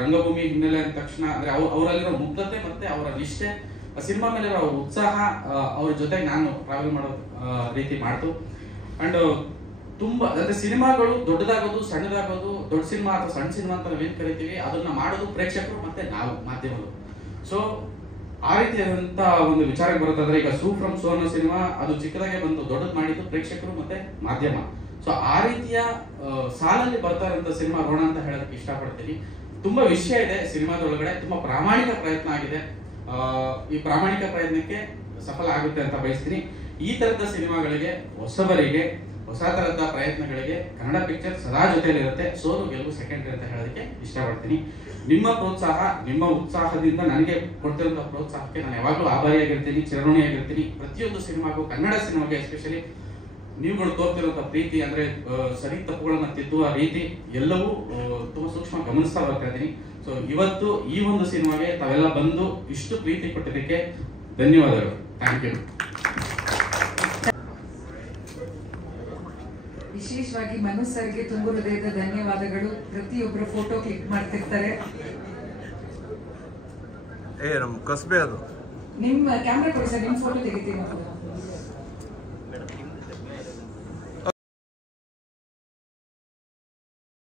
ರಂಗಭೂಮಿ ಹಿನ್ನೆಲೆ ಅಂದ ತಕ್ಷಣ ಅಂದ್ರೆ ಅವರಲ್ಲಿರೋ ಮುಗ್ಧತೆ ಮತ್ತೆ ಅವರ ನಿಷ್ಠೆ, ಸಿನಿಮಾ ಮೇಲಿರೋ ಉತ್ಸಾಹ ಅವ್ರ ಜೊತೆಗೆ ನಾನು ಟ್ರಾವೆಲ್ ಮಾಡೋ ರೀತಿ ಮಾಡ್ತು. ಅಂಡ್ ತುಂಬಾ ಅಂದ್ರೆ ಸಿನಿಮಾಗಳು ದೊಡ್ಡದಾಗೋದು ಸಣ್ಣದಾಗೋದು, ದೊಡ್ಡ ಸಿನಿಮಾ ಅಥವಾ ಸಣ್ಣ ಸಿನಿಮಾ ಅಂತ ನಾವೇನ್ ಕರಿತೀವಿ ಅದನ್ನ ಮಾಡೋದು ಪ್ರೇಕ್ಷಕರು ಮತ್ತೆ ನಾವು ಮಾಧ್ಯಮಗಳು. ಸೊ ಆ ರೀತಿಯಾದಂತ ಒಂದು ವಿಚಾರಕ್ಕೆ ಬರುತ್ತಂದ್ರೆ ಈಗ ಸೂ ಫ್ರಮ್ ಸೋ ಅನ್ನೋ ಸಿನಿಮಾ ಅದು ಚಿಕ್ಕದಾಗೆ ಬಂದು ದೊಡ್ಡದು ಮಾಡಿದ್ದು ಪ್ರೇಕ್ಷಕರು ಮತ್ತೆ ಮಾಧ್ಯಮ. ಸೊ ಆ ರೀತಿಯ ಸಾಲಲ್ಲಿ ಬರ್ತಾ ಇರುವಂತ ಸಿನಿಮಾ ರೋಣ ಅಂತ ಹೇಳೋದಕ್ಕೆ ಇಷ್ಟಪಡ್ತೀನಿ. ತುಂಬಾ ವಿಷಯ ಇದೆ ಸಿನಿಮಾದೊಳಗಡೆ, ತುಂಬಾ ಪ್ರಾಮಾಣಿಕ ಪ್ರಯತ್ನ ಆಗಿದೆ. ಈ ಪ್ರಾಮಾಣಿಕ ಪ್ರಯತ್ನಕ್ಕೆ ಸಫಲ ಆಗುತ್ತೆ ಅಂತ ಬಯಸ್ತೀನಿ. ಈ ತರದ ಸಿನಿಮಾಗಳಿಗೆ, ಹೊಸಬರಿಗೆ, ಹೊಸ ತರದ ಪ್ರಯತ್ನಗಳಿಗೆ ಕನ್ನಡ ಪಿಕ್ಚರ್ ಸದಾ ಜೊತೆಯಲ್ಲಿರುತ್ತೆ. ಸೋಲು ಗೆಲುವು ಸೆಕೆಂಡ್ರಿ ಅಂತ ಹೇಳೋದಕ್ಕೆ ಇಷ್ಟಪಡ್ತೀನಿ. ನಿಮ್ಮ ಪ್ರೋತ್ಸಾಹ, ನಿಮ್ಮ ಉತ್ಸಾಹದಿಂದ ನನಗೆ ಕೊಡ್ತಿರುವಂತಹ ಪ್ರೋತ್ಸಾಹಕ್ಕೆ ನಾನು ಯಾವಾಗಲೂ ಆಭಾರಿಯಾಗಿರ್ತೀನಿ, ಚಿರಋಣಿಯಾಗಿರ್ತೀನಿ. ಪ್ರತಿಯೊಂದು ಸಿನಿಮಾಗೂ, ಕನ್ನಡ ಸಿನಿಮಾಗೆ ಎಸ್ಪೆಷಲಿ ನೀವುಗಳು ತೋರ್ತಿರುವಂತಹ ಪ್ರೀತಿ, ಅಂದ್ರೆ ಸರಿ ತಪ್ಪುಗಳನ್ನ ತಿದ್ದುವ ರೀತಿ ಎಲ್ಲವೂ ತುಂಬಾ ಸೂಕ್ಷ್ಮ ಗಮನಿಸ್ತಾ ಬರ್ತಾ ಇದ್ದೀನಿ. ಸೊ ಇವತ್ತು ಈ ಒಂದು ಸಿನಿಮಾಗೆ ತಾವೆಲ್ಲ ಬಂದು ಇಷ್ಟು ಪ್ರೀತಿ ಕೊಟ್ಟಿದ್ದಕ್ಕೆ ಧನ್ಯವಾದಗಳು. Thank you. ವಿಶೇಷವಾಗಿ ಮನು ಸರ್ಗೆ ತುಂಬ ಹೃದಯದ ಧನ್ಯವಾದಗಳು. ಪ್ರತಿಯೊಬ್ಬರು ಫೋಟೋ ಕ್ಲಿಕ್ ಮಾಡ್ತಿರ್ತಾರೆ. ನಮ್ ಕಸ್ಬೆ ಅದು. ನಿಮ್ಮ ಕ್ಯಾಮ್ರಾ ಕೊಡಿ ಸರ್, ನಿಮ್ಮ ಫೋಟೋ ತೆಗಿತೀವಿ.